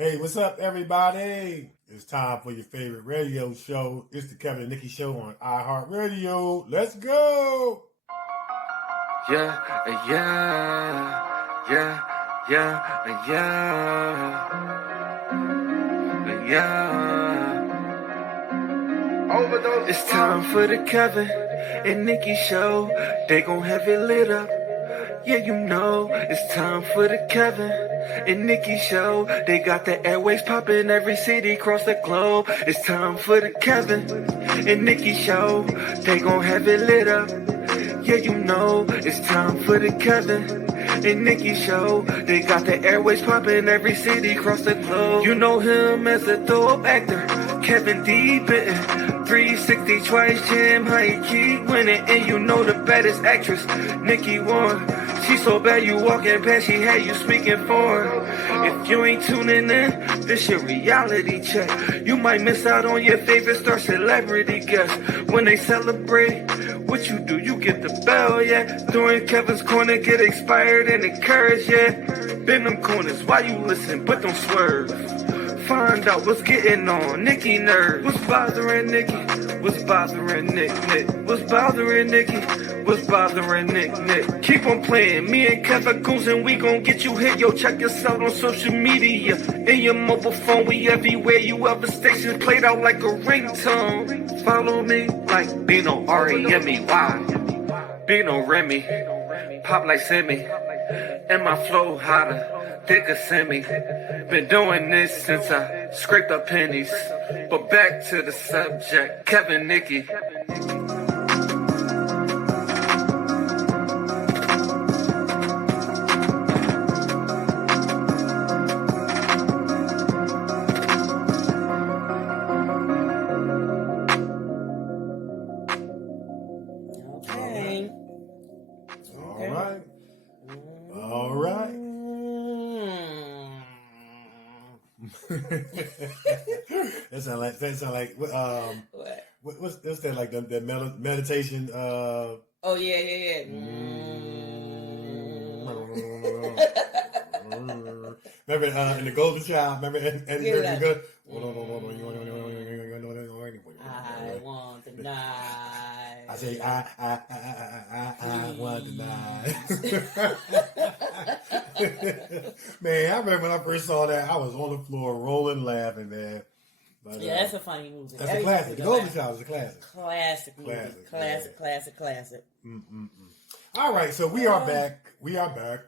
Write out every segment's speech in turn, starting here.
Hey, what's up, everybody? It's time for your favorite radio show. It's the Kevin and Nikee Show on iHeartRadio. Let's go! Yeah, yeah, yeah, yeah, yeah. Overdose. It's time for the Kevin and Nikee Show. They gon' have it lit up. Yeah, you know, it's time for the Kevin and Nikee Show. They got the airways popping every city across the globe. It's time for the Kevin and Nikee Show. They gon' have it lit up. Yeah, you know, it's time for the Kevin and Nikee Show. They got the airways popping every city across the globe. You know him as a dope actor, Kevin D. Bitten. 360 twice, Jim, how he keep winning. And you know the baddest actress, Nikee won. She so bad you walking past, she had you speaking for her. If you ain't tuning in, this your reality check. You might miss out on your favorite star celebrity guest. When they celebrate, what you do, you get the bell, yeah. During Kevin's corner, get inspired and encouraged, yeah. Bend them corners, why you listen, but don't swerve. Find out what's getting on, Nikee nerves. What's bothering Nikee? What's bothering Nick? What's bothering Nikee? What's bothering Nick? Keep on playing, me and Kevin goes and we gon' get you hit. Yo, check us out on social media. In your mobile phone, we everywhere. You other stations played out like a ringtone. Follow me like Bino, REMY. Bino Remy, pop like Semi. And my flow hotter, thicker semi. Been doing this since I scraped up pennies. But back to the subject, Kevin Nikee. That sound like what's that like the meditation? Oh yeah. Remember in the Golden Child? Remember and yeah, good. I want the night. I say I want the night. Man, I remember when I first saw that, I was on the floor rolling, laughing, man. But, yeah, that's a funny movie. That's a classic. The Golden Child is a classic. Classic movie. Classic. All right, so we are back. We are back.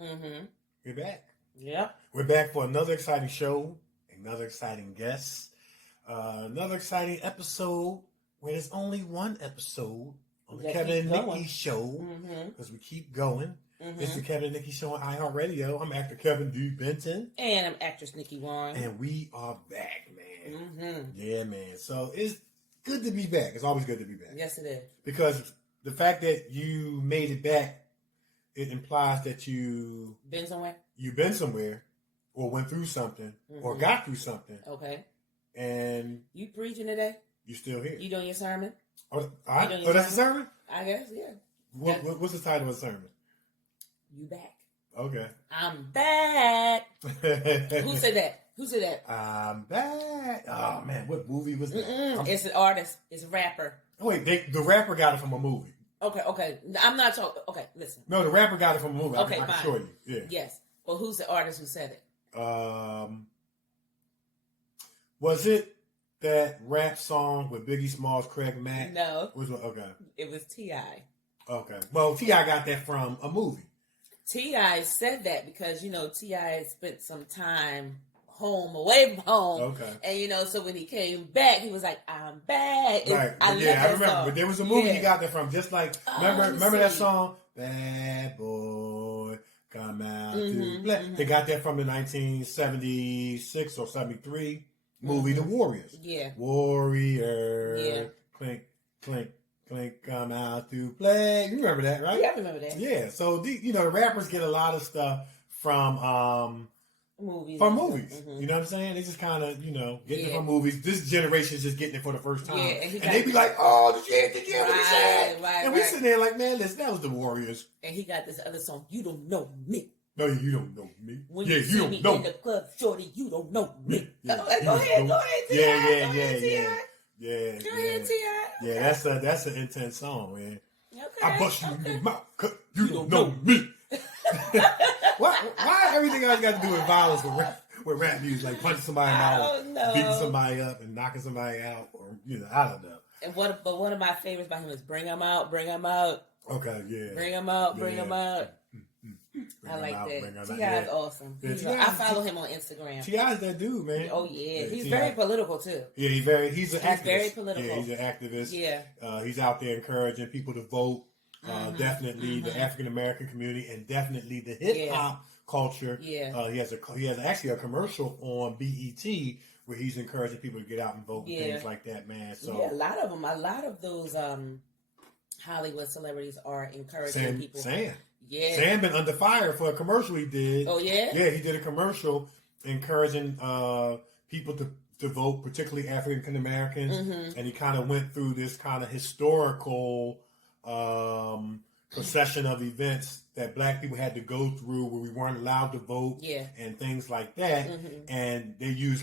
Mm-hmm. We're back. Yep. We're back for another exciting show, another exciting guest, another exciting episode where there's only one episode on the Kevin and Nikee Show because we keep going. It's the Kevin and Nikee Show on iHeartRadio. I'm actor Kevin D. Benton. And I'm actress Nikee Warren. And we are back, man. Yeah, man. So it's good to be back. It's always good to be back. Yes, it is. Because the fact that you made it back, it implies that you've been somewhere or went through something or got through something. Okay. And you preaching today? You still here. You doing your sermon? Oh, that's a sermon? I guess, yeah. What's the title of the sermon? You back. Okay. I'm back. Who said that? I'm back. Oh, man. What movie was that? It's an artist. It's a rapper. Oh, wait. The rapper got it from a movie. Okay. I'm not talking. Okay, listen. No, the rapper got it from a movie. Okay, I can fine. show you. Yeah. Yes. Well, who's the artist who said it? Was it that rap song with Biggie Smalls, Craig Mack? No. Okay. It was T.I. Okay. Well, T.I. got that from a movie. T.I. said that because, T.I. spent some time away from home. Okay. And, so when he came back, he was like, I'm back. Right. I remember. Song. But there was a movie he got that from. Just like, remember that song? Bad Boy, Come Out to Play. They got that from the 1976 or 73 movie, The Warriors. Yeah. Warrior. Yeah. Clink, clink. Come out to play. You remember that, right? Yeah, I remember that. Yeah. So the rappers get a lot of stuff from movies. You know what I'm saying? They just kind of getting it from movies. This generation's just getting it for the first time. Yeah, and they be like, "Oh, did you hear what he said?" Right. And we sitting there like, "Man, listen, that was the Warriors." And he got this other song, "You Don't Know Me." No, you don't know me. When yeah, you see me in the club, shorty, you don't know me. Go ahead, T.I. Yeah. Go ahead, T.I. Yeah, that's an intense song, man. Okay. I bust you in your mouth, cause you don't know me. Why everything else got to do with violence with rap music, like punching somebody out, beating somebody up, and knocking somebody out, or I don't know. And one of my favorites by him is "Bring 'Em Out, Bring 'Em Out." Okay, yeah. Bring 'Em Out, Bring 'Em Out. I like that. T.I. is awesome. I follow him on Instagram. T.I. is that dude, man. Oh yeah, he's very political too. Yeah, he's an activist. Very political. Yeah, he's an activist. Yeah. He's out there encouraging people to vote. Definitely the African American community, and definitely the hip hop culture. Yeah. He has actually a commercial on BET where he's encouraging people to get out and vote and things like that, man. So a lot of those Hollywood celebrities are encouraging people. Sam been under fire for a commercial he did. Oh yeah? Yeah, he did a commercial encouraging people to vote, particularly African Americans, and he kind of went through this kind of historical procession of events that black people had to go through where we weren't allowed to vote and things like that. And they used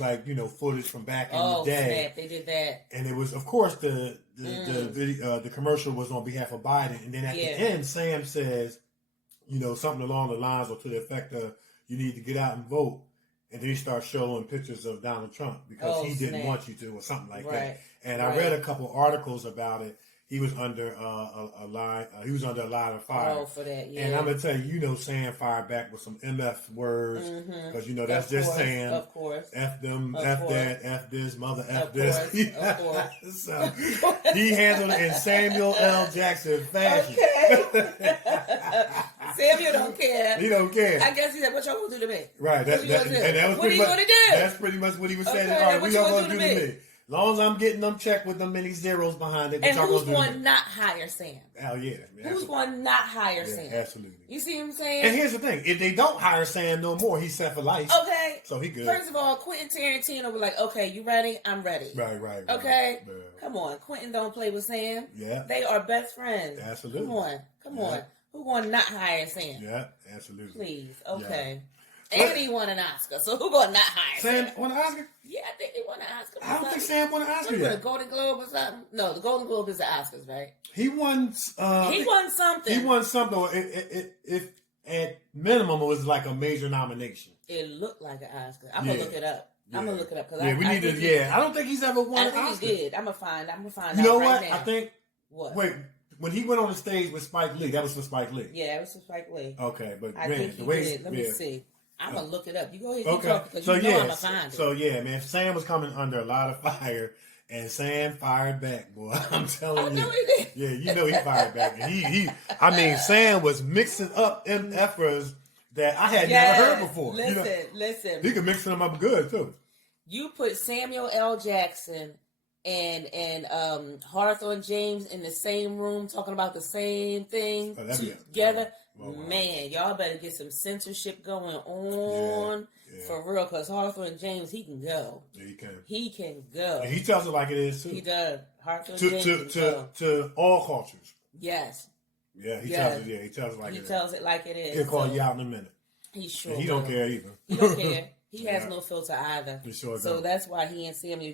footage from back in the day. Snap, they did that. And it was, of course, the video, the commercial was on behalf of Biden. And then at the end, Sam says, something along the lines or to the effect of, you need to get out and vote. And then he starts showing pictures of Donald Trump because he didn't want you to, or something like that. And I read a couple articles about it. He was under a line. He was under a line of fire. Oh, for that, yeah. And I'm gonna tell you, Sam fired back with some MF words because that's just Sam. Of course. F them, F that, F this, mother, F this. Of course. So he handled it in Samuel L. Jackson fashion. Okay. Samuel don't care. He don't care. I guess he said, "What y'all gonna do to me?" Right. What are you gonna do? That's pretty much what he was saying. All right, what y'all gonna do to me? As long as I'm getting them checked with them many zeros behind it. And who's going to not hire Sam? Hell yeah. Who's going to not hire Sam? Absolutely. You see what I'm saying? And here's the thing. If they don't hire Sam no more, he's set for life. Okay. So he good. First of all, Quentin Tarantino was like, okay, you ready? I'm ready. Right. Okay? Yeah. Come on. Quentin don't play with Sam. Yeah. They are best friends. Absolutely. Come on. Who going to not hire Sam? Yeah, absolutely. Please. Okay. Yeah. And he won an Oscar, so who gonna not hire Sam? Sam won an Oscar? Yeah, I think he won an Oscar. I don't think Sam won an Oscar yet. A Golden Globe or something? No, the Golden Globe is the Oscars, right? He won. He won something. He won something. If at minimum it was like a major nomination. It looked like an Oscar. I'm gonna look it up. I'm gonna look it up because we need to. Yeah, I don't think he's ever won an Oscar. I think he did. I'm gonna find. You know what? Right now. I think. What? Wait. When he went on the stage with Spike Lee, that was for Spike Lee. Yeah, it was for Spike Lee. Okay, but I think he did. Let me see. I'm gonna look it up. You go ahead and talk because I'm gonna find it. So yeah, man, Sam was coming under a lot of fire, and Sam fired back, boy. I'm telling you. No, he did. Yeah, he fired back. And Sam was mixing up MFers that I had never heard before. Listen. He could mix them up good too. You put Samuel L. Jackson and Hawthorne James in the same room talking about the same thing together. Wow. Man, y'all better get some censorship going on for real, because Hawthorne James, he can go. Yeah, he can. He can go. And he tells it like it is too. He does. Hawthorne James to all cultures. Yes. Yeah, he tells it. Yeah, he tells it like it is. He tells it like it is. He'll call you out in a minute. He sure. And he don't care either. He don't care. He has no filter either. He sure so that's why he and Samuel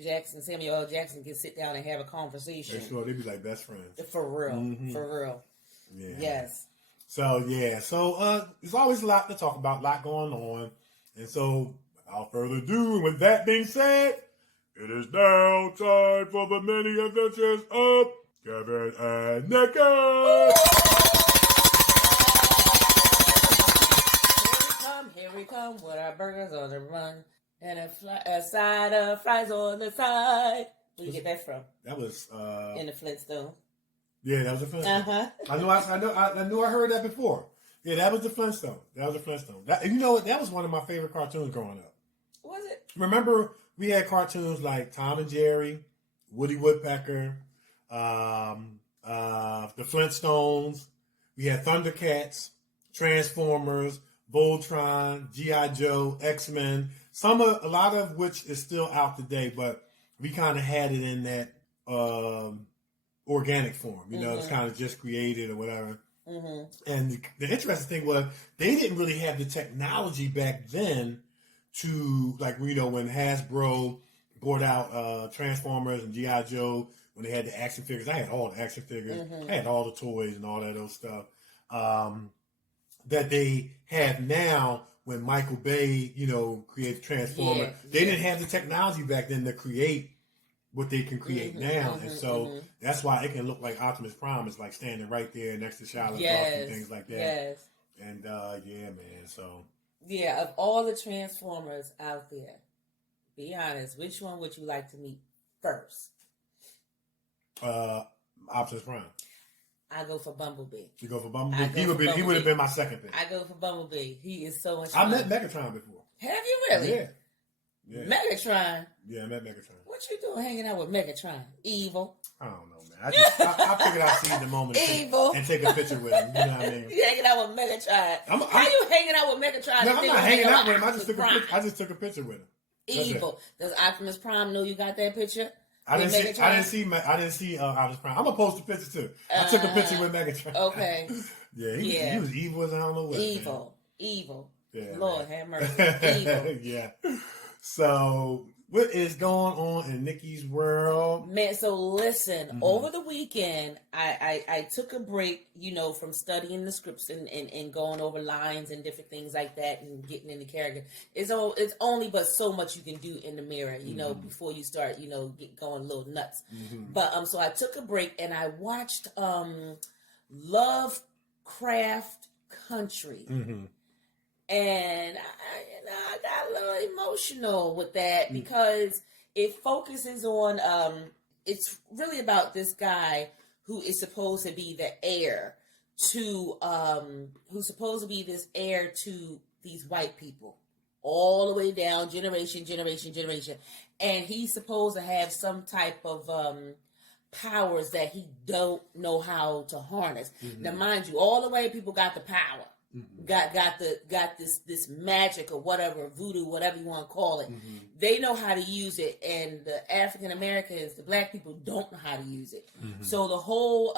L. Jackson can sit down and have a conversation. They sure, they be like best friends. For real. For real. Yeah. Yes. So there's always a lot to talk about, a lot going on. And so without further ado, with that being said, it is now time for the many adventures of Kevin and Nikee. Here we come with our burgers on the run and a side of fries on the side. Where you get that from? That was in the Flintstones. Yeah, that was the Flintstone. I knew I heard that before. Yeah, that was the Flintstone. You know what? That was one of my favorite cartoons growing up. Was it? Remember, we had cartoons like Tom and Jerry, Woody Woodpecker, the Flintstones. We had Thundercats, Transformers, Voltron, G.I. Joe, X-Men. A lot of which is still out today, but we kind of had it in that organic form. You know, it's kind of just created or whatever. And the interesting thing was they didn't really have the technology back then to, like, you know, when Hasbro brought out Transformers and G.I. Joe, when they had the action figures. I had all the action figures. I had all the toys and all that other stuff that they have now. When Michael Bay, you know, created Transformers, they didn't have the technology back then to create what they can create now. And so that's why it can look like Optimus Prime is like standing right there next to Shia LaBeouf and things like that. Yes. And yeah, man. So yeah, of all the Transformers out there, be honest, which one would you like to meet first? Optimus Prime. I go for Bumblebee. You go for Bumblebee? He would have been my second pick. I go for Bumblebee. He is so much fun. I met Megatron before. Have you really? Yeah. Megatron? Yeah, I met Megatron. What you doing hanging out with Megatron? Evil? I don't know, man. I figured I'd seize the moment and take a picture with him. You know what I mean? You hanging out with Megatron. How you hanging out with Megatron? No, I'm not hanging out with him. I just took a picture with him. Evil. Does Optimus Prime know you got that picture? I didn't see Optimus Prime. I'm gonna post a picture too. I took a picture with Megatron. Okay. He was evil as I don't know what. Evil. Yeah, Lord have mercy. Evil. Yeah. So what is going on in Nikee's world? Man, so listen, over the weekend, I took a break, you know, from studying the scripts and going over lines and different things like that and getting in the character. It's only but so much you can do in the mirror, you know, before you start, you know, going a little nuts. But so I took a break and I watched Lovecraft Country. And I got a little emotional with that because it focuses on, it's really about this guy who is supposed to be the heir to, who's supposed to be this heir to these white people. All the way down, generation. And he's supposed to have some type of powers that he don't know how to harness. Now, mind you, all the white people got the power. Got this magic or whatever, voodoo, whatever you want to call it. They know how to use it, and the African Americans, the black people, don't know how to use it. So the whole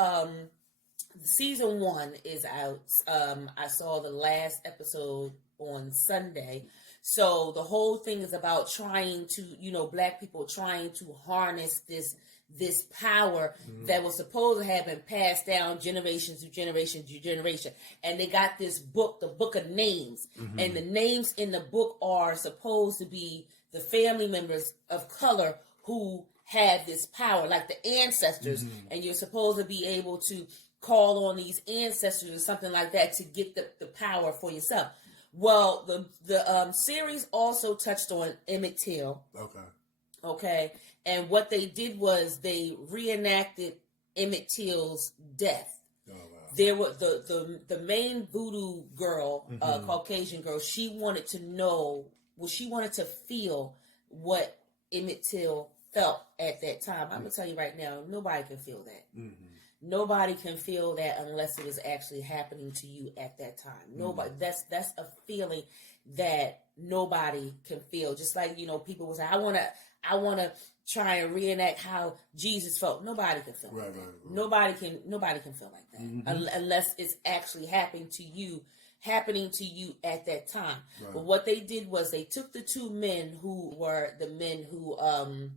season 1 is out. I saw the last episode on Sunday. So the whole thing is about trying to, you know, black people trying to harness this power that was supposed to have been passed down generation to generation. And they got this book, the Book of Names. And the names in the book are supposed to be the family members of color who have this power, like the ancestors. And you're supposed to be able to call on these ancestors or something like that to get the power for yourself. Well, the series also touched on Emmett Till. Okay. And what they did was they reenacted Emmett Till's death. Oh, wow. There was the main voodoo girl, Caucasian girl. She wanted to know, she wanted to feel what Emmett Till felt at that time. I'm gonna tell you right now, nobody can feel that. Nobody can feel that unless it is actually happening to you at that time. Nobody. That's a feeling that nobody can feel. Just like, you know, people will say, I wanna try and reenact how Jesus felt. Nobody can feel like that. Nobody can feel like that unless it's actually happening to you at that time. But what they did was they took the two men who were the men who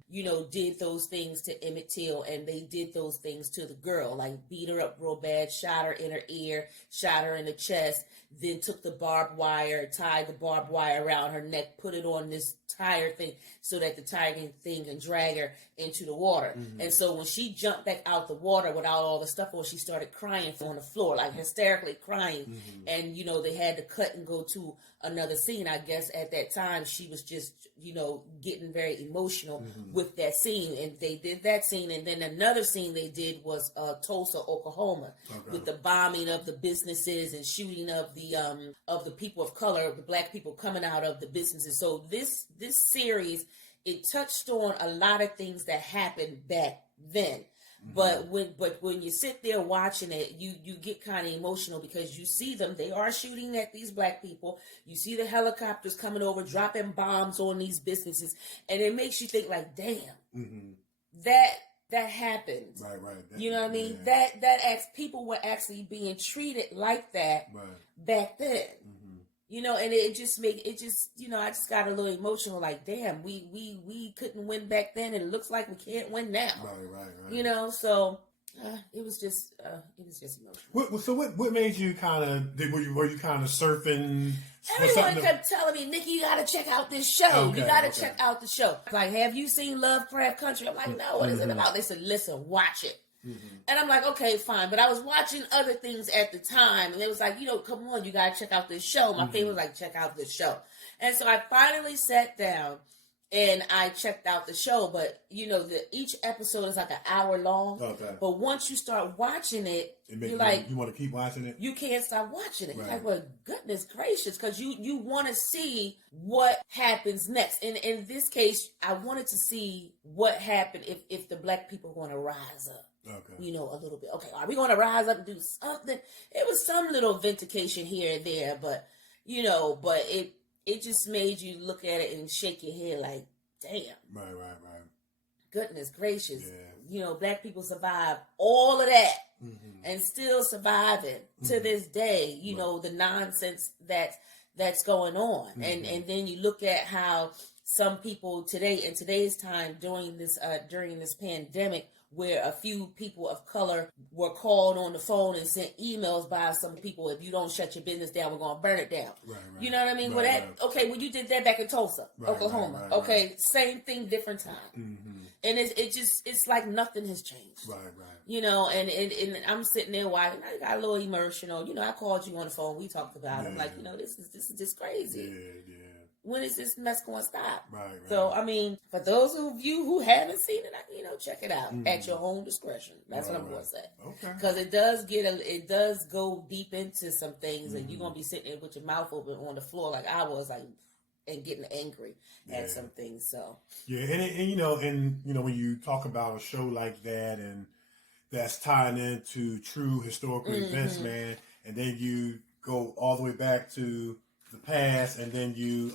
you know, did those things to Emmett Till, and they did those things to the girl, like beat her up real bad, shot her in her ear, shot her in the chest, then took the barbed wire, tied the barbed wire around her neck, put it on this tire thing so that the tire thing can drag her into the water. And so when she jumped back out the water without all the stuff on, she started crying on the floor, like hysterically crying. And, you know, they had to cut and go to another scene. I guess at that time she was just, you know, getting very emotional with that scene. And they did that scene. And then another scene they did was Tulsa, Oklahoma, with the bombing of the businesses and shooting of the people of color, the black people coming out of the businesses. So this series, it touched on a lot of things that happened back then. But when you sit there watching it, you get kind of emotional because you see them. They are shooting at these black people. You see the helicopters coming over, dropping bombs on these businesses, and it makes you think like, damn, that happened. Right. You know what I mean? That people were actually being treated like that back then. You know, and it just, you know, I just got a little emotional. Like, damn, we couldn't win back then, and it looks like we can't win now. Right. You know, so it was just emotional. So what made you kind of? Were you kind of surfing? Everyone kept telling me, Nikki, you gotta check out this show. You gotta check out the show. Like, have you seen Lovecraft Country? I'm like, no, what is it about? They said, listen, watch it. And I'm like, okay, fine. But I was watching other things at the time, and it was like, you know, come on, you gotta check out this show. My family was like, check out this show. And so I finally sat down and I checked out the show. But you know, each episode is like an hour long. Okay. But once you start watching it, you're like, you want to keep watching it. You can't stop watching it. Right. You're like, well, goodness gracious, because you want to see what happens next. And in this case, I wanted to see what happened if the black people want to rise up. Okay. You know, a little bit. Okay, are we going to rise up and do something? It was some little vindication here and there, but you know, it just made you look at it and shake your head like, damn. Right. Goodness gracious. Yeah. You know, black people survived all of that and still surviving to this day, you know, the nonsense that's going on. And then you look at how some people today, in today's time, during this pandemic, where a few people of color were called on the phone and sent emails by some people, if you don't shut your business down, we're going to burn it down. Right. You know what I mean? You did that back in Tulsa, Oklahoma. Right. Same thing, different time. And it's like nothing has changed. Right. You know, and I'm sitting there watching, I got a little emotional. You know, I called you on the phone, we talked about it. I'm like, you know, this is just crazy. Yeah. When is this mess going to stop? Right. So, I mean, for those of you who haven't seen it, you know, check it out at your own discretion. That's what I'm going to say. Okay. Because it does go deep into some things, and you're going to be sitting there with your mouth open on the floor like I was, like, and getting angry at some things. So. Yeah, and you know, when you talk about a show like that, and that's tying into true historical events, man, and then you go all the way back to the past, and then you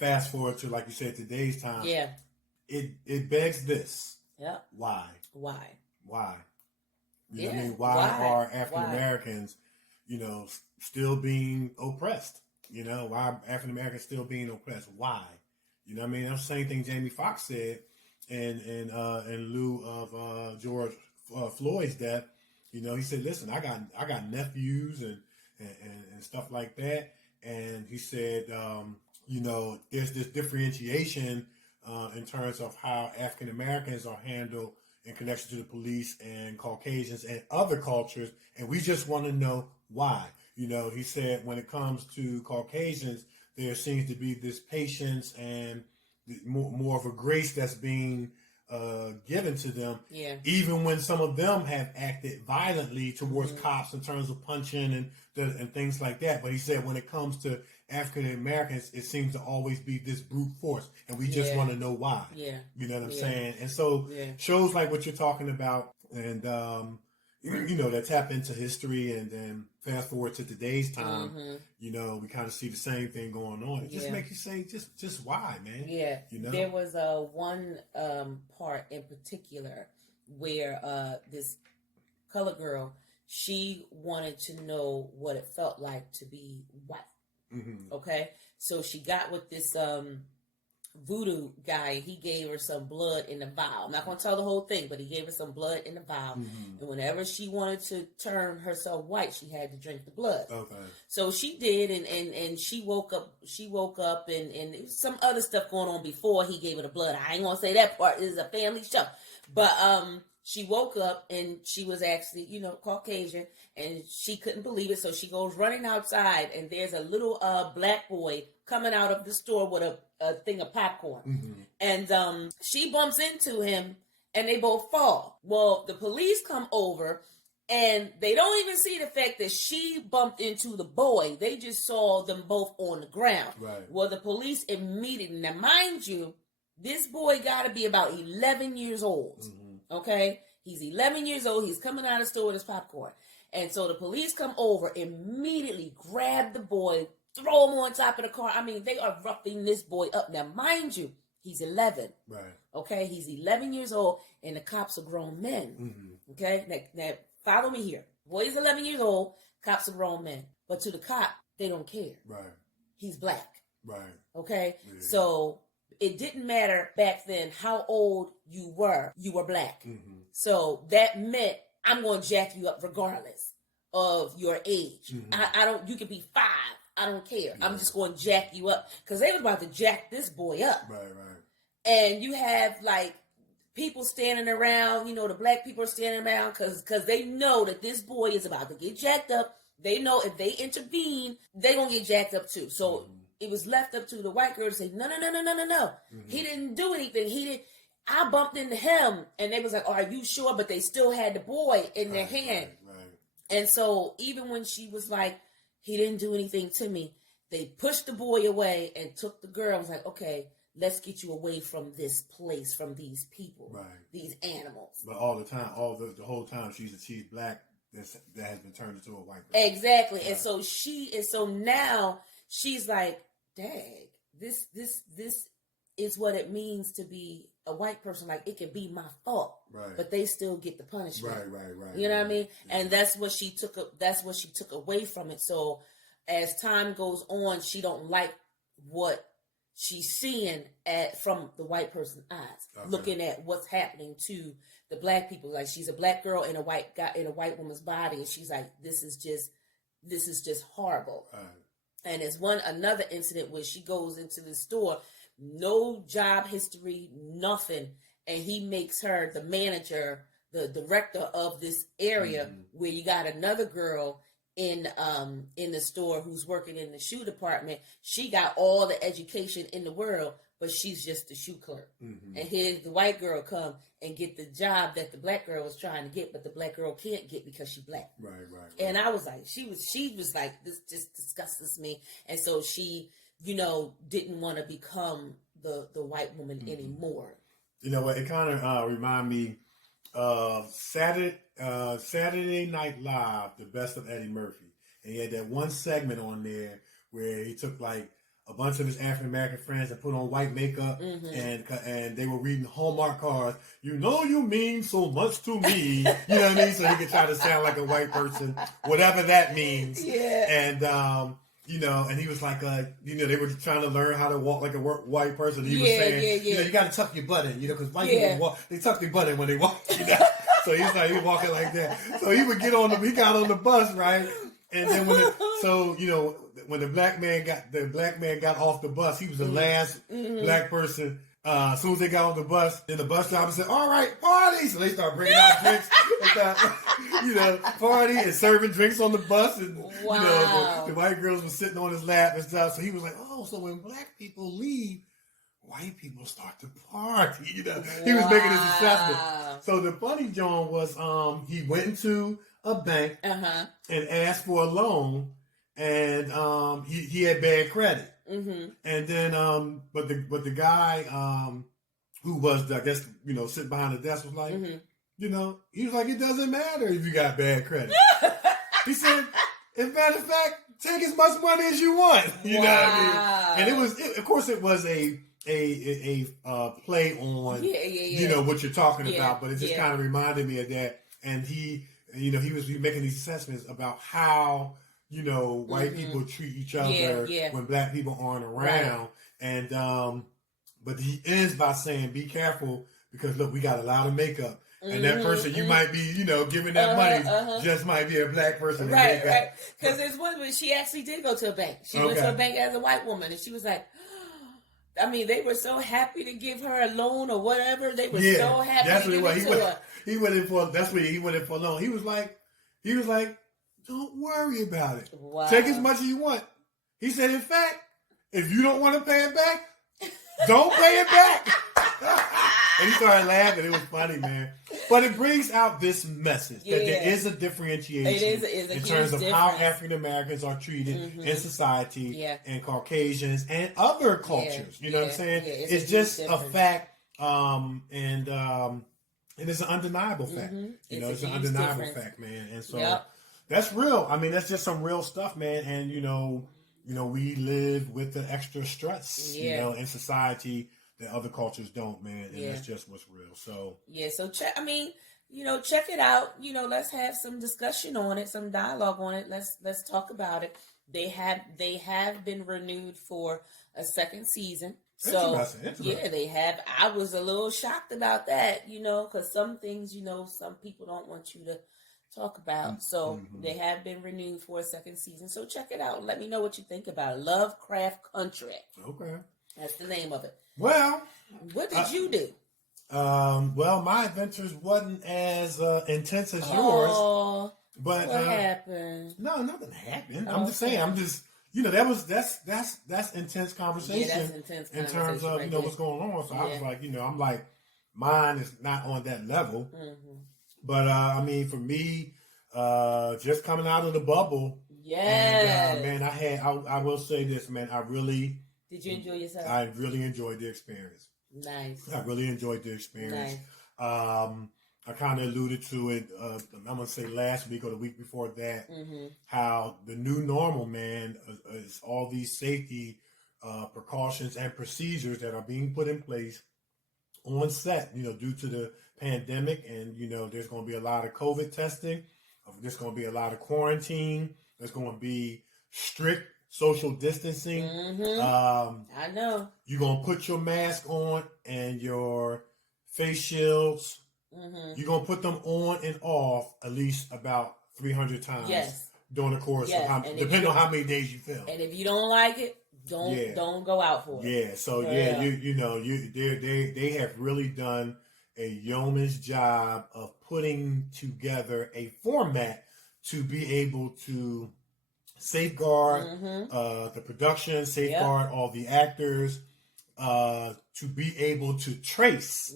fast forward to, like you said, today's time. Yeah. It begs this. Yeah. Why? You know what I mean? Why are African Americans, you know, still being oppressed? You know, why are African Americans still being oppressed? Why? You know what I mean? That's the same thing Jamie Foxx said in lieu of George Floyd's death. You know, he said, listen, I got nephews and stuff like that. And he said, you know, there's this differentiation in terms of how African Americans are handled in connection to the police and Caucasians and other cultures, and we just want to know why. You know, he said when it comes to Caucasians, there seems to be this patience and more of a grace that's being given to them, even when some of them have acted violently towards cops in terms of punching and things like that. But he said when it comes to African Americans, it seems to always be this brute force, and we just want to know why. Yeah, you know what I'm saying? And so shows like what you're talking about, and you know, that tap into history, and then fast forward to today's time, you know, we kind of see the same thing going on. It just makes you say, just why, man? Yeah. You know? There was one part in particular where this color girl, she wanted to know what it felt like to be white. Okay? So she got with this voodoo guy. He gave her some blood in a vial. I'm not going to tell the whole thing, but he gave her some blood in a vial. And whenever she wanted to turn herself white, she had to drink the blood. Okay. So she did, and she woke up and some other stuff going on before he gave her the blood. I ain't going to say that part. It is a family show. But she woke up, and she was actually, you know, Caucasian, and she couldn't believe it. So she goes running outside, and there's a little black boy coming out of the store with a thing of popcorn. And she bumps into him, and they both fall. Well, the police come over, and they don't even see the fact that she bumped into the boy. They just saw them both on the ground. Right. Well, the police immediately, now mind you, this boy got to be about 11 years old. Okay? He's 11 years old. He's coming out of the store with his popcorn. And so the police come over, immediately grab the boy, throw him on top of the car. I mean, they are roughing this boy up. Now, mind you, He's 11. Right. Okay, he's 11 years old, and the cops are grown men. Mm-hmm. Okay, now follow me here. Boy is 11 years old, cops are grown men. But to the cop, they don't care. Right. He's black. Right. Okay, yeah. So it didn't matter back then how old you were black. Mm-hmm. So that meant I'm going to jack you up regardless of your age. Mm-hmm. I don't, you could be 5. I don't care. Yeah. I'm just going to jack you up. Because they was about to jack this boy up. Right, right. And you have, like, people standing around, the black people are standing around because they know that this boy is about to get jacked up. They know if they intervene, they going to get jacked up too. So it was left up to the white girl to say, no. Mm-hmm. He didn't do anything. I bumped into him. And they was like, are you sure? But they still had the boy in their hand. Right. And so even when she was like, he didn't do anything to me, they pushed the boy away and took the girl. I was like, okay, let's get you away from this place, from these people, right? These animals. But all the time, the whole time, she's black. That has been turned into a white person. Exactly. Right. And so now she's like, dang, this is what it means to be a white person. Like, it can be my fault, right? But they still get the punishment. Right. You know what I mean? Yeah. And that's what she took away from it. So as time goes on, she don't like what she's seeing from the white person's eyes, looking at what's happening to the black people. Like, she's a black girl in a white guy in a white woman's body, and she's like, this is just horrible. Right. And it's another incident where she goes into the store, no job history, nothing, and he makes her the manager, the director of this area, where you got another girl in the store who's working in the shoe department. She got all the education in the world, but she's just the shoe clerk. Mm-hmm. And here's the white girl come and get the job that the black girl was trying to get, but the black girl can't get because she's black. Right. And I was like, she was like, this just disgusts me. And so she, didn't want to become the white woman anymore. You know what? It kind of remind me of Saturday Night Live, the best of Eddie Murphy. And he had that one segment on there where he took like a bunch of his African American friends and put on white makeup, and they were reading Hallmark cards. You mean so much to me. You know what I mean? So he could try to sound like a white person, whatever that means. Yeah. And and he was like, they were trying to learn how to walk like a white person. He was saying, you got to tuck your butt in, because white people walk, they tuck their butt in when they walk, So he's like, he walking like that. So he would he got on the bus, right? And then when the black man got off the bus, he was the last black person. As soon as they got on the bus, then the bus driver said, all right, party. So they start bringing out drinks. They start, party and serving drinks on the bus. And, the white girls were sitting on his lap and stuff. So he was like, oh, so when black people leave, white people start to party. He was making this assessment. So the funny John was, he went into a bank and asked for a loan, and he had bad credit. Mm-hmm. And then, but the guy who was, I guess, sitting behind the desk was like, he was like, it doesn't matter if you got bad credit. He said, as a matter of fact, take as much money as you want. You know what I mean? And of course, it was a play on, what you're talking about, but it just kind of reminded me of that. And he was making these assessments about how, white people treat each other when black people aren't around. Right. And, but he ends by saying, be careful, because look, we got a lot of makeup. And that person you might be, giving that money just might be a black person. Right. Because there's one where she actually did go to a bank. She went to a bank as a white woman, and she was like, they were so happy to give her a loan or whatever. They were so happy to give it to her. He went in for a loan. He was like, don't worry about it. Wow. Take as much as you want. He said, in fact, if you don't want to pay it back, don't pay it back. And he started laughing. It was funny, man. But it brings out this message that there is a differentiation in terms of how African Americans are treated in society and Caucasians and other cultures. You know what I'm saying? It's just a fact, and it's an undeniable fact. It's an undeniable fact, man. And so that's real. that's just some real stuff, man. And we live with the extra stress, in society, that other cultures don't, man. And that's just what's real. So so check it out. Let's have some discussion on it, some dialogue on it. Let's talk about it. They have been renewed for a second season. So Interesting. they have. I was a little shocked about that, because some things, some people don't want you to talk about. So they have been renewed for a second season. So check it out. Let me know what you think about it. Lovecraft Country. Okay. That's the name of it. Well, what did you do? Well, my adventures wasn't as intense as yours. But what happened? No, nothing happened. I'm just saying. I'm just, that's intense conversation. Yeah, that's intense conversation in terms of what's going on. So I was like, I'm like, mine is not on that level. Mm-hmm. But I mean, for me, just coming out of the bubble. Yeah. Man, I will say this, man. Did you enjoy yourself? I really enjoyed the experience. Nice. I really enjoyed the experience. Nice. I kind of alluded to it, I'm going to say last week or the week before that, how the new normal, man, is all these safety precautions and procedures that are being put in place on set, due to the pandemic. And, there's going to be a lot of COVID testing. There's going to be a lot of quarantine. There's going to be strict social distancing. I know. You're going to put your mask on and your face shields. You're going to put them on and off at least about 300 times during the course of depending on how many days you film. And if you don't like it, don't go out for it. Yeah, so they have really done a yeoman's job of putting together a format to be able to safeguard the production, safeguard all the actors, to be able to trace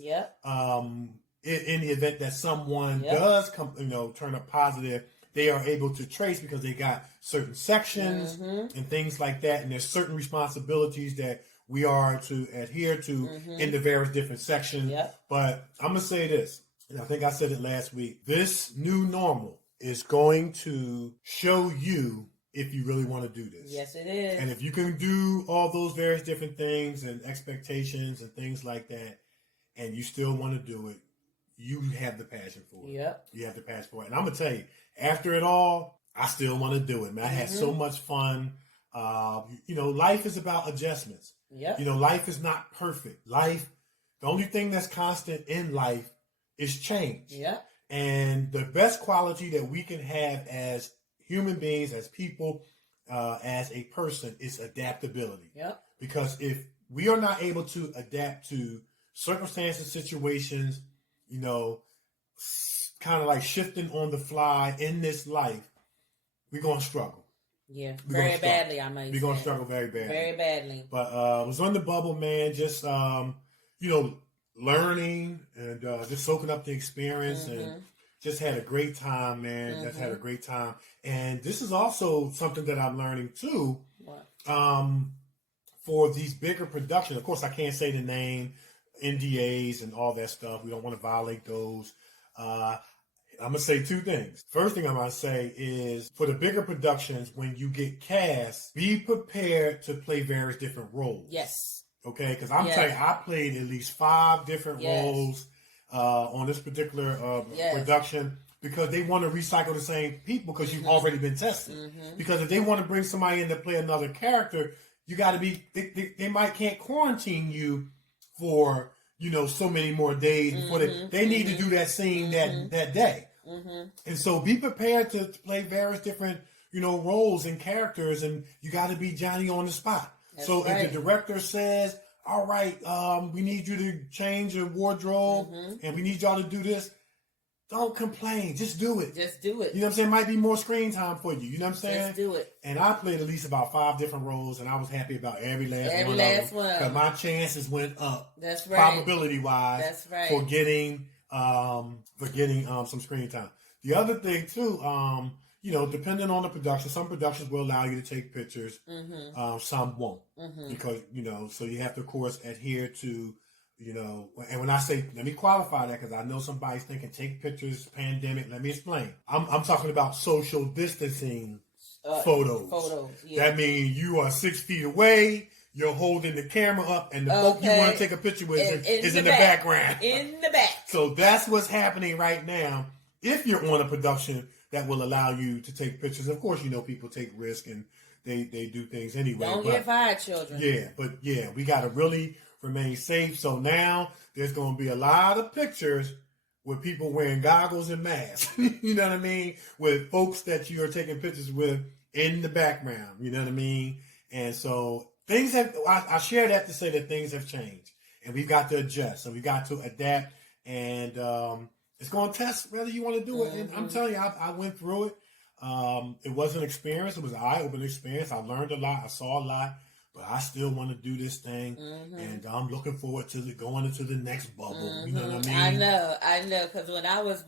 in the event that someone does come, turn up positive, they are able to trace because they got certain sections and things like that. And there's certain responsibilities that we are to adhere to in the various different sections. But I'm going to say this, and I think I said it last week. This new normal is going to show you if you really want to do this. Yes, it is. And if you can do all those various different things and expectations and things like that, and you still want to do it, you have the passion for it. Yep. You have the passion for it. And I'm going to tell you, after it all, I still want to do it, man. I had so much fun. Life is about adjustments. Yep. Life is not perfect. The only thing that's constant in life is change. Yep. And the best quality that we can have as human beings, as people, as a person, is adaptability. Yep. Because if we are not able to adapt to circumstances, situations, kind of like shifting on the fly in this life, we're going to struggle. Yeah, very badly, I might say. We're going to struggle very badly. Very badly. But I was on the bubble, man, just, learning and just soaking up the experience and just had a great time, man. Just had a great time. And this is also something that I'm learning, too. What? For these bigger productions. Of course, I can't say the name, NDAs and all that stuff. We don't want to violate those. I'm going to say two things. First thing I'm going to say is for the bigger productions, when you get cast, be prepared to play various different roles. Yes. Okay? Because I'm telling you, I played at least 5 different roles on this particular production because they want to recycle the same people because you've already been tested. Because if they want to bring somebody in to play another character, you got to be, they can't quarantine you for, so many more days before they need to do that scene that day. And so be prepared to play various different, roles and characters, and you got to be Johnny on the spot. That's so if the director says, all right, we need you to change your wardrobe and we need y'all to do this, don't complain. Just do it. Just do it. You know what I'm saying? Might be more screen time for you. You know what I'm saying? Just do it. And I played at least about 5 different roles, and I was happy about every last one. Because my chances went up. That's right. Probability wise. That's right. For getting some screen time. The other thing too, depending on the production, some productions will allow you to take pictures. Some won't. Because, so you have to, of course, adhere to, and when I say, let me qualify that because I know somebody's thinking take pictures, pandemic. Let me explain. I'm talking about social distancing photos. Yeah. That means you are 6 feet away. you're holding the camera up, and the folk you want to take a picture with is in the background. In the back. So that's what's happening right now. If you're on a production that will allow you to take pictures, of course, you know people take risks and they do things anyway. Don't get fired, children. Yeah, but yeah, we got to really remain safe. So now there's going to be a lot of pictures with people wearing goggles and masks. You know what I mean? With folks that you are taking pictures with in the background. You know what I mean? And so things have, I share that to say that things have changed. And we've got to adjust. And we got to adapt. And it's going to test whether you want to do it. And I'm telling you, I went through it. It was an experience. It was an eye-opening experience. I learned a lot. I saw a lot. But I still want to do this thing, and I'm looking forward to going into the next bubble. You know what I mean? I know. Because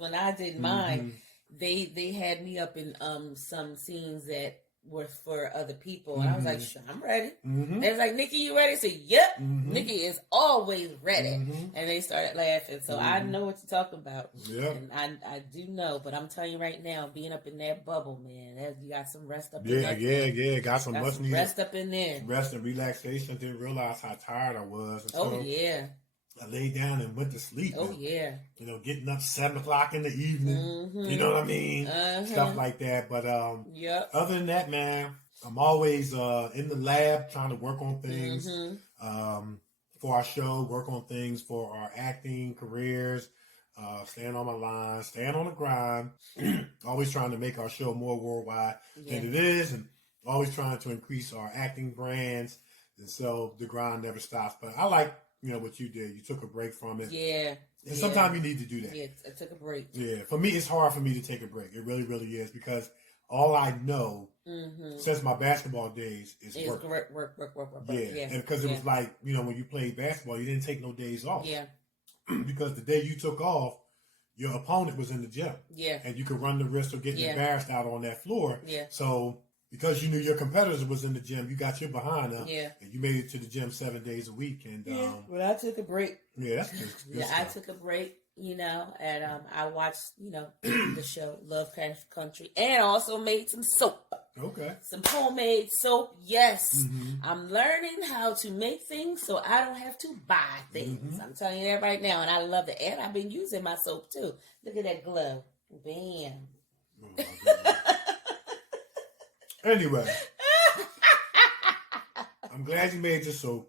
when I did mine, they had me up in some scenes that were for other people, and I was like, sure, I'm ready. They was like, Nikki, you ready? I said, yep. Nikki is always ready, and they started laughing. So I know what you're talking about. Yep. And I do know, but I'm telling you right now, being up in that bubble, man, you got some rest up in there. Yeah. Got some much needed rest up in there. Rest and relaxation. Didn't realize how tired I was. Oh, yeah. I laid down and went to sleep. Oh, yeah. You know, getting up 7 o'clock in the evening. You know what I mean? Stuff like that. But other than that, man, I'm always in the lab trying to work on things for our show, work on things for our acting careers, staying on my line, staying on the grind, always trying to make our show more worldwide than it is, and always trying to increase our acting brands. And so the grind never stops. But I like, you know, what you did. You took a break from it. Yeah. And sometimes you need to do that. Yeah, I took a break. Yeah. For me, it's hard for me to take a break. It really, really is, because all I know since my basketball days is work. Work. Yeah. And because it was like, you know, when you played basketball, you didn't take no days off. Yeah. Because the day you took off, your opponent was in the gym. Yeah. And you could run the risk of getting embarrassed out on that floor. Yeah. So because you knew your competitors was in the gym, you got your behind up. Yeah. And you made it to the gym 7 days a week. And well, I took a break. Yeah, that's good I stuff. took a break, you know, and I watched, you know, the show Lovecraft Country, and also made some soap. Okay. Some homemade soap. Yes. I'm learning how to make things so I don't have to buy things. I'm telling you that right now, and I love it. And I've been using my soap too. Look at that glove. Bam. Oh, anyway, I'm glad you made your soap.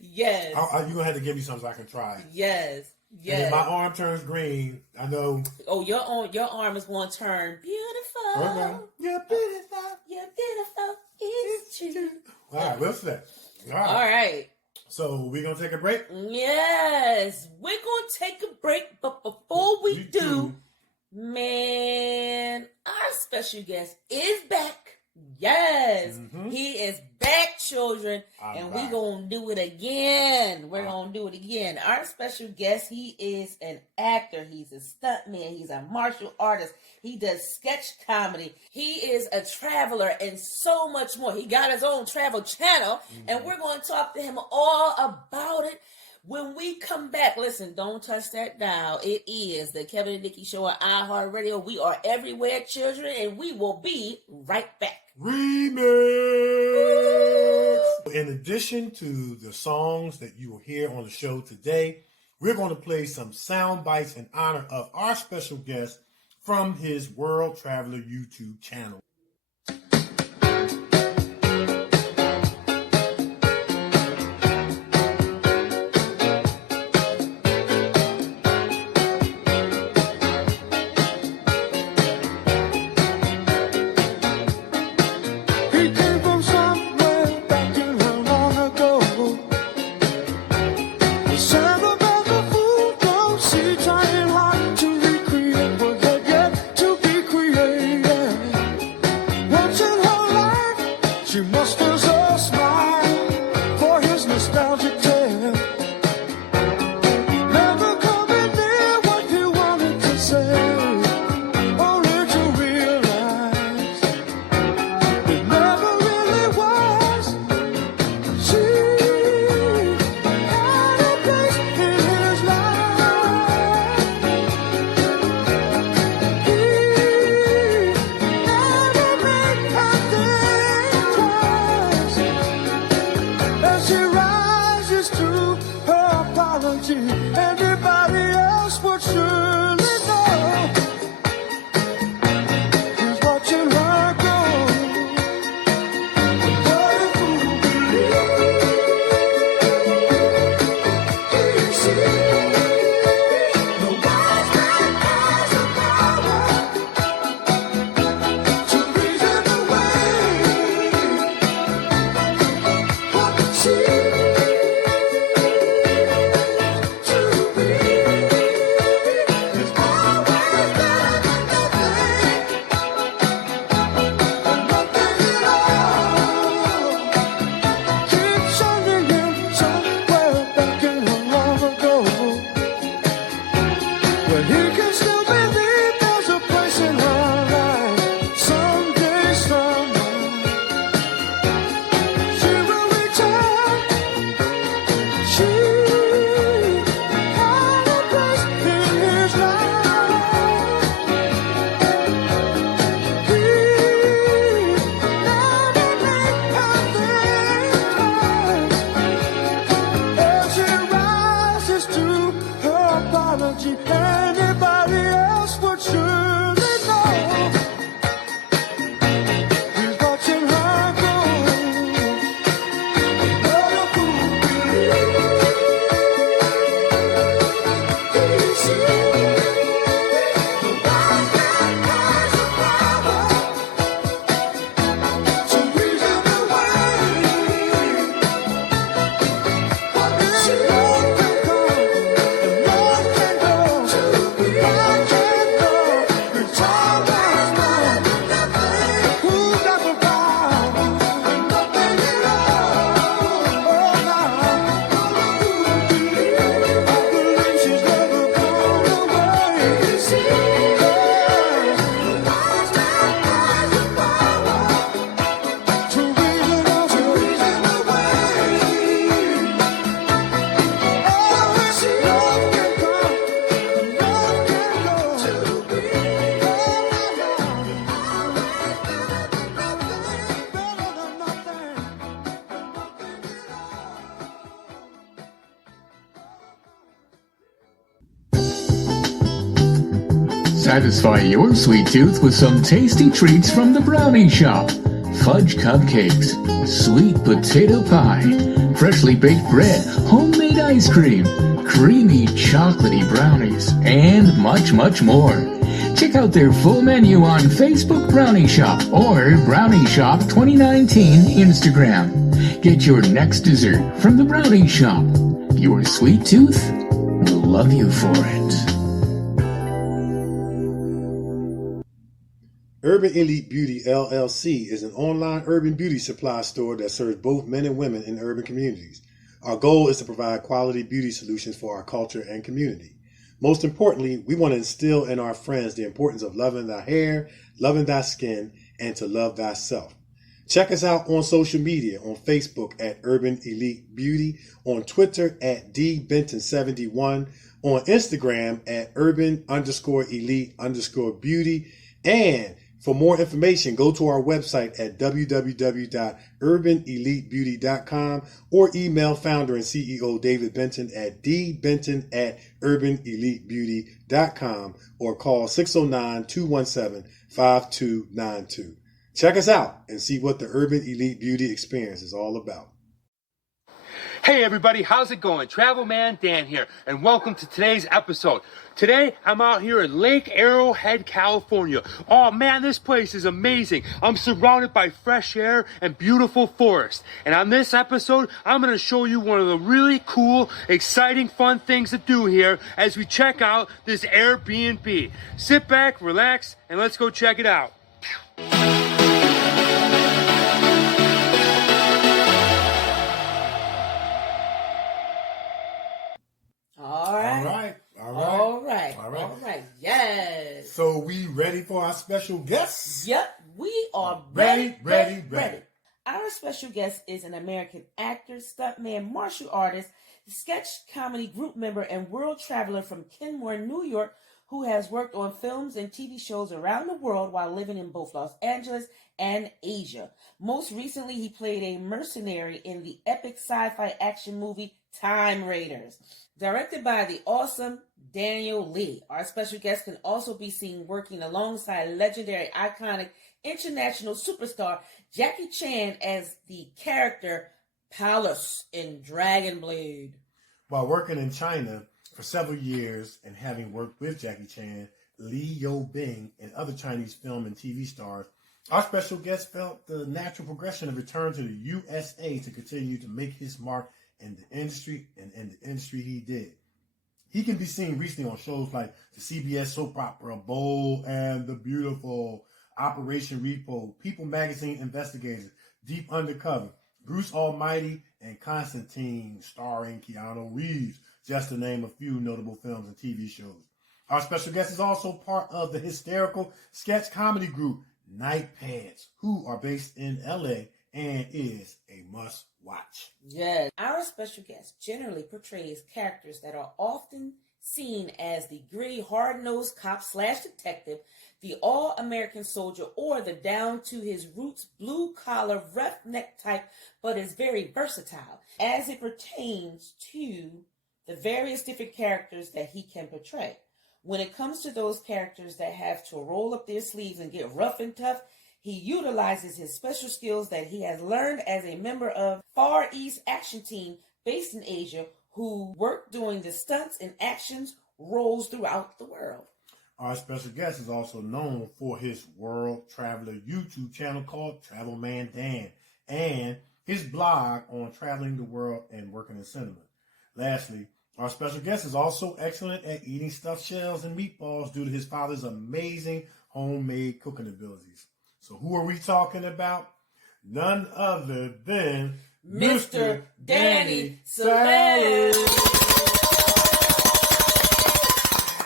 Yes. You're going to have to give me something so I can try it. Yes. And if my arm turns green, I know. Oh, your arm is going to turn beautiful. Okay. You're beautiful. You're beautiful. It's true. All right, what's that? All right. So we're going to take a break? Yes. We're going to take a break. But before we do, man, our special guest is back. Yes, he is back, children, and we're going to do it again. We're going to do it again. Our special guest, he is an actor. He's a stunt man. He's a martial artist. He does sketch comedy. He is a traveler and so much more. He got his own travel channel, and we're going to talk to him all about it. When we come back, listen, don't touch that dial. It is the Kevin and Nikki Show on iHeartRadio. We are everywhere, children, and we will be right back. Remix! In addition to the songs that you will hear on the show today, we're going to play some sound bites in honor of our special guest from his World Traveler YouTube channel. apology. Anybody else would surely know. He's watching her go. What a fool believes. Do you see? The wise man has the power to reason away what she Satisfy your sweet tooth with some tasty treats from the Brownie Shop. Fudge cupcakes, sweet potato pie, freshly baked bread, homemade ice cream, creamy chocolatey brownies, and much, much more. Check out their full menu on Facebook Brownie Shop or Brownie Shop 2019 Instagram. Get your next dessert from the Brownie Shop. Your sweet tooth will love you for it. Urban Elite Beauty LLC is an online urban beauty supply store that serves both men and women in urban communities. Our goal is to provide quality beauty solutions for our culture and community. Most importantly, we want to instill in our friends the importance of loving thy hair, loving thy skin, and to love thyself. Check us out on social media, on Facebook at Urban Elite Beauty, on Twitter at dbenton71, on Instagram at urban_elite_beauty, and for more information, go to our website at www.urbanelitebeauty.com or email founder and CEO David Benton at dbenton@urbanelitebeauty.com or call 609-217-5292. Check us out and see what the Urban Elite Beauty experience is all about. Hey everybody, how's it going? Travel Man Dan here, and welcome to today's episode. Today, I'm out here in Lake Arrowhead, California. Oh man, this place is amazing. I'm surrounded by fresh air and beautiful forest. And on this episode, I'm going to show you one of the really cool, exciting, fun things to do here as we check out this Airbnb. Sit back, relax, and let's go check it out. All right. Yes. So we ready for our special guest? Yep, we are ready. Our special guest is an American actor, stuntman, martial artist, sketch comedy group member, and world traveler from Kenmore, New York, who has worked on films and TV shows around the world while living in both Los Angeles and Asia. Most recently, he played a mercenary in the epic sci-fi action movie Time Raiders. Directed by the awesome Daniel Lee, our special guest can also be seen working alongside legendary, iconic, international superstar Jackie Chan as the character Palace in Dragon Blade. While working in China for several years and having worked with Jackie Chan, Li Yo-bing, and other Chinese film and TV stars, our special guest felt the natural progression of return to the USA to continue to make his mark in the industry, and in the industry he did. He can be seen recently on shows like the CBS soap opera Bold and the Beautiful, Operation Repo, People Magazine Investigators, Deep Undercover, Bruce Almighty, and Constantine, starring Keanu Reeves, just to name a few notable films and TV shows. Our special guest is also part of the hysterical sketch comedy group Night Pants, who are based in LA and is a must watch. Yes. Our special guest generally portrays characters that are often seen as the gritty, hard-nosed cop/detective, the all-American soldier, or the down-to-his-roots, blue-collar, roughneck type, but is very versatile as it pertains to the various different characters that he can portray. When it comes to those characters that have to roll up their sleeves and get rough and tough, he utilizes his special skills that he has learned as a member of Far East Action Team based in Asia, who work doing the stunts and actions roles throughout the world. Our special guest is also known for his World Traveler YouTube channel called Travel Man Dan and his blog on traveling the world and working in cinema. Lastly, our special guest is also excellent at eating stuffed shells and meatballs due to his father's amazing homemade cooking abilities. So who are we talking about? None other than Mr. Danny Salay.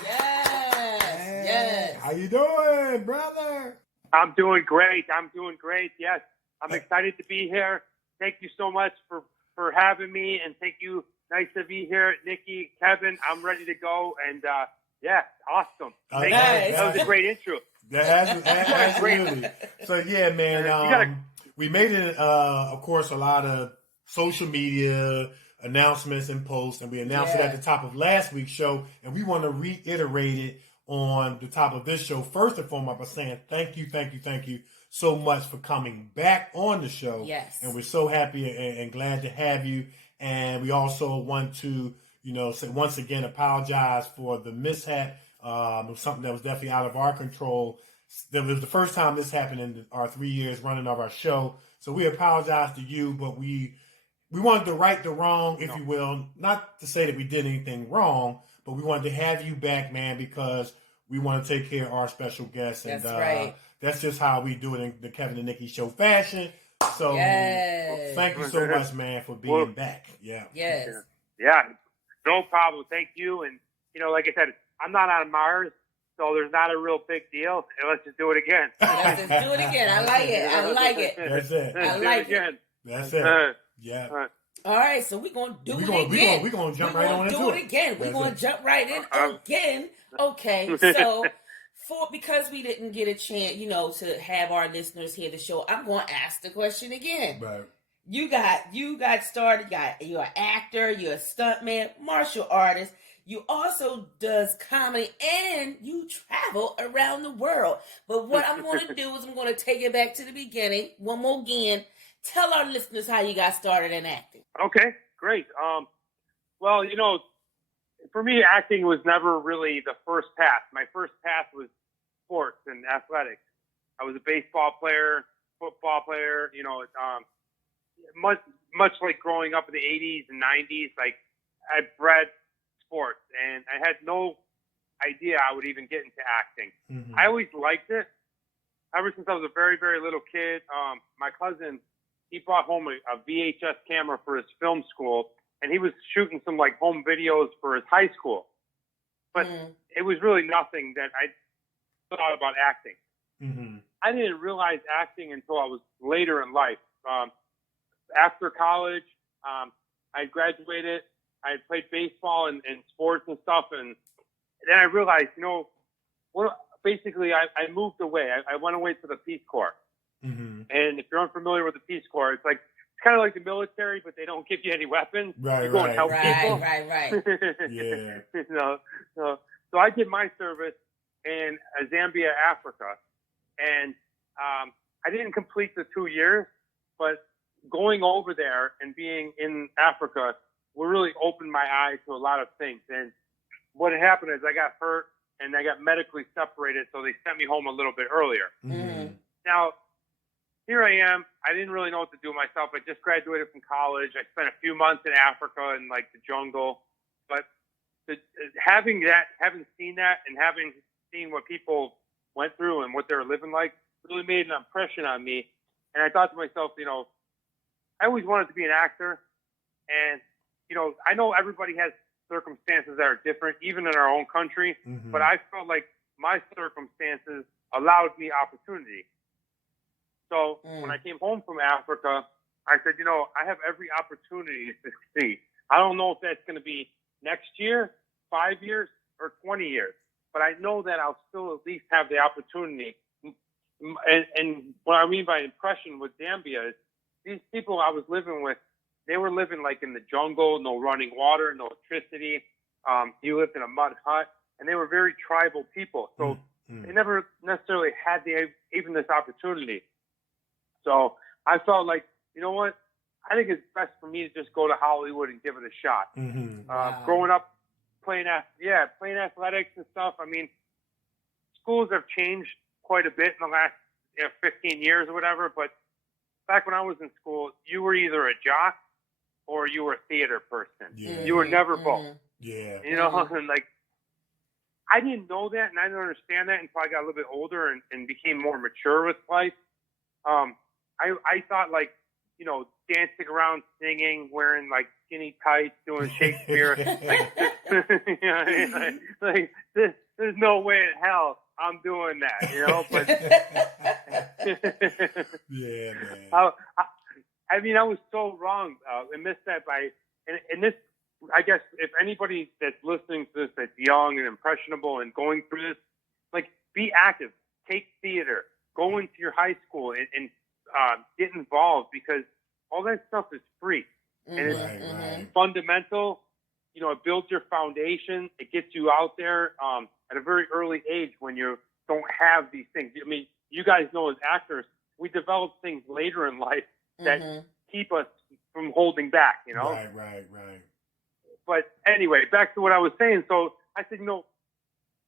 Yes. How you doing, brother? I'm doing great. Yes, I'm excited to be here. Thank you so much for having me, and thank you. Nice to be here, Nikee, Kevin. I'm ready to go, and yeah, awesome. Thank you. That was a great intro. Absolutely. So yeah, man, we made it. Of course, a lot of social media announcements and posts, and we announced it at the top of last week's show, and we want to reiterate it on the top of this show. First and foremost, by saying thank you so much for coming back on the show. Yes, and we're so happy and glad to have you. And we also want to, say once again, apologize for the mishap. It was something that was definitely out of our control. That was the first time this happened in our 3 years running of our show. So we apologize to you, but we wanted to right the wrong, if you will. Not to say that we did anything wrong, but we wanted to have you back, man, because we want to take care of our special guests. And that's right. That's just how we do it in the Kevin and Nikee show fashion. So thank you so much, man, for being back. Yeah. Yes. Yeah. No problem. Thank you. And, like I said, I'm not on Mars, so there's not a real big deal. And let's just do it again. Let's just do it again. I like it. That's it. I like it. That's it. Yeah. All right, so we're going to do it again. We're going to jump right on into it. We're going to do it again. We're going to jump right in again. Okay, so because we didn't get a chance, to have our listeners hear the show, I'm going to ask the question again. Right. You got started. You're an actor. You're a stunt man, martial artist. You also does comedy, and you travel around the world. But what I'm going to do is I'm going to take it back to the beginning one more again. Tell our listeners how you got started in acting. Okay, great. Well, for me, acting was never really the first path. My first path was sports and athletics. I was a baseball player, football player, much like growing up in the 80s and 90s, like I bred sports, and I had no idea I would even get into acting. Mm-hmm. I always liked it. Ever since I was a very, very little kid, my cousin, he brought home a VHS camera for his film school, and he was shooting some home videos for his high school. But it was really nothing that I thought about acting. Mm-hmm. I didn't realize acting until I was later in life. After college, I graduated. I played baseball and sports and stuff, and then I realized, basically I moved away. I went away to the Peace Corps. Mm-hmm. And if you're unfamiliar with the Peace Corps, it's like it's kind of like the military, but they don't give you any weapons. Right, you go and help people. Right. Yeah. So I did my service in Zambia, Africa, and I didn't complete the 2 years, but going over there and being in Africa really opened my eyes to a lot of things. And what had happened is I got hurt and I got medically separated, so they sent me home a little bit earlier. Mm-hmm. Now, here I am. I didn't really know what to do with myself. I just graduated from college. I spent a few months in Africa in like the jungle, but having seen that, and having seen what people went through and what they were living like, really made an impression on me. And I thought to myself, I always wanted to be an actor, and I know everybody has circumstances that are different, even in our own country. Mm-hmm. But I felt like my circumstances allowed me opportunity. So when I came home from Africa, I said, I have every opportunity to succeed. I don't know if that's going to be next year, 5 years, or 20 years, but I know that I'll still at least have the opportunity. And what I mean by impression with Zambia is these people I was living with, they were living like in the jungle, no running water, no electricity. You lived in a mud hut, and they were very tribal people. So they never necessarily had even this opportunity. So I felt like, you know what? I think it's best for me to just go to Hollywood and give it a shot. Mm-hmm. Wow. Growing up playing athletics and stuff. I mean, schools have changed quite a bit in the last 15 years or whatever. But back when I was in school, you were either a jock or you were a theater person. Yeah. You were never both. Yeah. And like, I didn't know that, and I didn't understand that until I got a little bit older and became more mature with life. I thought, like, dancing around, singing, wearing like skinny tights, doing Shakespeare, there's no way in hell I'm doing that, But yeah, man. I was so wrong and missed that and this. I guess if anybody that's listening to this that's young and impressionable and going through this, like, be active, take theater, go into your high school and get involved, because all that stuff is free. And it's fundamental. It builds your foundation. It gets you out there at a very early age when you don't have these things. I mean, you guys know as actors, we develop things later in life that keep us from holding back, Right. But anyway, back to what I was saying. So I said,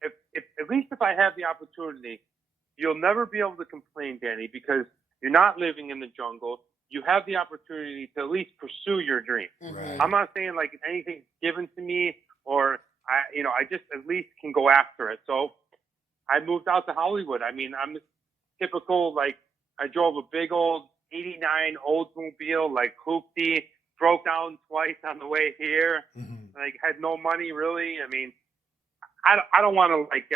if at least if I have the opportunity, you'll never be able to complain, Danny, because you're not living in the jungle. You have the opportunity to at least pursue your dream. Right. I'm not saying like anything's given to me, or I just at least can go after it. So I moved out to Hollywood. I mean, I'm typical, like, I drove a big old 89 Oldsmobile, like hoopty, broke down twice on the way here. Like, had no money really. I mean, I don't want to like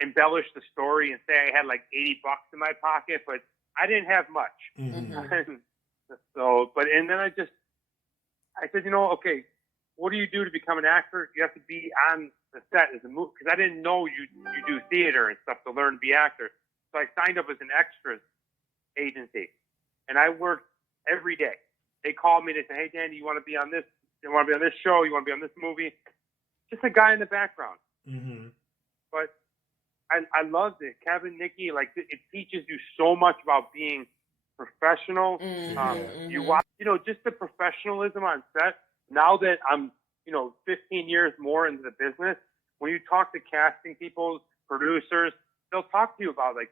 embellish the story and say I had like $80 in my pocket, but I didn't have much. And then I said, okay, what do you do to become an actor? You have to be on the set as a movie, because I didn't know you do theater and stuff to learn to be actor. So I signed up as an extras agency, and I worked every day. They called me. They said, "Hey, Danny, you want to be on this? You want to be on this show? You want to be on this movie?" Just a guy in the background. But I loved it. Kevin, Nikee, like, it teaches you so much about being professional. You watch, just the professionalism on set. Now that I'm, 15 years more into the business, when you talk to casting people, producers, they'll talk to you about, like,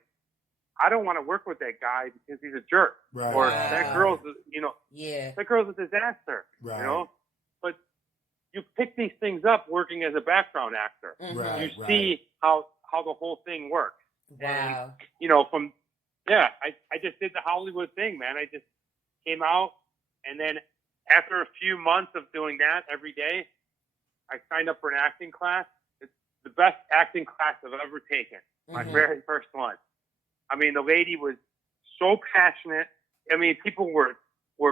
I don't want to work with that guy because he's a jerk. Right. Or that girl's, that girl's a disaster. Right. But you pick these things up working as a background actor. Right. You see how the whole thing works. Wow. And, I just did the Hollywood thing, man. I just came out, and then after a few months of doing that every day, I signed up for an acting class. It's the best acting class I've ever taken. My very first one. I mean, the lady was so passionate. I mean, people were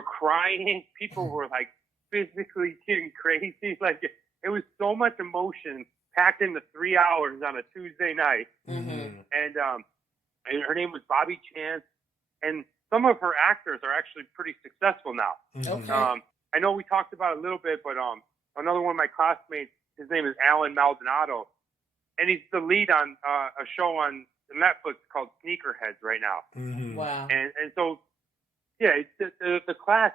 crying. People were like physically getting crazy. Like, it was so much emotion packed into 3 hours on a Tuesday night. And her name was Bobby Chance. And some of her actors are actually pretty successful now. Okay. I know we talked about it a little bit, but another one of my classmates, his name is Alan Maldonado, and he's the lead on a show on Netflix called Sneakerheads right now. Wow. And so, yeah, the class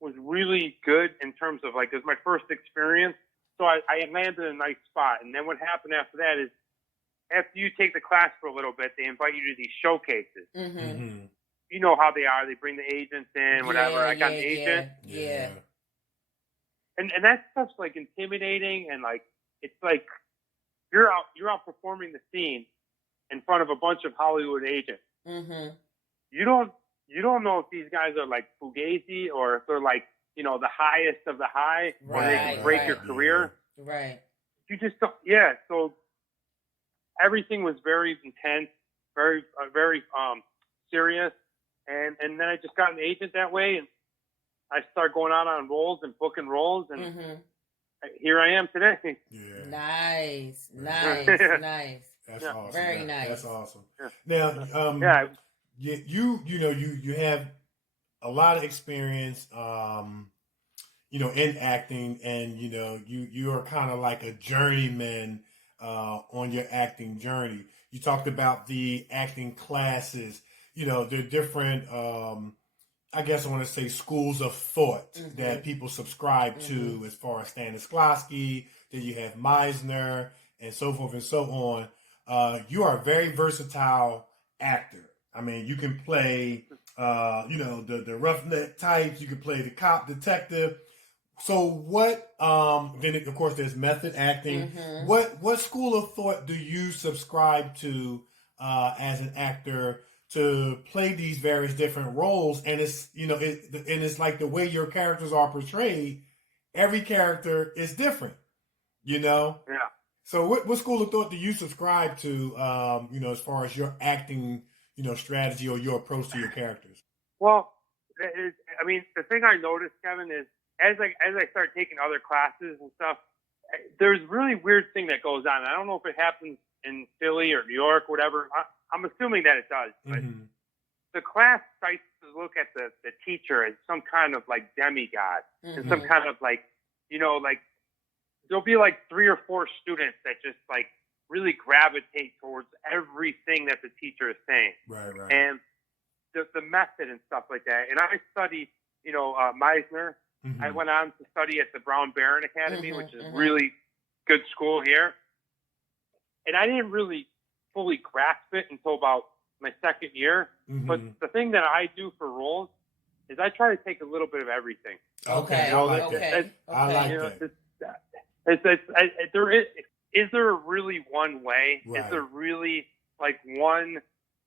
was really good in terms of, like, it was my first experience. So I landed in a nice spot. And then what happened after that is, after you take the class for a little bit, they invite you to these showcases. You know how they are. They bring the agents in, whatever. I got an agent. Yeah. And that stuff's, like, intimidating. And, like, it's like you're out performing the scene in front of a bunch of Hollywood agents. You don't know if these guys are like Fugazi or if they're like, you know, the highest of the high, where they can break your career. Right. You just don't. Yeah. So everything was very intense, very serious, and then I just got an agent that way, and I started going out on roles and booking roles, and here I am today. Yeah. Nice. That's awesome. Very nice. That's awesome. Now, you have a lot of experience, in acting, and you are kind of like a journeyman on your acting journey. You talked about the acting classes. There are different, I guess I want to say, schools of thought that people subscribe to, as far as Stanislavski. Then you have Meisner, and so forth and so on. You are a very versatile actor. I mean, you can play, the roughneck types. You can play the cop, detective. So what? Then of course there's method acting. What school of thought do you subscribe to as an actor to play these various different roles? And it's it's like the way your characters are portrayed. Every character is different. Yeah. So what school of thought do you subscribe to? As far as your acting, strategy or your approach to your characters? Well, the thing I noticed, Kevin, is as I start taking other classes and stuff, there's really weird thing that goes on. I don't know if it happens in Philly or New York or whatever. I'm assuming that it does. But the class starts to look at the teacher as some kind of like demigod and some kind of like, there'll be like 3 or 4 students that just like really gravitate towards everything that the teacher is saying. Right. And the method and stuff like that. And I studied, Meisner. I went on to study at the Brown Baron Academy, which is a really good school here. And I didn't really fully grasp it until about my second year. But the thing that I do for roles is I try to take a little bit of everything. Okay, I like that. I like that. Is there really one way? Right. Is there really like one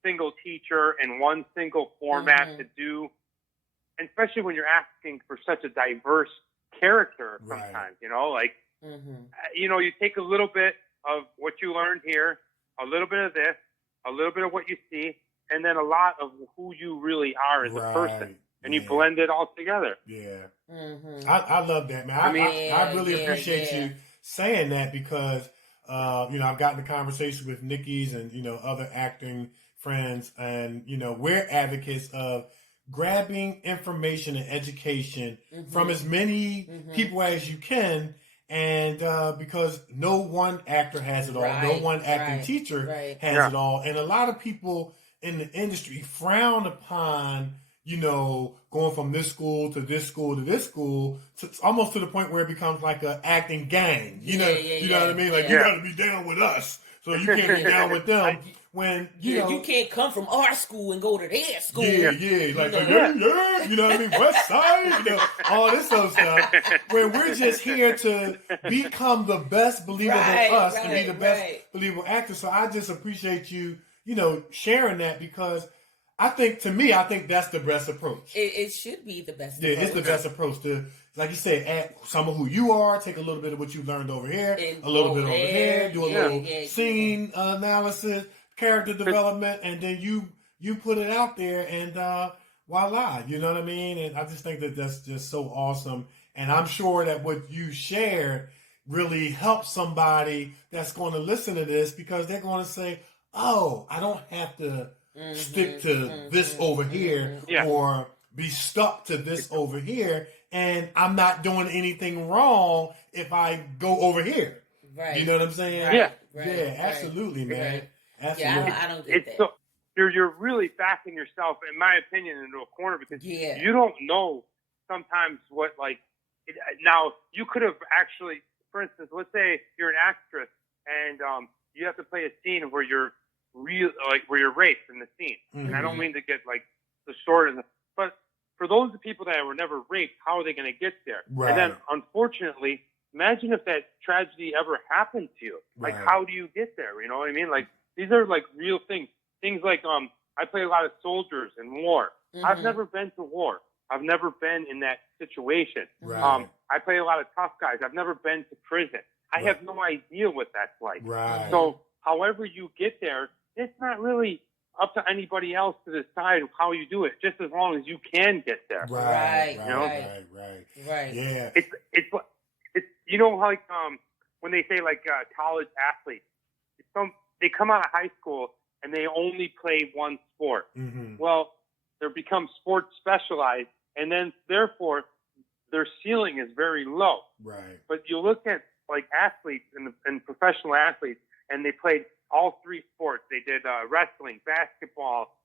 single teacher and one single format to do? And especially when you're asking for such a diverse character sometimes, you take a little bit of what you learned here, a little bit of this, a little bit of what you see, and then a lot of who you really are as a person. And you blend it all together. Yeah. I love that, man. I really appreciate you saying that, because I've gotten a conversation with Nikee's and other acting friends, and we're advocates of grabbing information and education from as many people as you can, and because no one actor has it all, no one acting teacher has it all, and a lot of people in the industry frown upon going from this school to this school to this school, almost to the point where it becomes like an acting gang. You know what I mean? Like, you got to be down with us, so you can't be down with them. When you can't come from our school and go to their school. Like, you know what I mean? West Side, all this other stuff. When we're just here to become the best believable us and be the best believable actors. So I just appreciate you, sharing that, because I think that's the best approach. It should be the best approach. It's the best approach to, like you said, add some of who you are, take a little bit of what you learned over here, a little bit over here, do a little scene analysis, character development, and then you put it out there, and voila, you know what I mean? And I just think that that's just so awesome. And I'm sure that what you shared really helps somebody that's going to listen to this, because they're going to say, oh, I don't have to stick to this over here or be stuck to this over here, and I'm not doing anything wrong if I go over here. Right. You know what I'm saying? Right. Absolutely, man. Right. Absolutely. Yeah, I don't get that. So, you're really backing yourself, in my opinion, into a corner because you don't know sometimes what now you could have actually, for instance, let's say you're an actress and you have to play a scene where you're where you're raped in the scene, and I don't mean to get the short of it, but for those people that were never raped, how are they going to get there? Right. And then, unfortunately, imagine if that tragedy ever happened to you. Like, how do you get there? You know what I mean? Like, these are real things. Things like I play a lot of soldiers in war. I've never been to war. I've never been in that situation. Right. I play a lot of tough guys. I've never been to prison. I have no idea what that's like. Right. So, however you get there, it's not really up to anybody else to decide how you do it, just as long as you can get there. Right. You know? Right. Yeah. It's you know, when they say college athletes, they come out of high school and they only play one sport. Well, they become sports specialized, and then therefore their ceiling is very low. Right. But you look at athletes and professional athletes, and they played all three sports. They did wrestling, basketball,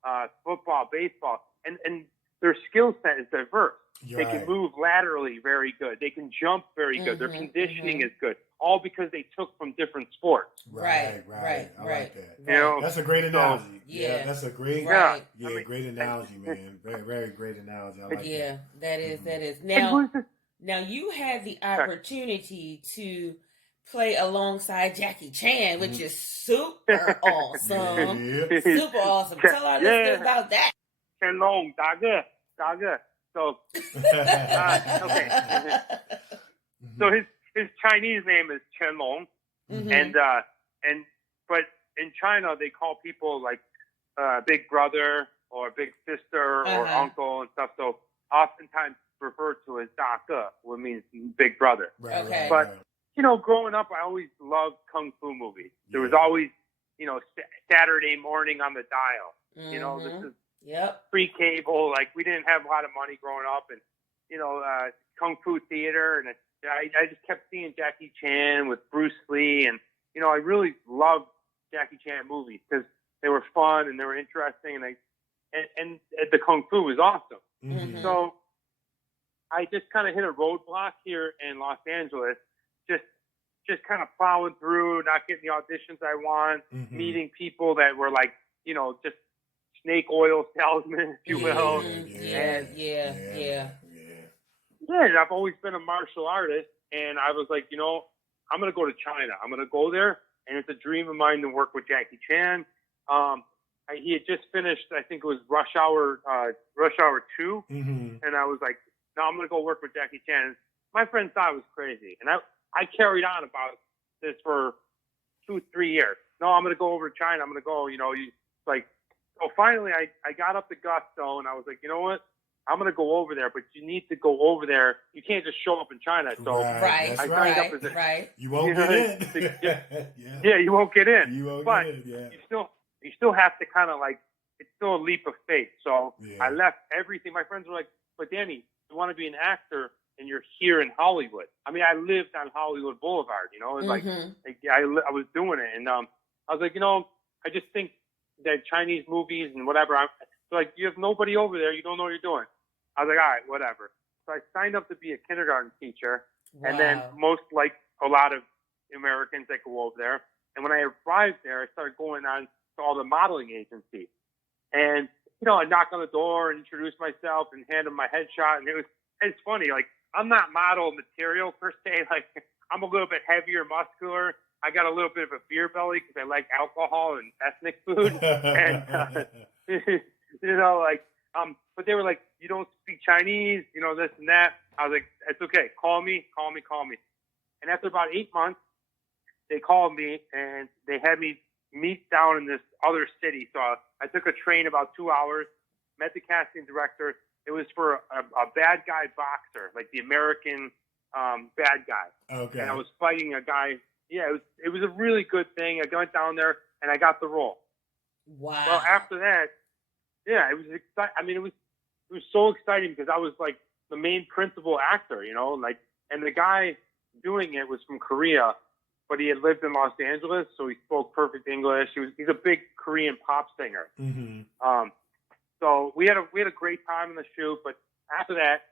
football, baseball, and their skill set is diverse. They can move laterally very good. They can jump very good. Their conditioning is good, all because they took from different sports. Right. I like that. You know, that's a great analogy. Yeah. That's a great, great analogy, man. Very, very great analogy. I like that. That is. Now you had the opportunity to play alongside Jackie Chan, which is super awesome. Super awesome. Tell our listeners about that. Chen Long, 大哥. So, okay. So his Chinese name is Chen Long, but in China they call people big brother or big sister or uncle and stuff. So oftentimes referred to as 大哥, which means big brother. Right, okay. But you know, growing up, I always loved kung fu movies. There was always, Saturday morning on the dial. You know, this is pre-cable. We didn't have a lot of money growing up, and kung fu theater, and I just kept seeing Jackie Chan with Bruce Lee, and I really loved Jackie Chan movies because they were fun and they were interesting, and the kung fu was awesome. So I just kind of hit a roadblock here in Los Angeles, just kind of plowing through, not getting the auditions I want, meeting people that were just snake oil salesmen, if you will. Yeah. And I've always been a martial artist, and I was like, I'm going to go to China. I'm going to go there, and it's a dream of mine to work with Jackie Chan. He had just finished, I think it was Rush Hour 2, and I was like, no, I'm going to go work with Jackie Chan. My friends thought it was crazy, and I carried on about this for 2-3 years. No, I'm going to go over to China. I'm going to go, so finally I got up the gusto, and I was like, you know what? I'm going to go over there, but you need to go over there. You can't just show up in China. So I signed up as you won't get in. You won't get in. You won't but get in, you still have to kind of it's still a leap of faith. So I left everything. My friends were like, but Danny, you want to be an actor and you're here in Hollywood. I mean, I lived on Hollywood Boulevard, It was I was doing it. And I was like, I just think that Chinese movies and whatever, you have nobody over there. You don't know what you're doing. I was like, all right, whatever. So I signed up to be a kindergarten teacher. Wow. And then a lot of Americans that go over there. And when I arrived there, I started going on to all the modeling agencies. And, I knock on the door and introduce myself and hand them my headshot. And it's funny. I'm not model material per se. I'm a little bit heavier, muscular. I got a little bit of a beer belly because I like alcohol and ethnic food. And, but they were like, you don't speak Chinese, this and that. I was like, it's okay. Call me. And after about 8 months, they called me and they had me meet down in this other city. So I took a train about 2 hours, met the casting director. It was for a bad guy boxer, the American bad guy. Okay. And I was fighting a guy. Yeah, it was a really good thing. I went down there and I got the role. Wow. Well, after that, yeah, it was exciting. I mean, it was so exciting because I was like the main principal actor, you know, like, and the guy doing it was from Korea, but he had lived in Los Angeles, so he spoke perfect English. He's a big Korean pop singer. Mm-hmm. So we had a great time in the shoot, but after that,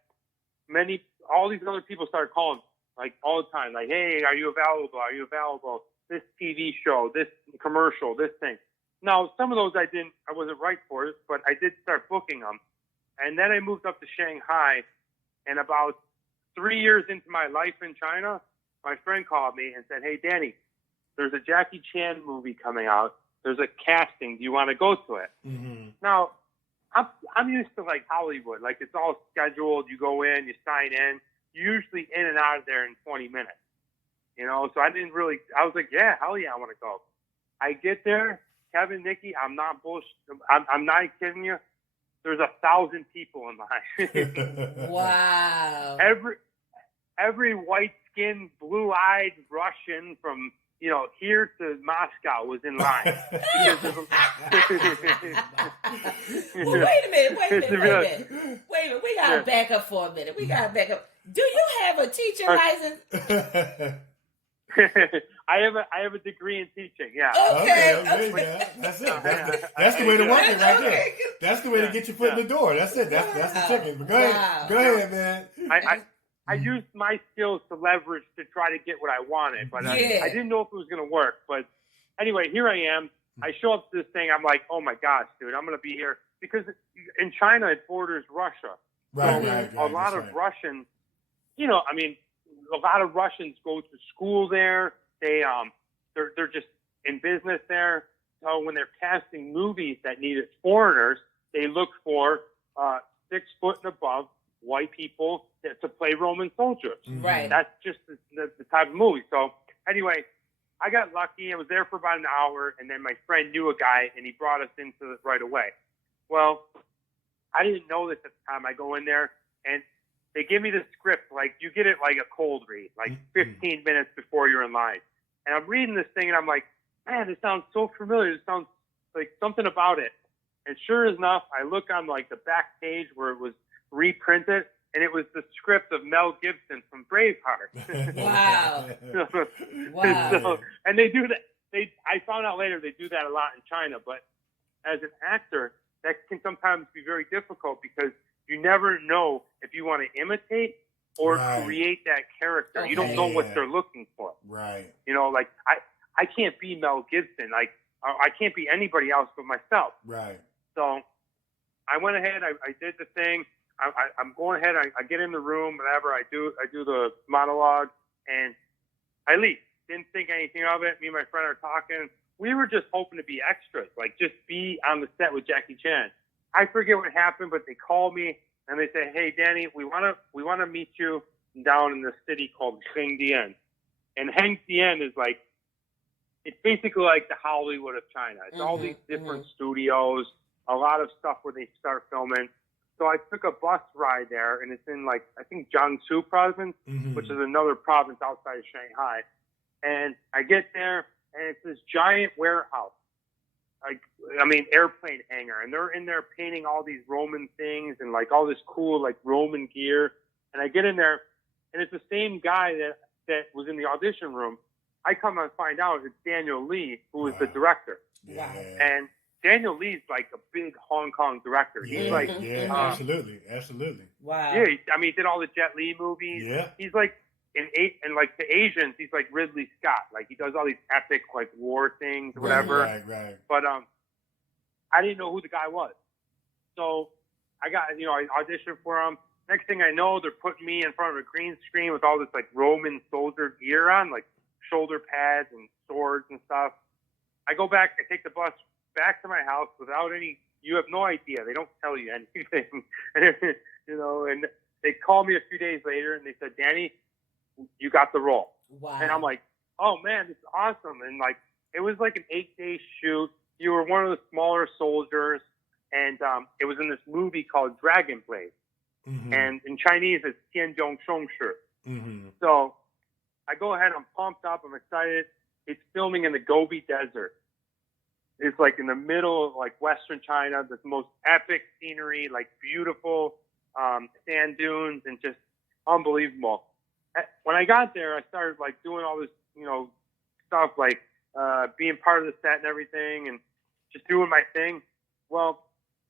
all these other people started calling like all the time, like, hey, are you available? Are you available? This TV show, this commercial, this thing. Now, some of those I wasn't right for it, but I did start booking them. And then I moved up to Shanghai, and about 3 years into my life in China, my friend called me and said, hey, Danny, there's a Jackie Chan movie coming out. There's a casting. Do you want to go to it? Mm-hmm. Now, I'm used to like Hollywood. Like it's all scheduled. You go in, you sign in. You're usually in and out of there in 20 minutes. You know, so I was like, yeah, hell yeah, I want to go. I get there, Kevin, Nikki, I'm not bullshit. I'm not kidding you. There's 1,000 people in line. Wow. Every white-skinned, blue-eyed Russian from, you know, here to Moscow was in line. Well, wait a minute. We gotta back up for a minute. Do you have a teaching license? I have a degree in teaching. Yeah. Okay. Yeah. That's it. That's the way to work it right there. That's the way to get your foot in the door. That's it. That's the ticket. But go ahead, man. I used my skills to leverage to try to get what I wanted, but I didn't know if it was going to work. But anyway, here I am. I show up to this thing. I'm like, oh my gosh, dude, I'm going to be here because in China it borders Russia. Right. A lot of Russians, you know, I mean, a lot of Russians go to school there. They're just in business there. So when they're casting movies that needed foreigners, they look for 6 foot and above white people to play Roman soldiers. Right. That's just the type of movie. So anyway, I got lucky. I was there for about an hour, and then my friend knew a guy, and he brought us into it right away. Well, I didn't know this at the time. I go in there, and they give me the script. Like, you get it like a cold read, like 15 minutes before you're in line. And I'm reading this thing, and I'm like, man, this sounds so familiar. This sounds like something about it. And sure enough, I look on like the back page where it was reprinted, and it was the script of Mel Gibson from Braveheart. Wow. Wow. So, and they do that. I found out later they do that a lot in China, but as an actor, that can sometimes be very difficult because you never know if you want to imitate or create that character. Okay. You don't know what they're looking for. Right. You know, like I can't be Mel Gibson. Like I can't be anybody else but myself. Right. So I went ahead. I did the thing. I'm going ahead. I get in the room, whatever. I do the monologue, and I leave. Didn't think anything of it. Me and my friend are talking. We were just hoping to be extras, like just be on the set with Jackie Chan. I forget what happened, but they call me and they say, "Hey, Danny, we want to meet you down in this city called Hengdian." And Hengdian is like, it's basically like the Hollywood of China. It's all these different studios, a lot of stuff where they start filming. So I took a bus ride there, and it's in like, I think Jiangsu province, which is another province outside of Shanghai. And I get there, and it's this giant warehouse. Airplane hangar, and they're in there painting all these Roman things and like all this cool like Roman gear. And I get in there, and it's the same guy that was in the audition room. I come and find out it's Daniel Lee, who is the director. Yeah. And Daniel Lee's like a big Hong Kong director. He's like, absolutely. Wow. Yeah, he did all the Jet Li movies. Yeah. He's like, and like to Asians, he's like Ridley Scott. Like he does all these epic like war things, or whatever. Right. But I didn't know who the guy was, so I auditioned for him. Next thing I know, they're putting me in front of a green screen with all this like Roman soldier gear on, like shoulder pads and swords and stuff. I go back. I take the bus back to my house without any. You have no idea. They don't tell you anything, And they called me a few days later and they said, "Danny, you got the role." Wow. And I'm like, "Oh man, this is awesome!" And like, it was like an 8-day shoot. You were one of the smaller soldiers, and it was in this movie called Dragon Blade, and in Chinese it's Tianzhong Shongshi. So I go ahead. I'm pumped up. I'm excited. It's filming in the Gobi Desert. It's like in the middle of like Western China, the most epic scenery, like beautiful sand dunes, and just unbelievable. When I got there, I started like doing all this, stuff like being part of the set and everything, and just doing my thing. Well,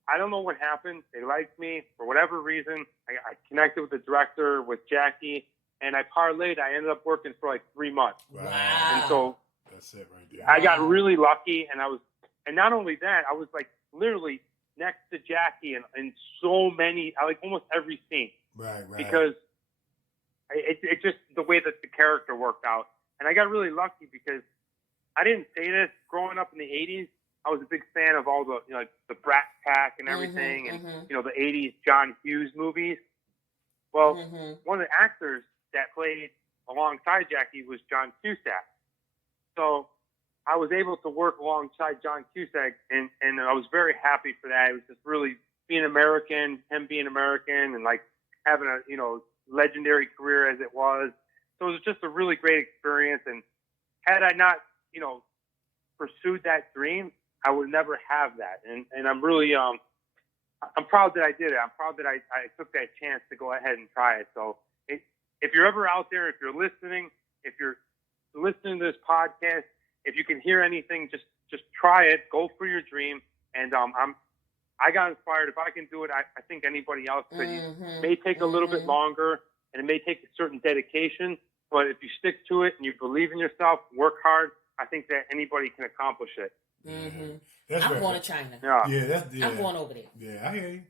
I don't know what happened. They liked me for whatever reason. I connected with the director, with Jackie, and I parlayed. I ended up working for like 3 months. Wow. And so that's it right there. I got really lucky, and not only that, I was like literally next to Jackie in so many, like almost every scene. Right. Because it just the way that the character worked out. And I got really lucky because I didn't say this growing up in the 80s. I was a big fan of all the, the Brat Pack and everything, and the 80s John Hughes movies. Well, one of the actors that played alongside Jackie was John Cusack. So I was able to work alongside John Cusack, and I was very happy for that. It was just really being American, him being American, and like having a legendary career as it was. So it was just a really great experience. And had I not pursued that dream, I would never have that. And I'm really I'm proud that I did it. I'm proud that I took that chance to go ahead and try it. So if you're ever out there, if you're listening to this podcast, if you can hear anything, just try it. Go for your dream. And I got inspired. If I can do it, I think anybody else could. It may take a little bit longer, and it may take a certain dedication. But if you stick to it and you believe in yourself, work hard, I think that anybody can accomplish it. I'm going to China. Yeah. I'm going over there. Yeah, I hear you.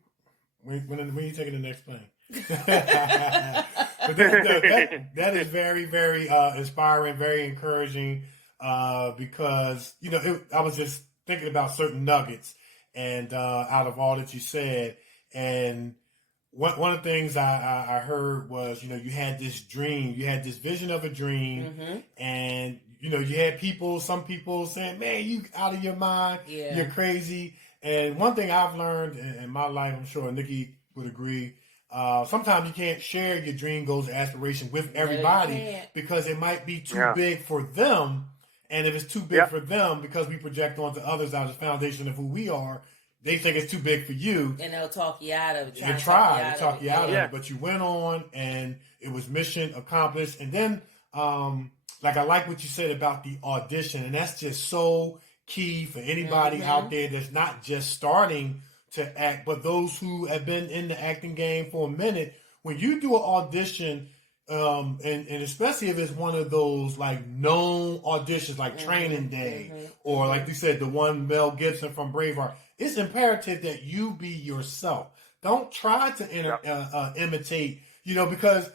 When are you taking the next plane? But that is very, very inspiring, very encouraging, because I was just thinking about certain nuggets, and out of all that you said, and one of the things I heard was you had this dream, you had this vision of a dream, and you had some people saying, "Man, you out of your mind, you're crazy." And one thing I've learned in my life, I'm sure Nikee would agree. Sometimes you can't share your dream, goals, and aspirations with everybody because it might be too big for them. And if it's too big for them, because we project onto others as the foundation of who we are, they think it's too big for you. And they'll talk you out of it. They try to talk you out of it. But you went on, and it was mission accomplished. And then, I like what you said about the audition. And that's just so key for anybody out there that's not just starting to act, but those who have been in the acting game for a minute. When you do an audition, and especially if it's one of those like known auditions like Training Day or like you said, the one Mel Gibson from Braveheart, it's imperative that you be yourself. Don't try to imitate, because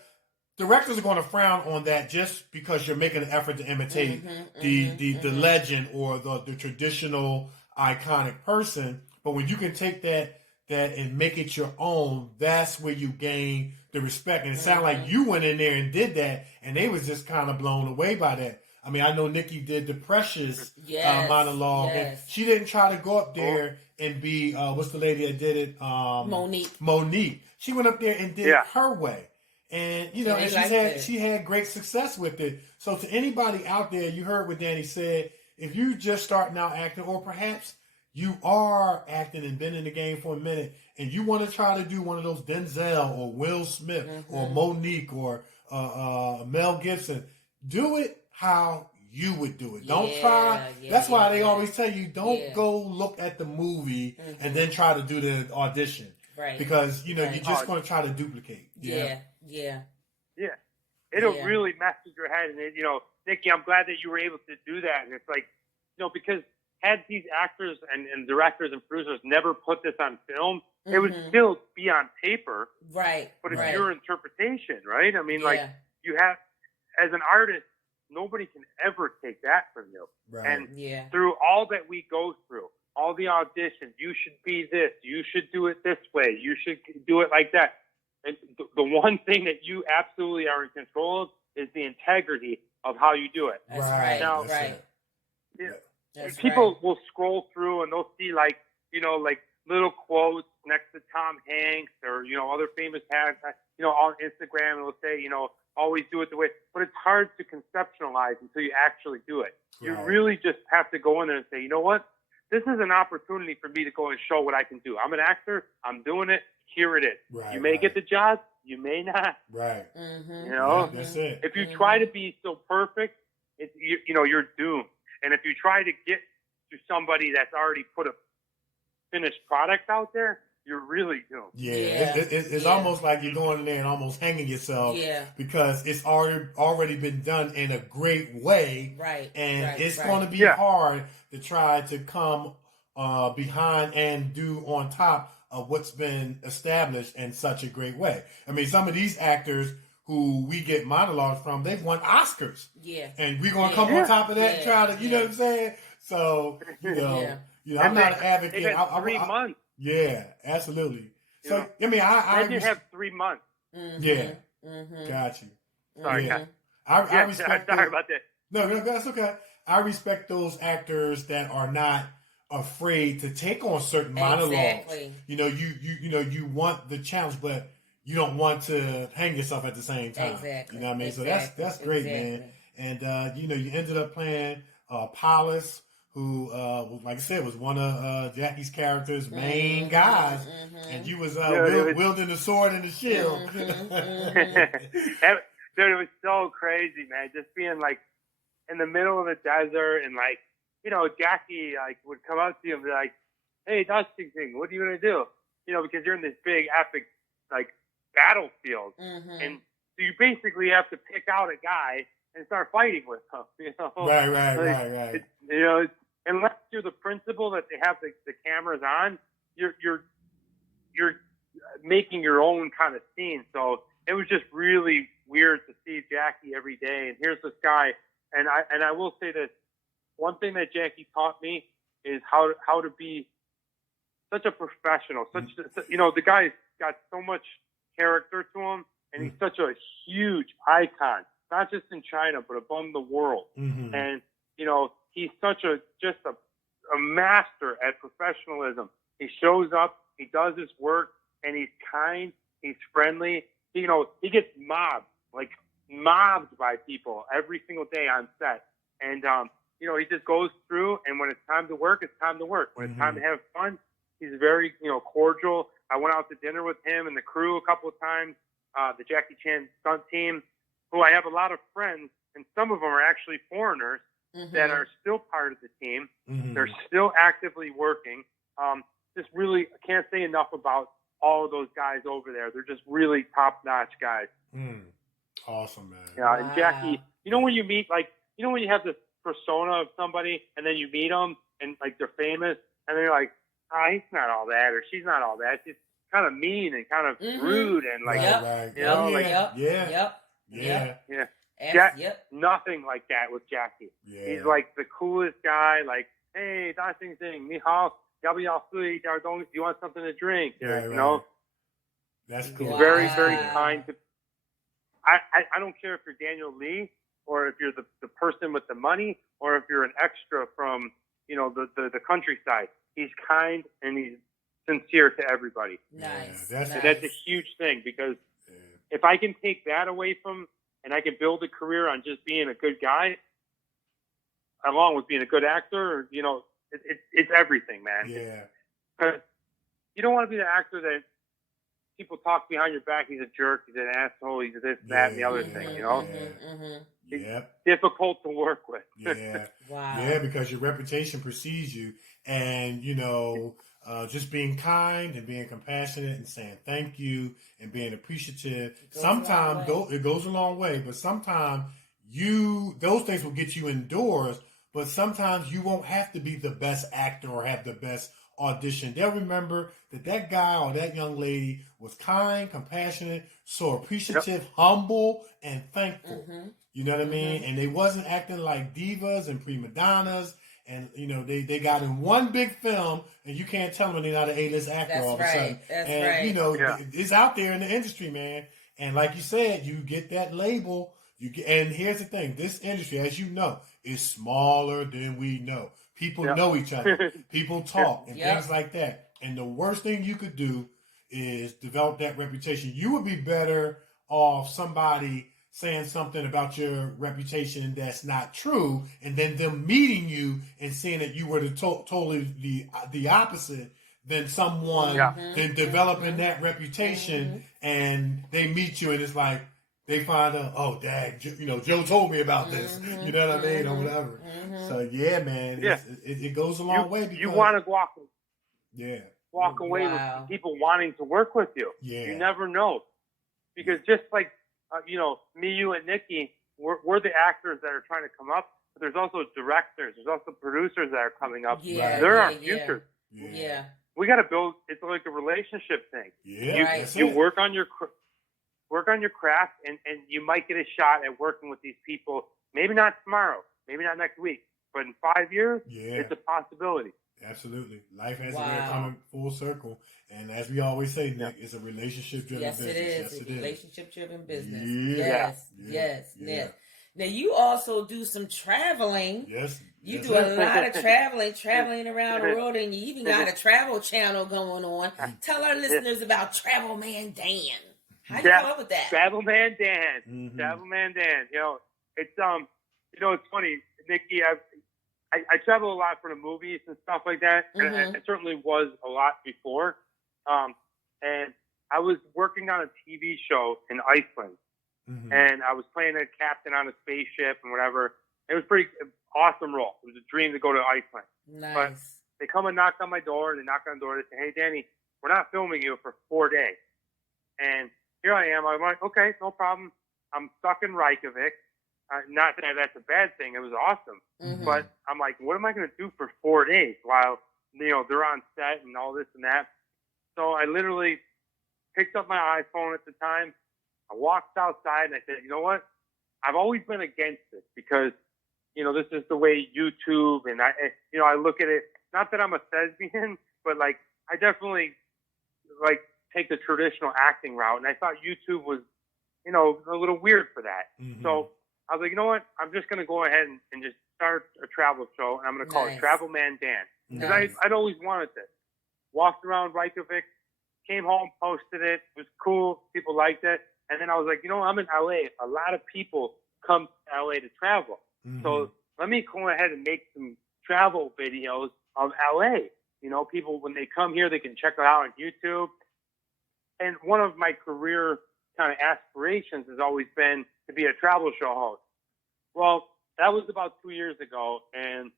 directors are going to frown on that just because you're making an effort to imitate the legend or the traditional iconic person. But when you can take that and make it your own, that's where you gain the respect. And it sounded like you went in there and did that, and they was just kind of blown away by that. I mean, I know Nikee did the Precious monologue, and she didn't try to go up there and be what's the lady that did it? Monique. She went up there and did it her way. And and she had great success with it. So to anybody out there, you heard what Danny said. If you just starting out acting, or perhaps you are acting and been in the game for a minute, and you want to try to do one of those Denzel or Will Smith or Monique or Mel Gibson, do it how you would do it. Don't try. That's why they always tell you, don't go look at the movie and then try to do the audition. Right. Because, you're just going to try to duplicate. Yeah. It'll really mess with your head. And, Nikee, I'm glad that you were able to do that. And it's like, because had these actors and directors and producers never put this on film, it would still be on paper. Right. But it's your interpretation, right? I mean, you have, as an artist, nobody can ever take that from you. Right. And through all that we go through, all the auditions, you should be this, you should do it this way, you should do it like that. And the one thing that you absolutely are in control of is the integrity of how you do it. That's right. Now, That's people will scroll through and they'll see like little quotes next to Tom Hanks or, other famous hashtags, on Instagram, and they'll say, always do it the way, but it's hard to conceptualize until you actually do it. You really just have to go in there and say, you know what? this is an opportunity for me to go and show what I can do. I'm an actor. I'm doing it. Here it is. Right, you may get the job. You may not. Right. You know, that's it. If you try to be so perfect, you're doomed. And if you try to get to somebody that's already put a finished product out there, you're really doomed. It's almost like you're going in there and almost hanging yourself because it's already been done in a great way. Right. And it's going to be hard to try to come behind and do on top of what's been established in such a great way. I mean, some of these actors who we get monologues from, they've won Oscars. Yeah. And we're going to come on top of that and try to, you know what I'm saying? So, you know, I'm not an advocate. They had 3 months. Yeah, absolutely. So, you know, I did have 3 months. Yeah. Got you. Sorry, I respect sorry about that. No, that's okay. I respect those actors that are not afraid to take on certain monologues. Exactly. You know, you want the challenge, but you don't want to hang yourself at the same time. Exactly. You know what I mean? So that's great, man. And you ended up playing Paulus, who like I said, was one of Jackie's character's main guys, and you was wielding the sword and the shield. Dude, it was so crazy, man. Just being like in the middle of the desert, and like, you know, Jackie like would come up to you and be like, "Hey, Dusty King, what are you gonna do?" You know, because you're in this big epic like battlefield, and so you basically have to pick out a guy and start fighting with him. You know, right. You know, unless you're the principal that they have the cameras on, you're making your own kind of scene. So it was just really weird to see Jackie every day. And here's this guy, and I will say this: one thing that Jackie taught me is how to be such a professional. You know, the guy's got so much character to him, and he's such a huge icon, not just in China but among the world. And you know, he's such a master at professionalism. He shows up, he does his work, and he's kind, he's friendly. You know, he gets mobbed by people every single day on set. And, you know, he just goes through, and when it's time to work, it's time to work. When it's time to have fun, he's very, you know, cordial. I went out to dinner with him and the crew a couple of times, the Jackie Chan stunt team, who I have a lot of friends, and some of them are actually foreigners that are still part of the team. They're still actively working. Just really, I can't say enough about all of those guys over there. They're just really top-notch guys. Awesome, man. Yeah, and Jackie, you know when you meet, like, you know when you have this persona of somebody, and then you meet them, and, like, they're famous, and they're like, he's not all that, or she's not all that. She's kind of mean and kind of rude, and, like, you know, nothing like that with Jackie. He's like the coolest guy, like, hey, da xing xing, ni hao, yao bu yao sui, do you want something to drink? You know? That's cool. He's very, very kind to. I don't care if you're Daniel Lee, or if you're the person with the money, or if you're an extra from, you know, the countryside. He's kind and he's sincere to everybody. Nice. That's a huge thing, because if I can take that away from, and I can build a career on just being a good guy, along with being a good actor, you know, it's everything, man. Yeah. Because you don't want to be the actor that people talk behind your back. He's a jerk. He's an asshole. He's this, that, and the other thing. You know. It's difficult to work with. Yeah, because your reputation precedes you, and you know, just being kind and being compassionate and saying thank you and being appreciative. Sometimes it goes a long way, but sometimes those things will get you indoors. But sometimes you won't have to be the best actor or have the best audition. They'll remember that guy or that young lady was kind, compassionate, so appreciative, humble, and thankful. You know what I mean? And they wasn't acting like divas and prima donnas. And, you know, they got in one big film, and you can't tell them they're not an A-list actor all of a sudden. And, you know, it's out there in the industry, man. And like you said, you get that label. And here's the thing. This industry, as you know, is smaller than we know. People know each other. People talk and things like that. And the worst thing you could do is develop that reputation. You would be better off somebody saying something about your reputation that's not true, and then them meeting you and seeing that you were totally the opposite than someone, then developing that reputation, and they meet you and it's like they find out, oh, dang, Joe told me about this, you know what I mean, or whatever. So yeah, man, it goes a long way. Because you want to walk away with Wow. people wanting to work with you. Yeah. You never know. Because just like, me, you, and Nikee, we're the actors that are trying to come up, but there's also directors, there's also producers that are coming up. Yeah, They're our futures. Yeah. We got to build, it's like a relationship thing. Yeah, you work on your craft, and you might get a shot at working with these people, maybe not tomorrow, maybe not next week, but in 5 years, it's a possibility. Absolutely. Life has a way of coming full circle. And as we always say, Nick, it's a relationship-driven business. Yes, it is. Relationship-driven business. Yes. Now, you also do some traveling. Yes. You do a lot of traveling around the world, and you even got a travel channel going on. Tell our listeners about Travel Man Dan. How you come up with that? Travel Man Dan. Travel Man Dan. It's it's funny, Nikee. I travel a lot for the movies and stuff like that, and I certainly was a lot before. And I was working on a TV show in Iceland, and I was playing a captain on a spaceship and whatever. It was a pretty awesome role. It was a dream to go to Iceland. Nice. But they come and knock on my door, and they knock on the door. They say, "Hey, Danny, we're not filming you for 4 days." And here I am. I'm like, okay, no problem. I'm stuck in Reykjavik. Not that that's a bad thing. It was awesome. But I'm like, what am I going to do for 4 days while, they're on set and all this and that? So I literally picked up my iPhone at the time. I walked outside and I said, you know what? I've always been against this because, this is the way YouTube and I look at it, not that I'm a thespian, but like, I definitely like take the traditional acting route. And I thought YouTube was, a little weird for that. So I was like, you know what? I'm just going to go ahead and just start a travel show, and I'm going to call it Travel Man Dan. Because I'd always wanted this. Walked around Reykjavik, came home, posted it. It was cool. People liked it. And then I was like, I'm in LA. A lot of people come to LA to travel. So let me go ahead and make some travel videos of LA. People, when they come here, they can check it out on YouTube. And one of my career kind of aspirations has always been to be a travel show host. Well, that was about 2 years ago, and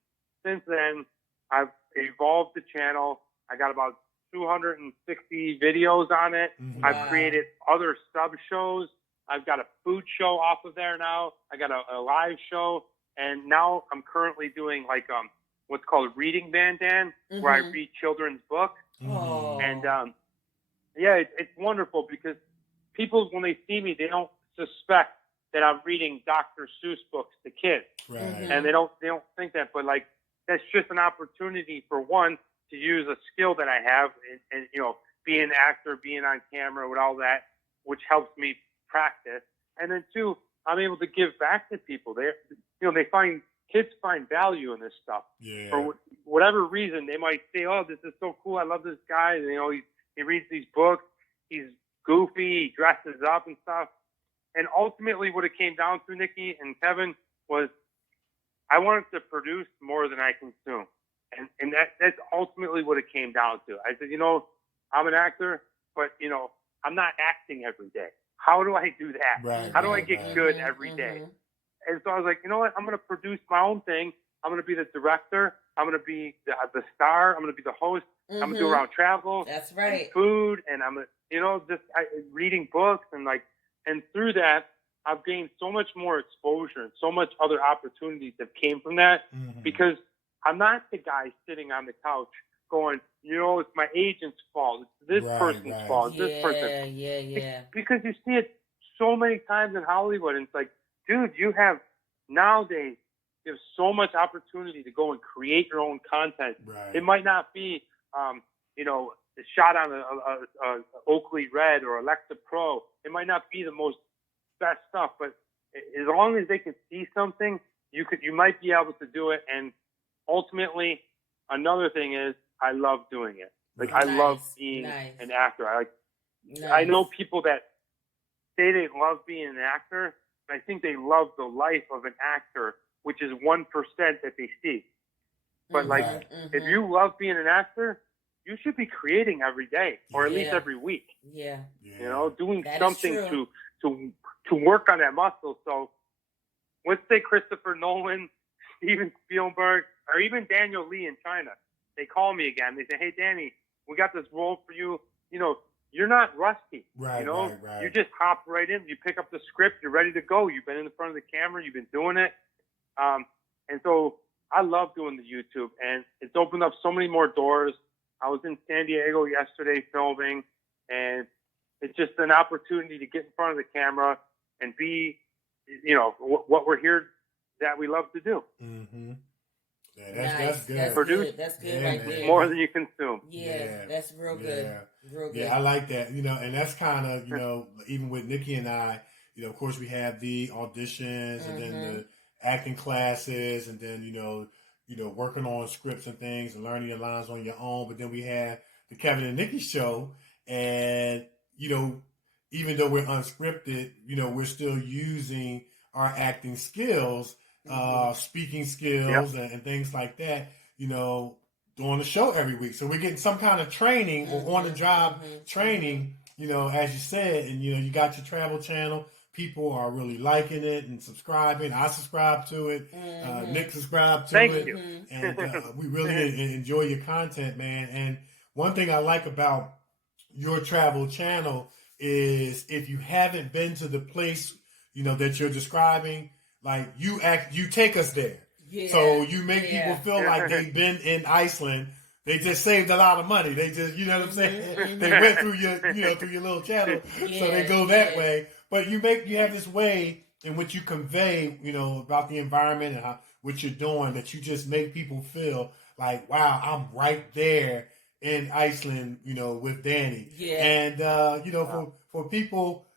since then, I've evolved the channel. I got about 260 videos on it. I've created other sub-shows. I've got a food show off of there now. I got a live show, and now I'm currently doing like what's called Reading Van Dan, where I read children's books. And it's wonderful because people, when they see me, they don't suspect that I'm reading Dr. Seuss books to kids. And they don't think that, but like, that's just an opportunity for one to use a skill that I have and being an actor, being on camera with all that, which helps me practice. And then two, I'm able to give back to people. Kids find value in this stuff. For whatever reason, they might say, oh, this is so cool. I love this guy. He reads these books. He's goofy. He dresses up and stuff. And ultimately what it came down to, Nikee and Kevin, was I wanted to produce more than I consume. And that's ultimately what it came down to. I said, I'm an actor, but, I'm not acting every day. How do I do that? How do I get good every day? And so I was like, you know what? I'm going to produce my own thing. I'm going to be the director. I'm going to be the star. I'm going to be the host. I'm going to do around travel. That's right. And food. And I'm, reading books and through that, I've gained so much more exposure and so much other opportunities that came from that because I'm not the guy sitting on the couch going, it's my agent's fault. It's this person's fault. It's this person. Yeah. Because you see it so many times in Hollywood. And it's like, dude, nowadays, you have so much opportunity to go and create your own content. It might not be, shot on a Oakley Red or Alexa Pro. It might not be the most best stuff, but as long as they can see something, you might be able to do it. And ultimately, another thing is, I love doing it. Like I love being an actor. I know people that say they love being an actor, I think they love the life of an actor, which is 1% that they see. But like, if you love being an actor, you should be creating every day, or at least every week. Yeah. You know, doing that something to work on that muscle. So let's say Christopher Nolan, Steven Spielberg, or even Daniel Lee in China. They call me again. They say, "Hey, Danny, we got this role for you. You know, you're not rusty. You know, you just hop right in. You pick up the script. You're ready to go. You've been in front of the camera. You've been doing it." And so I love doing the YouTube, and it's opened up so many more doors. I was in San Diego yesterday filming, and it's just an opportunity to get in front of the camera and be, you know, what we're here that we love to do. Mm-hmm. Yeah, that's good. That's good right there. More than you consume. Yeah, that's real good. Real good. Yeah, I like that. You know, and that's kind of, you know, even with Nikee and I, you know, of course we have the auditions and then the acting classes, and then, you know, working on scripts and things and learning your lines on your own. But then we have the Kevin and Nikee show, and, you know, even though we're unscripted, you know, we're still using our acting skills, speaking skills and things like that, you know, doing the show every week. So we're getting some kind of training or on the job training, you know, as you said, and, you know, you got your travel channel. People are really liking it and subscribing. I subscribe to it. Nick subscribed to it. Thank you. And we really enjoy your content, man. And one thing I like about your travel channel is if you haven't been to the place, you know, that you're describing, like you take us there. Yeah. So you make people feel like they've been in Iceland. They just saved a lot of money. They just, you know what I'm saying? They went through your little channel. So they go that way. But you have this way in which you convey, you know, about the environment and what you're doing, that you just make people feel like, wow, I'm right there in Iceland, you know, with Danny. Yeah. And, you know, for people,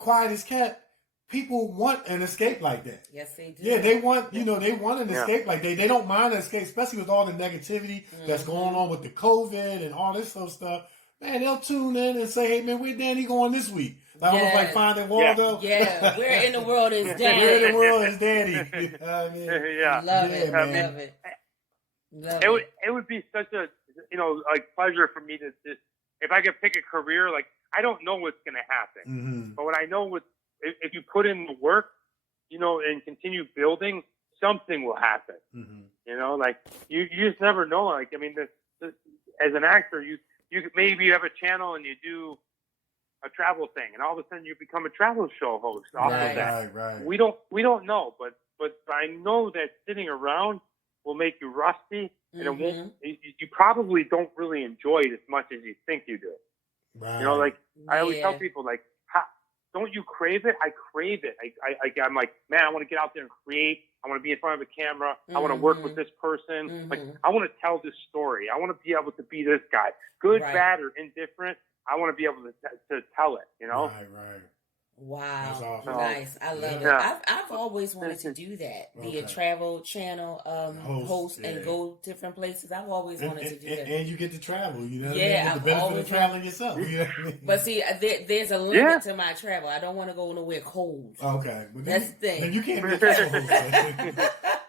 quiet as kept, people want an escape like that. Yes, they do. Yeah, they want, you know, an escape like that. They don't mind an escape, especially with all the negativity that's going on with the COVID and all this sort of stuff. Man, they'll tune in and say, "Hey, man, where Danny going this week?" Almost like Finding Waldo. Yeah, where in the world is Danny? Where in the world is Danny? You know what I mean? Love it. It would be such a, you know, like pleasure for me to just, if I could pick a career, like I don't know what's going to happen, but what I know if you put in the work, you know, and continue building, something will happen. You know, like you just never know. Like, I mean, as an actor, you maybe you have a channel and you do a travel thing, and all of a sudden you become a travel show host off of that. Right. We don't know, but I know that sitting around will make you rusty, and it won't. You probably don't really enjoy it as much as you think you do. Right. You know, like I always tell people, like, don't you crave it? I crave it. I'm like, man, I want to get out there and create. I want to be in front of a camera. I want to work with this person. Like, I want to tell this story. I want to be able to be this guy, good, bad, or indifferent. I want to be able to tell it, you know? Right. Wow. Awesome. Nice. I love it. I've always wanted to do that. Be a travel channel host and go different places. I've always wanted to do that. And you get to travel, you know? Yeah, the benefit of traveling yourself. You know what I mean? But see, there's a limit to my travel. I don't want to go nowhere cold. Okay. That's the thing. Then you can't be a travel host.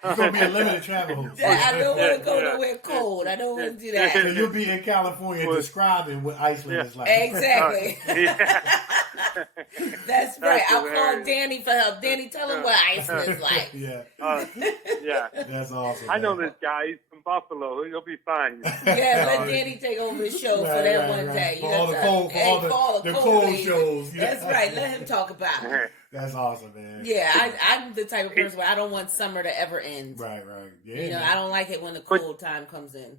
You're going to be a limited travel host. I don't want to go nowhere cold. I don't want to do that. So you'll be in California describing what Iceland is like. Exactly. That's right. I'll call Danny for help. Danny, tell him what Iceland's like. That's awesome. I know this guy. He's from Buffalo. He'll be fine. Let Danny take over the show for that one day. For all the cold shows. That's right. Let him talk about it. That's awesome, man. Yeah, I'm the type of person where I don't want summer to ever end. Right. Yeah. You know, I don't like it when the cold time comes in.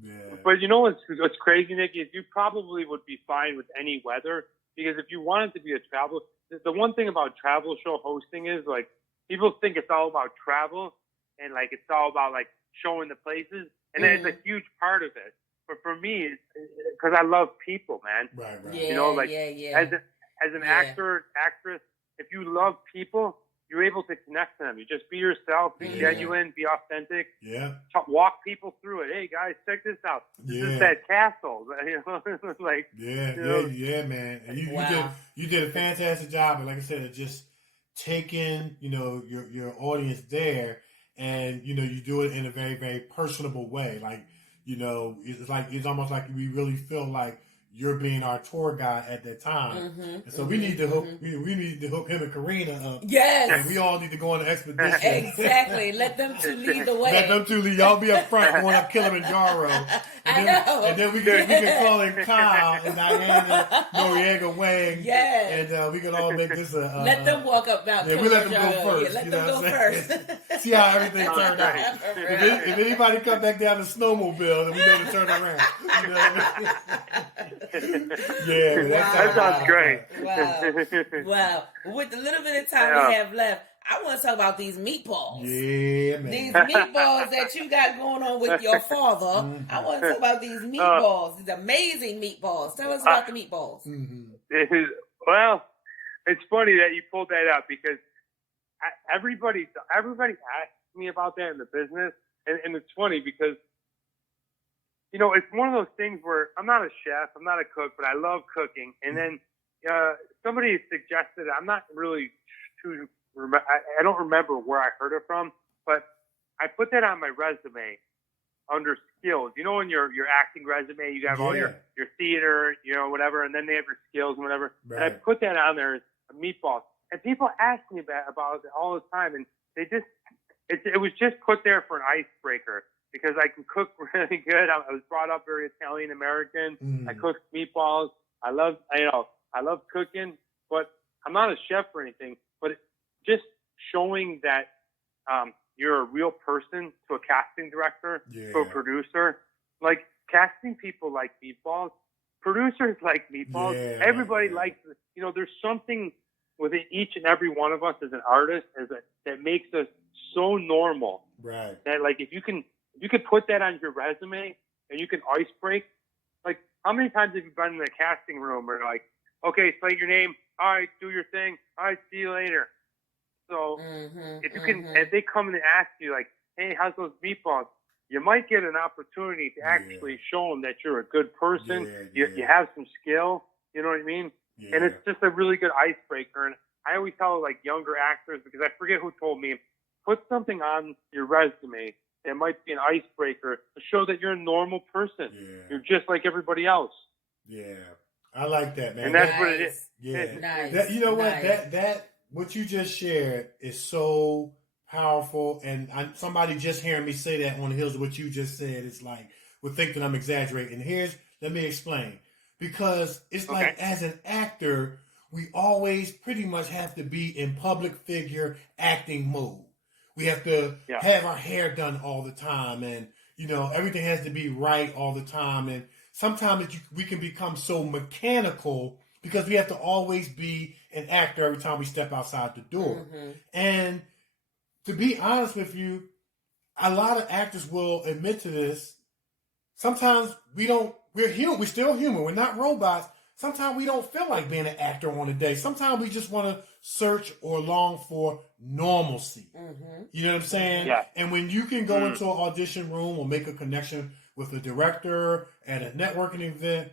Yeah. But you know what's crazy, Nikki, is you probably would be fine with any weather, because if you wanted to be a travel, the one thing about travel show hosting is, like, people think it's all about travel and, like, it's all about, like, showing the places, and then it's a huge part of it. But for me, because I love people, man. Right. Yeah, you know, like, as an actor, actress, if you love people, you're able to connect to them. You just be yourself, be genuine, be authentic. Yeah. Walk people through it. Hey guys, check this out. This is that castle. You know, like yeah, man. And you did a fantastic job, and like I said, of just taking your audience there, and you do it in a very, very personable way. Like it's almost like we really feel like you're being our tour guide at that time. And so we need to hook we need to hook him and Karina up. Yes. And we all need to go on an expedition. Exactly. Let them two lead the way. Let them two lead. Y'all be up front going up Kilimanjaro. And then we can call in Kyle and Diana Noriega Wang. Yes. And we can all make this a let them walk up Mount Kilimanjaro. We let them go first. Let them go first. See how everything turned out. If anybody come back down the snowmobile, then we know to turn around. You know what I mean? Yeah, that sounds great. Wow. With the little bit of time we have left, I want to talk about these meatballs. Yeah, man. These meatballs that you got going on with your father. I want to talk about these meatballs. These amazing meatballs. Tell us about the meatballs. Well, it's funny that you pulled that up because everybody asks me about that in the business, and it's funny because it's one of those things where I'm not a chef, I'm not a cook, but I love cooking. And then somebody suggested, I'm not really too, I don't remember where I heard it from, but I put that on my resume under skills. In your acting resume, you have all your theater, whatever, and then they have your skills and whatever. Right. And I put that on there as a meatball. And people ask me about it all the time, and it was just put there for an icebreaker. Because I can cook really good. I was brought up very Italian American. I cook meatballs. I love cooking, but I'm not a chef or anything. But just showing that you're a real person to a casting director, to a producer. Like casting people like meatballs, producers like meatballs. Yeah, Everybody likes. There's something within each and every one of us as an artist that makes us so normal. Right. That like if you can put that on your resume and you can ice break. Like, how many times have you been in the casting room where like, okay, say your name, all right, do your thing, all right, see you later. So if they come and ask you like, hey, how's those meatballs? You might get an opportunity to actually show them that you're a good person. You have some skill. You know what I mean? Yeah. And it's just a really good icebreaker. And I always tell like younger actors, because I forget who told me, put something on your resume that might be an icebreaker to show that you're a normal person. Yeah. You're just like everybody else. Yeah. I like that, man. And that's what it is. Yeah. Nice. What? That what you just shared is so powerful. And somebody just hearing me say that on the heels of what you just said, it's like, would think that I'm exaggerating. Let me explain. Because it's like, as an actor, we always pretty much have to be in public figure acting mode. We have to have our hair done all the time, and everything has to be right all the time. And sometimes we can become so mechanical because we have to always be an actor every time we step outside the door. And to be honest with you, a lot of actors will admit to this. Sometimes we're human. We're still human. We're not robots. Sometimes we don't feel like being an actor on a day. Sometimes we just want to search or long for normalcy. You know what I'm saying? Yeah. And when you can go into an audition room or make a connection with a director at a networking event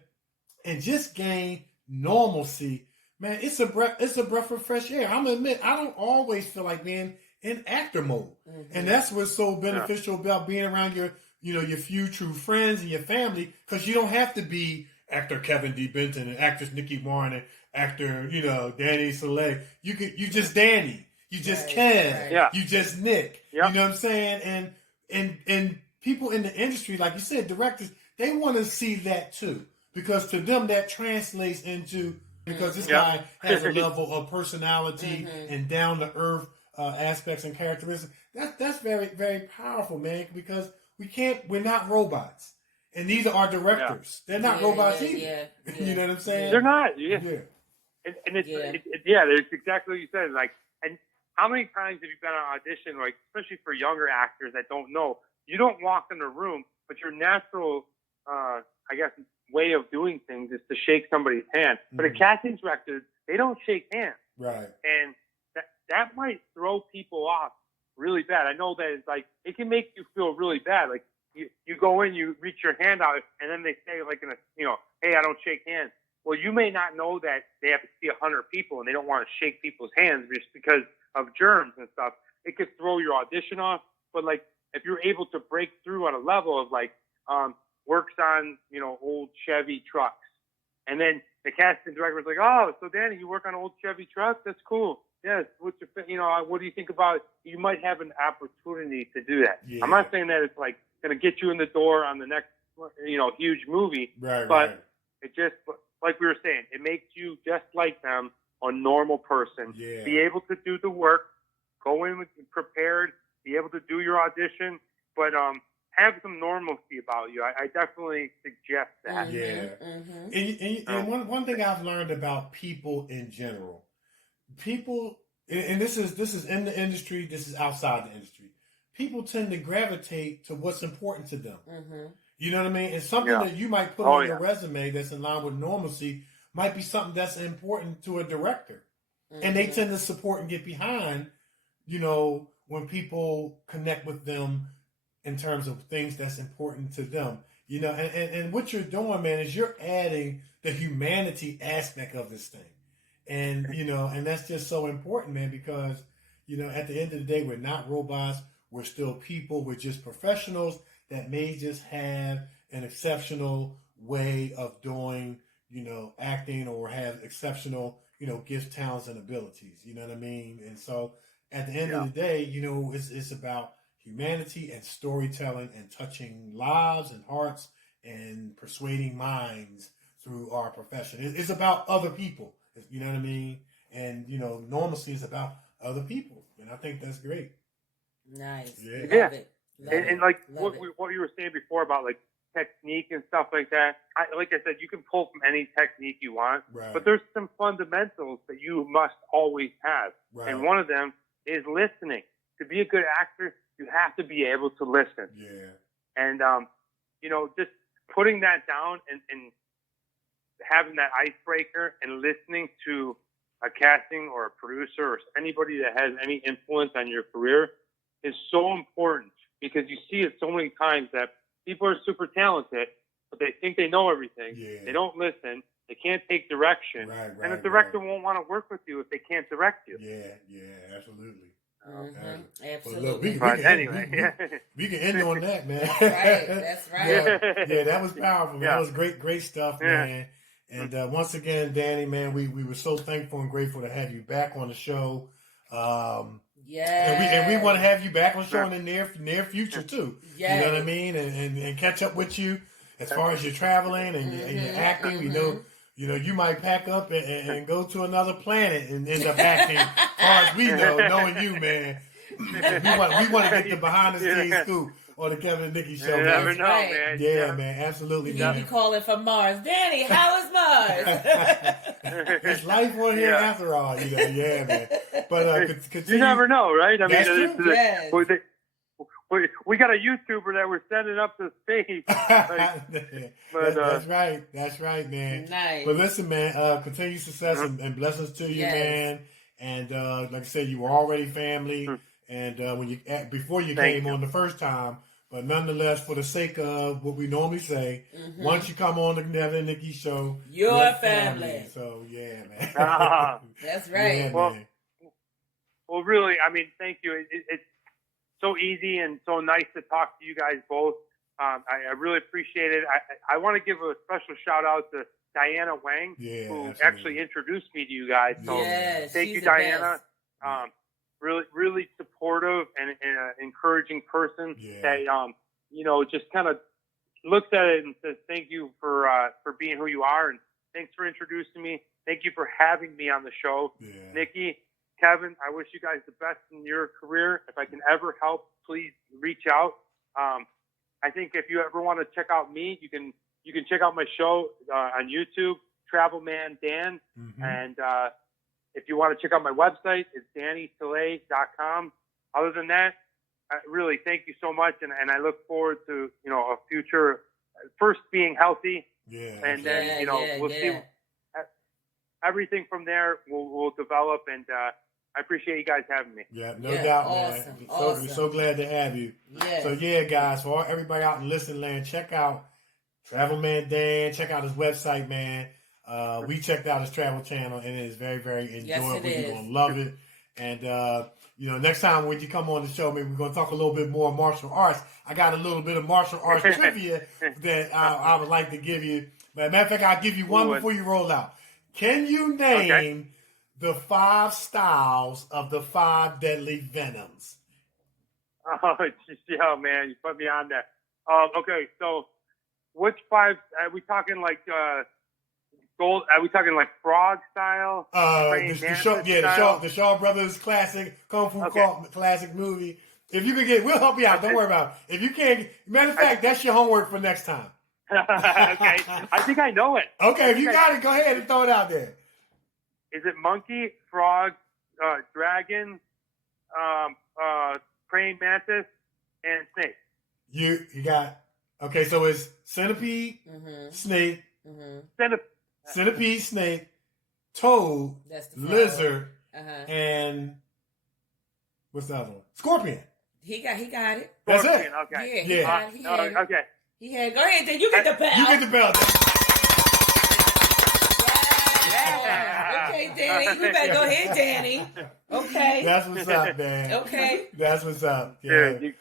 and just gain normalcy, man, it's a breath of fresh air. I'm gonna admit, I don't always feel like being in actor mode. And that's what's so beneficial about being around your few true friends and your family, because you don't have to be actor Kevin D. Benton and actress Nikee Warren and actor, Danny Salay. You just Danny. You just Kev. Yeah. You just Nick. Yep. You know what I'm saying? And people in the industry, like you said, directors, they want to see that too. Because to them that translates into, because this guy has a level of personality and down to earth aspects and characteristics. That's very, very powerful, man, because we're not robots. And neither are directors. They're not robots either. You know what I'm saying? They're not. Yeah. And it's it's exactly what you said. Like, and how many times have you been on audition, like, especially for younger actors that don't know, you don't walk in the room, but your natural, way of doing things is to shake somebody's hand. But a casting director, they don't shake hands. Right. And that might throw people off really bad. I know that it's like, it can make you feel really bad. Like you go in, you reach your hand out, and then they say like, hey, I don't shake hands. Well, you may not know that they have to see 100 people and they don't want to shake people's hands just because of germs and stuff. It could throw your audition off. But like, if you're able to break through on a level of like, works on, old Chevy trucks. And then the casting director was like, oh, so Danny, you work on old Chevy trucks? That's cool. Yes. What do you think about, you might have an opportunity to do that. Yeah. I'm not saying that it's like going to get you in the door on the next, huge movie. Right, but it just, like we were saying, it makes you just like them, a normal person. Yeah. Be able to do the work, go in prepared, be able to do your audition, but have some normalcy about you. I definitely suggest that. Yeah. And one thing I've learned about people in general, and this is in the industry, this is outside the industry. People tend to gravitate to what's important to them. Mm-hmm. You know what I mean? And something that you might put on your resume that's in line with normalcy might be something that's important to a director. Mm-hmm. And they tend to support and get behind, when people connect with them in terms of things that's important to them. And what you're doing, man, is you're adding the humanity aspect of this thing. And, and that's just so important, man, because, at the end of the day, we're not robots. We're still people. We're just professionals that may just have an exceptional way of doing, acting, or have exceptional, gifts, talents, and abilities. You know what I mean? And so at the end of the day, it's about humanity and storytelling and touching lives and hearts and persuading minds through our profession. It's about other people. You know what I mean? And, normalcy is about other people. And I think that's great. Nice. Yeah. And like what you were saying before about like technique and stuff like that, like I said, you can pull from any technique you want, but there's some fundamentals that you must always have. Right. And one of them is listening. To be a good actor, you have to be able to listen. Yeah. And, just putting that down and having that icebreaker and listening to a casting or a producer or anybody that has any influence on your career is so important, because you see it so many times that people are super talented, but they think they know everything. Yeah. They don't listen. They can't take direction. And the director won't want to work with you if they can't direct you. Yeah, absolutely. Mm-hmm. Absolutely. Well, look, we can end on that, man. That's right. Yeah, that was powerful, man. That was great stuff, man. And once again, Danny, man, we were so thankful and grateful to have you back on the show. And we want to have you back on the show in the near future too. You know what I mean? And catch up with you as far as your traveling and your acting. You might pack up and go to another planet and end up acting. As far as we know, knowing you, man, we want to get the behind the scenes scoop on the Kevin and Nikee show. You never know, man. Yeah, man, absolutely. You be calling from Mars, Danny. How is Mars? It's life on here after all, Yeah, man. But continue. You never know, right? I That's true. Yes. We got a YouTuber that we're sending up to space. That's right, man. Nice. But listen, man, continued success and blessings to you, man. And like I said, you were already family. And before you came on the first time, but nonetheless, for the sake of what we normally say, once you come on the Kevin and Nikee show, you're family. So yeah, man. That's right. Yeah, well, really, I mean, thank you. It's so easy and so nice to talk to you guys both. I really appreciate it. I want to give a special shout out to Diana Wang, who actually introduced me to you guys. So thank you, Diana. Really, really supportive and an encouraging person that, just kind of looks at it and says, thank you for being who you are. And thanks for introducing me. Thank you for having me on the show. Nikee, Kevin, I wish you guys the best in your career. If I can ever help, please reach out. I think if you ever want to check out me, you can check out my show on YouTube, Travel Man Dan. And, if you want to check out my website, it's DannySalay.com. Other than that, really, thank you so much, and I look forward to a future. First, being healthy, and then we'll see everything from there. We'll develop, and I appreciate you guys having me. Yeah, no doubt, awesome, man. awesome. We're so glad to have you. Yes. So yeah, guys, for everybody out in Listen Land, check out Travel Man Dan. Check out his website, man. We checked out his travel channel, and it is very, very enjoyable. Yes, You're gonna love it. And next time when you come on the show, maybe we're gonna talk a little bit more martial arts. I got a little bit of martial arts trivia that I would like to give you. But matter of fact, I'll give you one before you roll out. Can you name the 5 styles of the 5 deadly venoms? Oh, man, you put me on there. Okay, so which 5? Are we talking like gold? Are we talking like frog style? The Shaw Brothers classic Kung Fu classic movie. If you can get, we'll help you out. Don't worry about it. If you can't, matter of fact, that's your homework for next time. Okay, I think I know it. Okay, if you got it, go ahead and throw it out there. Is it monkey, frog, dragon, praying mantis, and snake? You got, okay, so it's centipede, snake, centipede, snake, toad, lizard, and what's the other one? Scorpion. He got it. That's Scorpion, it. okay. Yeah, he had it. Okay. He had. Go ahead, then you get the bell. You get the bell. Yeah. Okay, Danny. You better go ahead, Danny. Okay. That's what's up, man. Okay. That's what's up. Yeah. Dude,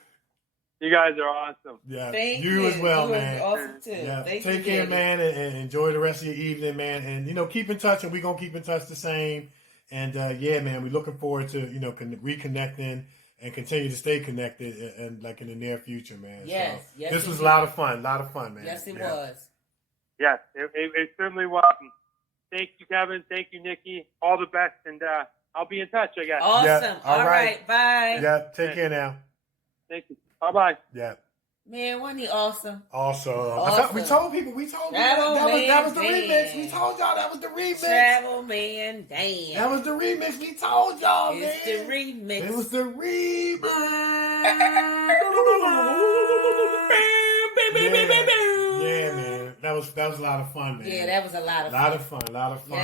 you guys are awesome. Yeah. Thank you as well, man. Awesome too. Yeah. Thank Take you, care, man, and enjoy the rest of your evening, man. And keep in touch, and we're gonna keep in touch the same. And yeah, man, we're looking forward to reconnecting and continue to stay connected and like in the near future, man. Yes, so, yes. This was a lot of fun, man. Yes, it was. Yes, it certainly was. Thank you, Kevin. Thank you, Nikki. All the best, and I'll be in touch, I guess. Awesome. Yeah, all right. Bye. Yeah, take care now. Thank you. Bye-bye. Yeah. Man, wasn't he awesome? Awesome. We told people. That was the remix. We told y'all that was the remix. Travel Man Dan. That was the remix. We told y'all, man. It's the remix. It was the remix. Yeah, man. That was a lot of fun, man. Yeah, that was a lot of fun. A lot of fun.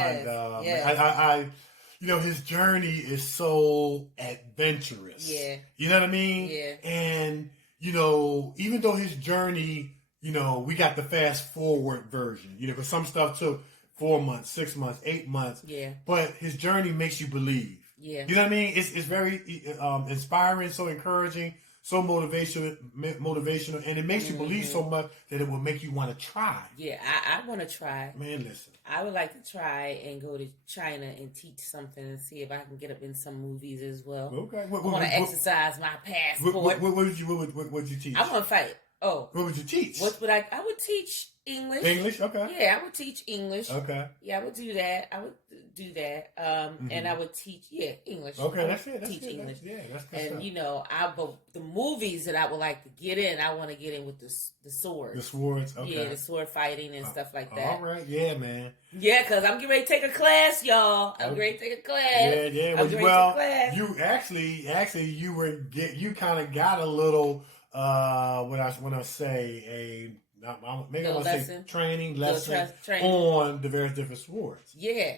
Yes. His journey is so adventurous. Yeah. You know what I mean? Yeah. And, even though his journey, we got the fast forward version, because some stuff took 4 months, 6 months, 8 months. Yeah. But his journey makes you believe. Yeah. You know what I mean? It's very inspiring, so encouraging, so motivational, and it makes you believe so much that it will make you want to try. Yeah, I want to try. Man, listen. I would like to try and go to China and teach something and see if I can get up in some movies as well. Okay. I want to exercise my passport. What would you teach? I want to fight. Oh. What would you teach? What would I would teach English. English, okay. Yeah, I would teach English. Okay. Yeah, I would do that. And I would teach English. Okay, that's it. Teach English. That's good and stuff. but the movies that I would like to get in, I want to get in with the swords. The swords, okay. Yeah, the sword fighting and stuff like that. All right, yeah, man. Yeah, because I'm getting ready to take a class, y'all. I'm ready to take a class. Yeah. Well, you actually you kind of got a little what I want to say training lesson on the various different swords. Yeah.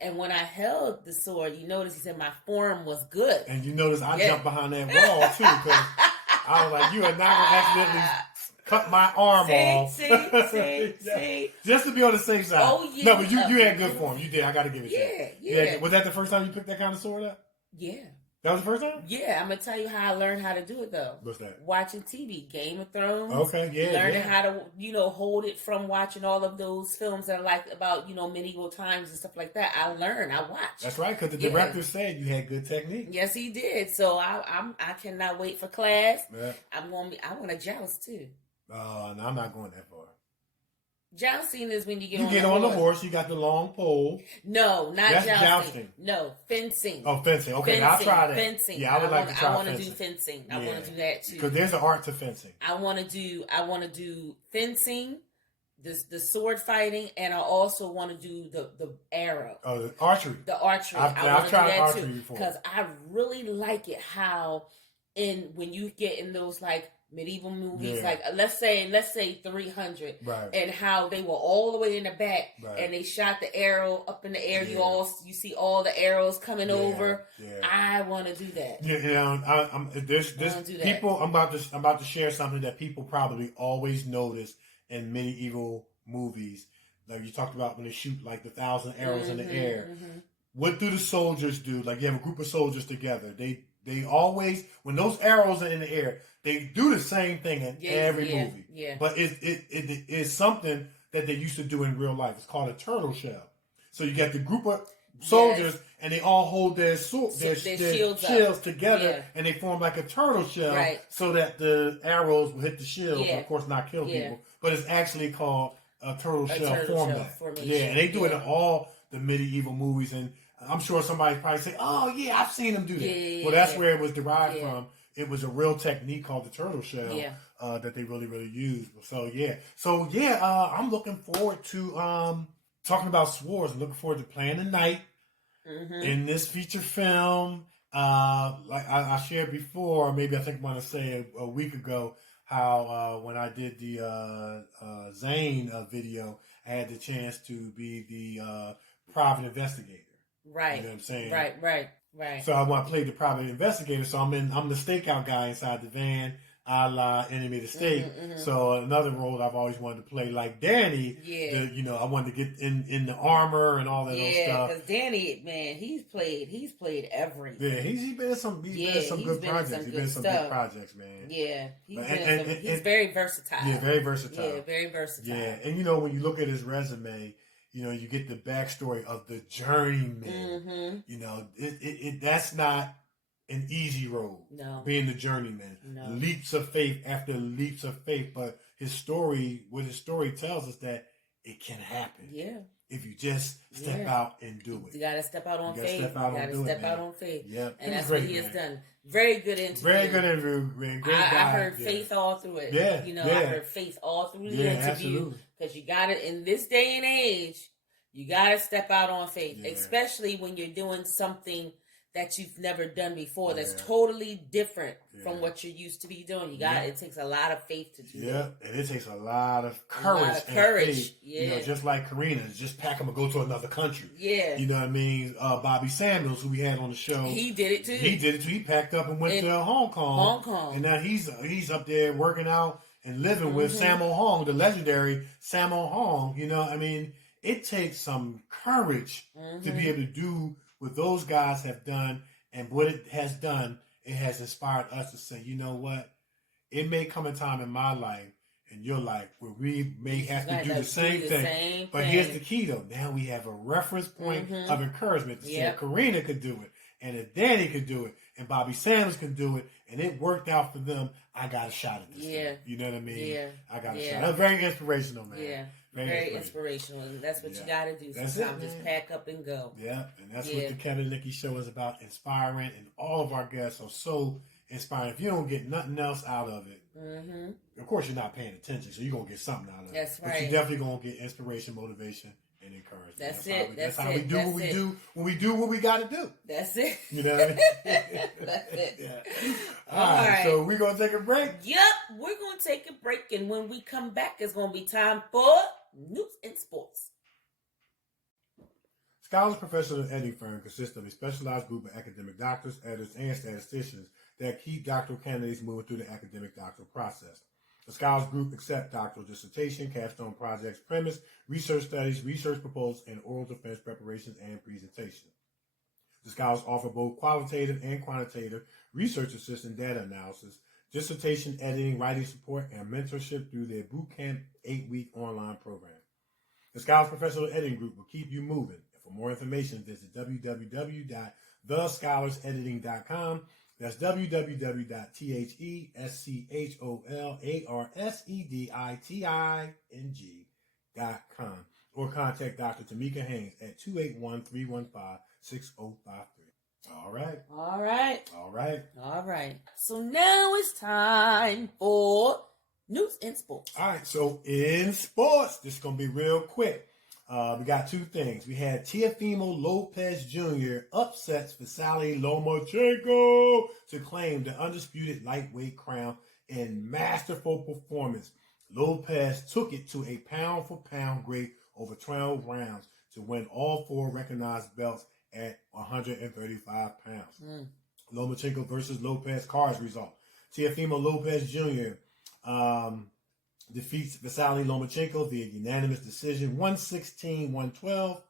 And when I held the sword, you notice he said my form was good. And you notice I jumped behind that wall too because I was like, you are not gonna accidentally cut my arm off. See. Just to be on the safe side. Oh yeah. No, but you had good form. You did. I got to give it to you. Yeah. Was that the first time you picked that kind of sword up? Yeah. That was the first time? Yeah, I'm going to tell you how I learned how to do it, though. What's that? Watching TV, Game of Thrones. Okay, yeah. Learning how to, hold it from watching all of those films that are like about, medieval times and stuff like that. I learned. I watched. That's right, because the director said you had good technique. Yes, he did. So I cannot wait for class. Yeah. I want to joust, too. No, I'm not going that far. Jousting is when you get on the horse. You got the long pole. No, not That's jousting. No, fencing. Oh, fencing. Okay, I'll try that. Fencing. Yeah, I would like to try I want fencing. to do fencing. I want to do that too. Because there's an art to fencing. I want to do fencing, the sword fighting, and I also want to do the arrow. Oh, the archery. The archery. I've tried archery before. Because I really like it how when you get in those like medieval movies, like let's say 300, and how they were all the way in the back, and they shot the arrow up in the air. You see all the arrows coming over. I want to do that. There's people. I'm about to share something that people probably always notice in medieval movies. Like you talked about when they shoot like the 1,000 arrows in the air. What do the soldiers do? Like you have a group of soldiers together. They always, when those arrows are in the air, they do the same thing in every movie. But it's something that they used to do in real life. It's called a turtle shell. So you get the group of soldiers, and they all hold their shields together, and they form like a turtle shell, so that the arrows will hit the shields, and of course not kill people. But it's actually called a turtle shell format. And they do it in all the medieval movies, and I'm sure somebody probably say, "Oh yeah, I've seen them do that." Well, that's where it was derived from. It was a real technique called the turtle shell that they really, really used. So I'm looking forward to talking about swords. I'm looking forward to playing the knight in this feature film. Like I shared before, maybe I think I want to say a week ago, how when I did the Zane video, I had the chance to be the private investigator. Right. You know what I'm saying? Right. So I want to play the private investigator. So I'm the stakeout guy inside the van, a la Enemy of the State. So another role I've always wanted to play, like Danny. I wanted to get in the armor and all that old stuff. Yeah, because Danny, man, he's played everything. Yeah, he's been in some good projects. He's been in some big projects, man. Yeah, he's very versatile. Yeah, very versatile. Yeah, very versatile. Yeah, and when you look at his resume, you get the backstory of the journeyman. That's not an easy road. No. Being the journeyman. No. Leaps of faith after leaps of faith. But his story tells us that it can happen. Yeah. If you just step out and do it. You got to step out on faith. You got to step out on faith. Yeah. And that's what he has done. Very good interview. Very good interview, man. Great guy. I heard faith all through it. Yeah. I heard faith all through the interview. Because you got it in this day and age. You got to step out on faith, especially when you're doing something that you've never done before. That's totally different from what you're used to be doing. It takes a lot of faith to do that. Yeah, and it takes a lot of courage. Faith, just like Karina, just pack them and go to another country. Yeah. You know what I mean? Bobby Samuels, who we had on the show. He did it too. He packed up and went to Hong Kong. And now he's up there working out and living with Sammo Hung, the legendary Sammo Hung. You know, I mean, it takes some courage to be able to do what those guys have done, and what it has done, it has inspired us to say, you know what? It may come a time in my life and your life where we may have to do the same thing. But here's the key, though. Now we have a reference point of encouragement to say if Karina could do it, and if Danny could do it, and Bobby Sanders could do it, and it worked out for them, I got a shot at this thing. You know what I mean? Yeah. I got a shot. That's very inspirational, man. Yeah. Very inspirational. And that's what you got to do. Sometimes just pack up and go. Yeah. And that's what the Kevin Nikee Show is about, inspiring. And all of our guests are so inspiring. If you don't get nothing else out of it, of course you're not paying attention, so you're going to get something out of it. That's right. But you're definitely going to get inspiration, motivation, and encouragement. That's how we do what we do when we do what we got to do. That's it. You know what I mean? That's it. All right. So we're going to take a break? Yep. We're going to take a break. And when we come back, it's going to be time for News and Sports. Scholars Professional Editing Firm consists of a specialized group of academic doctors, editors, and statisticians that keep doctoral candidates moving through the academic doctoral process. The Scholars Group accepts doctoral dissertation, capstone projects, premise, research studies, research proposals, and oral defense preparations and presentations. The Scholars offer both qualitative and quantitative research assistant data analysis, dissertation editing, writing support, and mentorship through their Bootcamp 8-week online program. The Scholars Professional Editing Group will keep you moving. And for more information, visit www.thescholarsedititing.com. That's www.thescholarsedititing.com. Or contact Dr. Tamika Haynes at 281-315-6053. All right. So now it's time for News and Sports. All right. So in sports, this is going to be real quick. We got two things. We had Teofimo Lopez Jr. upsets Vasily Lomachenko to claim the undisputed lightweight crown in masterful performance, Lopez took it to a pound-for-pound great over 12 rounds to win all 4 recognized belts at 135 pounds. Lomachenko versus Lopez cards result. Teofimo Lopez Jr. Defeats Vasily Lomachenko via unanimous decision 116-112,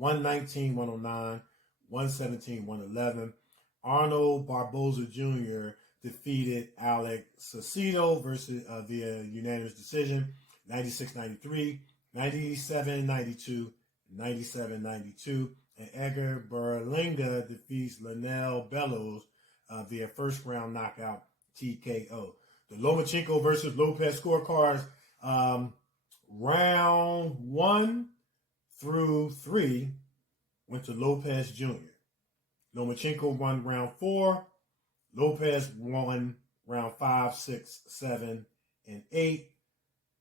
119-109, 117-111. Arnold Barboza Jr. defeated Alex Saucedo versus via unanimous decision 96-93, 97-92, 97-92. And Edgar Berlanga defeats Lionel Bellows via first round knockout TKO. The Lomachenko versus Lopez scorecards, round 1 through 3 went to Lopez Jr. Lomachenko won round 4. Lopez won round 5, 6, 7, and 8.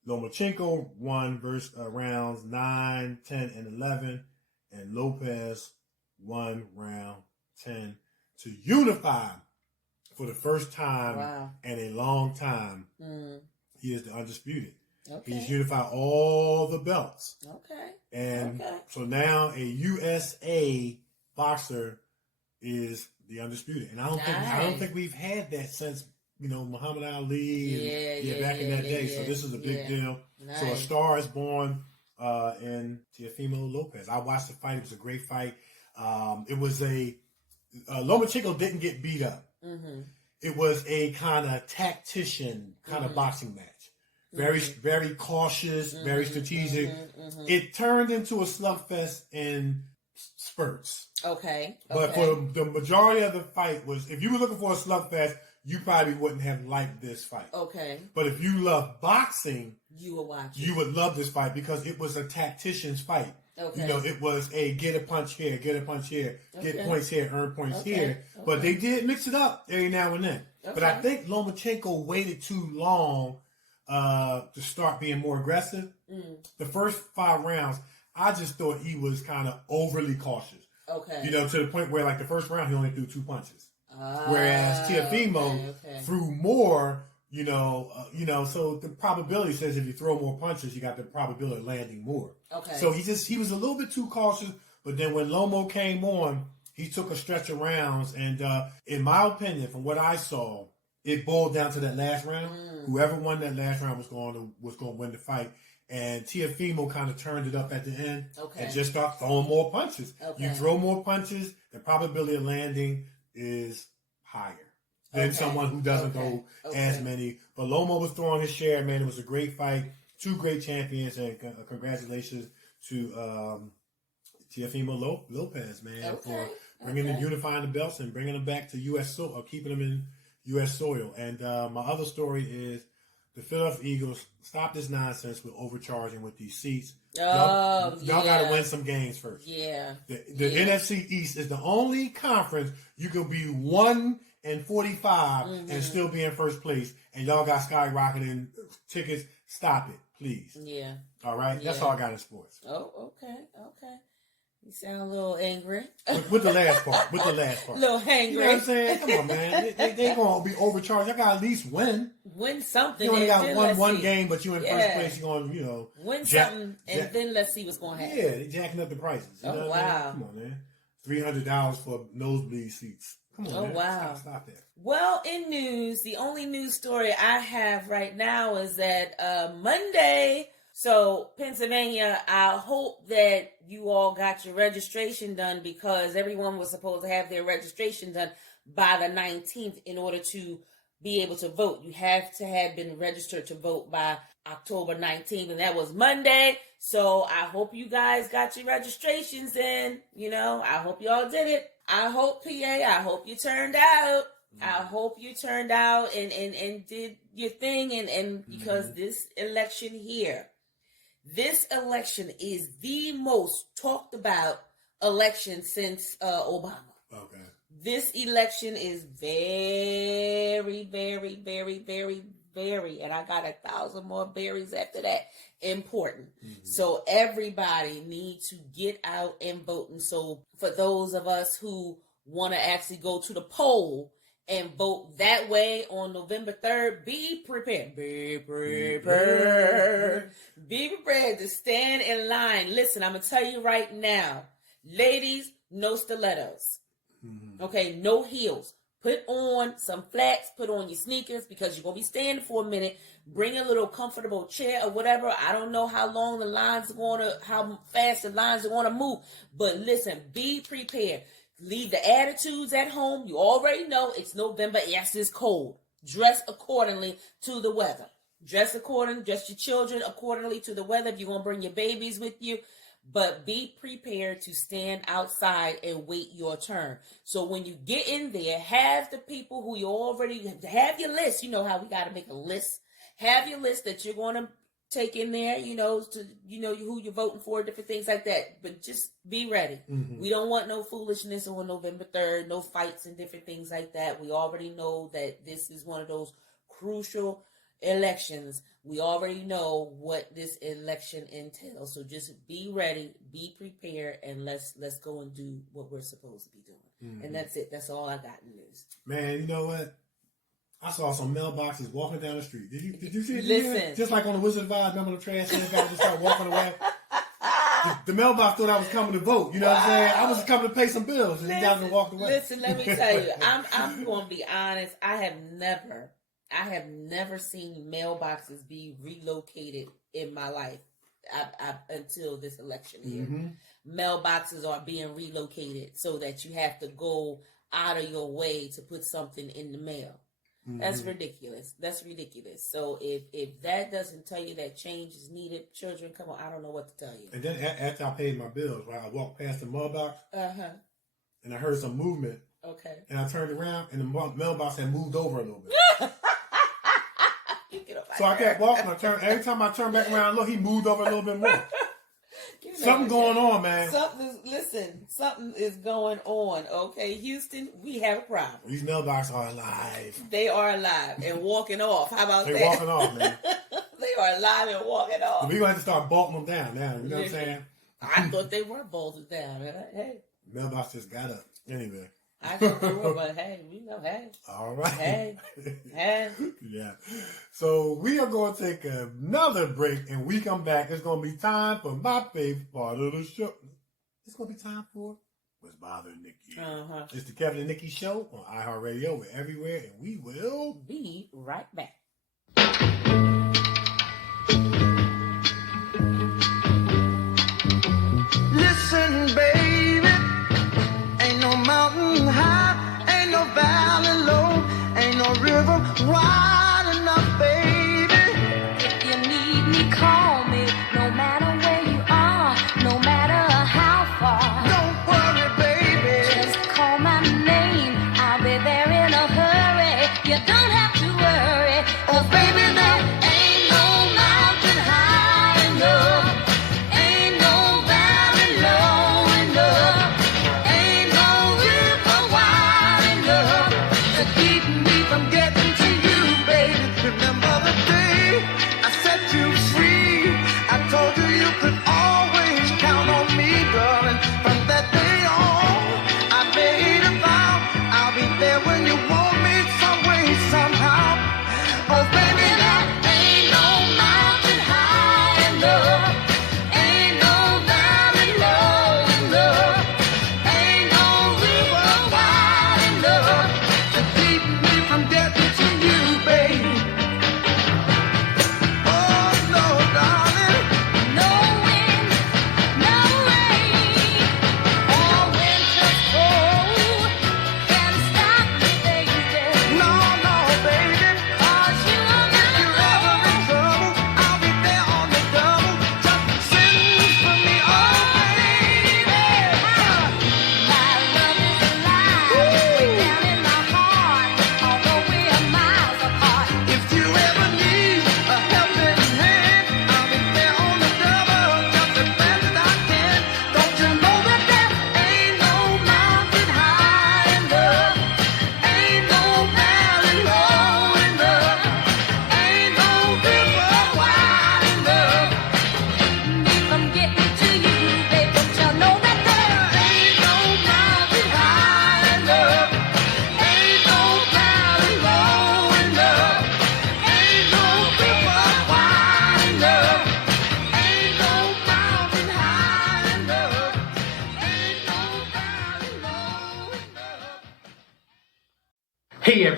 Lomachenko won rounds 9, 10, and 11. And Lopez won round 10 to unify for the first time in a long time. He is the undisputed. Okay. He's unified all the belts. Okay. And so now a USA boxer is the undisputed. And I don't think we've had that since, Muhammad Ali back in that day. So this is a big deal. Nice. So a star is born in Teofimo Lopez. I watched the fight. It was a great fight. It was Lomachenko didn't get beat up. Mm-hmm. It was a kind of tactician kind of boxing match. Very, very cautious, very strategic. It turned into a slugfest in spurts. Okay. But for the majority of the fight was, if you were looking for a slugfest, you probably wouldn't have liked this fight. Okay. But if you love boxing, you would love this fight because it was a tactician's fight. Okay. It was a get a punch here, get points here, earn points here. Okay. But they did mix it up every now and then. Okay. But I think Lomachenko waited too long to start being more aggressive. The first 5 rounds, I just thought he was kind of overly cautious. Okay. To the point where, like, the first round, he only threw 2 punches. Whereas Teofimo threw more, so the probability says if you throw more punches, you got the probability of landing more. Okay. So he was a little bit too cautious, but then when Lomo came on, he took a stretch of rounds, and in my opinion, from what I saw, it boiled down to that last round. Whoever won that last round was going to win the fight. And Teofimo kind of turned it up at the end and just started throwing more punches. Okay. You throw more punches, the probability of landing is higher than someone who doesn't throw as many. But Lomo was throwing his share, man. It was a great fight. 2 great champions, and congratulations to Teofimo Lopez, man, for bringing and unifying the belts and bringing them back to U.S. soil, or keeping them in U.S. soil. And my other story is the Philadelphia Eagles. Stop this nonsense with overcharging with these seats. Y'all got to win some games first. Yeah. The NFC East is the only conference you can be 1-45 and still be in first place, and y'all got skyrocketing tickets. Stop it, please. Yeah. All right? Yeah. That's all I got in sports. Oh, okay. You sound a little angry. With the last part. A little hangry. You know what I'm saying? Come on, man. They going to be overcharged. I got to at least win. Win something. You only got one game, but you in first place. You're going to, win something, and then let's see what's going to happen. Yeah, they're jacking up the prices. You know what I mean? Come on, man. $300 for nosebleed seats. Come on, man. Wow. Stop that. Well, in news, the only news story I have right now is that Monday... So, Pennsylvania, I hope that you all got your registration done, because everyone was supposed to have their registration done by the 19th in order to be able to vote. You have to have been registered to vote by October 19th, and that was Monday. So, I hope you guys got your registrations in. I hope y'all did it. I hope, PA, I hope you turned out. I hope you turned out and did your thing, and because this election here, this election is the most talked about election since Obama. Okay. This election is very, very, very, very, very, and I got 1,000 more berries after that, important. So everybody needs to get out and vote. And so for those of us who want to actually go to the poll and vote that way on November 3rd. Be prepared. Be prepared. Be prepared to stand in line. Listen, I'm going to tell you right now, ladies, no stilettos. Okay, no heels. Put on some flats, put on your sneakers, because you're going to be standing for a minute. Bring a little comfortable chair or whatever. I don't know how fast the lines are going to move. But listen, be prepared. Leave the attitudes at home. You already know it's November. Yes, it's cold. Dress accordingly to the weather. Dress your children accordingly to the weather if you're going to bring your babies with you. But be prepared to stand outside and wait your turn. So when you get in there, have the people who you already have your list. You know how we got to make a list. Have your list that you're going to take in there, who you're voting for, different things like that. But just be ready. We don't want no foolishness on November 3rd, no fights and different things like that. We already know that this is one of those crucial elections. We already know what this election entails. So just be ready, be prepared, and let's go and do what we're supposed to be doing. And that's it. That's all I got in news. Man, you know what? I saw some mailboxes walking down the street. Did you see it? Listen. Just like on the Wizard of Oz, remember the trash can guy just started walking away? The mailbox thought I was coming to vote. You know what I'm saying? I was coming to pay some bills, and he got and walked away. Listen, let me tell you. I'm going to be honest. I have never seen mailboxes be relocated in my life until this election year. Mailboxes are being relocated so that you have to go out of your way to put something in the mail. That's ridiculous. That's ridiculous. So if that doesn't tell you that change is needed, children, come on, I don't know what to tell you. And then after I paid my bills, right, I walked past the mailbox, and I heard some movement. Okay. And I turned around, and the mailbox had moved over a little bit. So I kept walking. Every time I turned back around, look, he moved over a little bit more. Something going on, man. Something is going on. Okay, Houston, we have a problem. These mailboxes are alive. They are alive and walking off. How about that? They're walking off, man. They are alive and walking off. We're going to have to start bolting them down now. You know what I'm saying? I thought they were bolted down. Hey. Mailbox just got up. Anyway. I thought they were, but hey, we know, hey. All right. Hey. Yeah. So we are going to take another break, and we come back. It's going to be time for my favorite part of the show. It's going to be time for What's Bothering Nikee. It's the Kevin and Nikee Show on iHeartRadio. We're everywhere, and we will be right back. Listen, baby, ain't no mountain high, ain't no valley low, ain't no river wide enough, baby. If you need me, call me, no matter where you are, no matter how far. Don't worry, baby, just call my name, I'll be there in a hurry. You don't have to worry,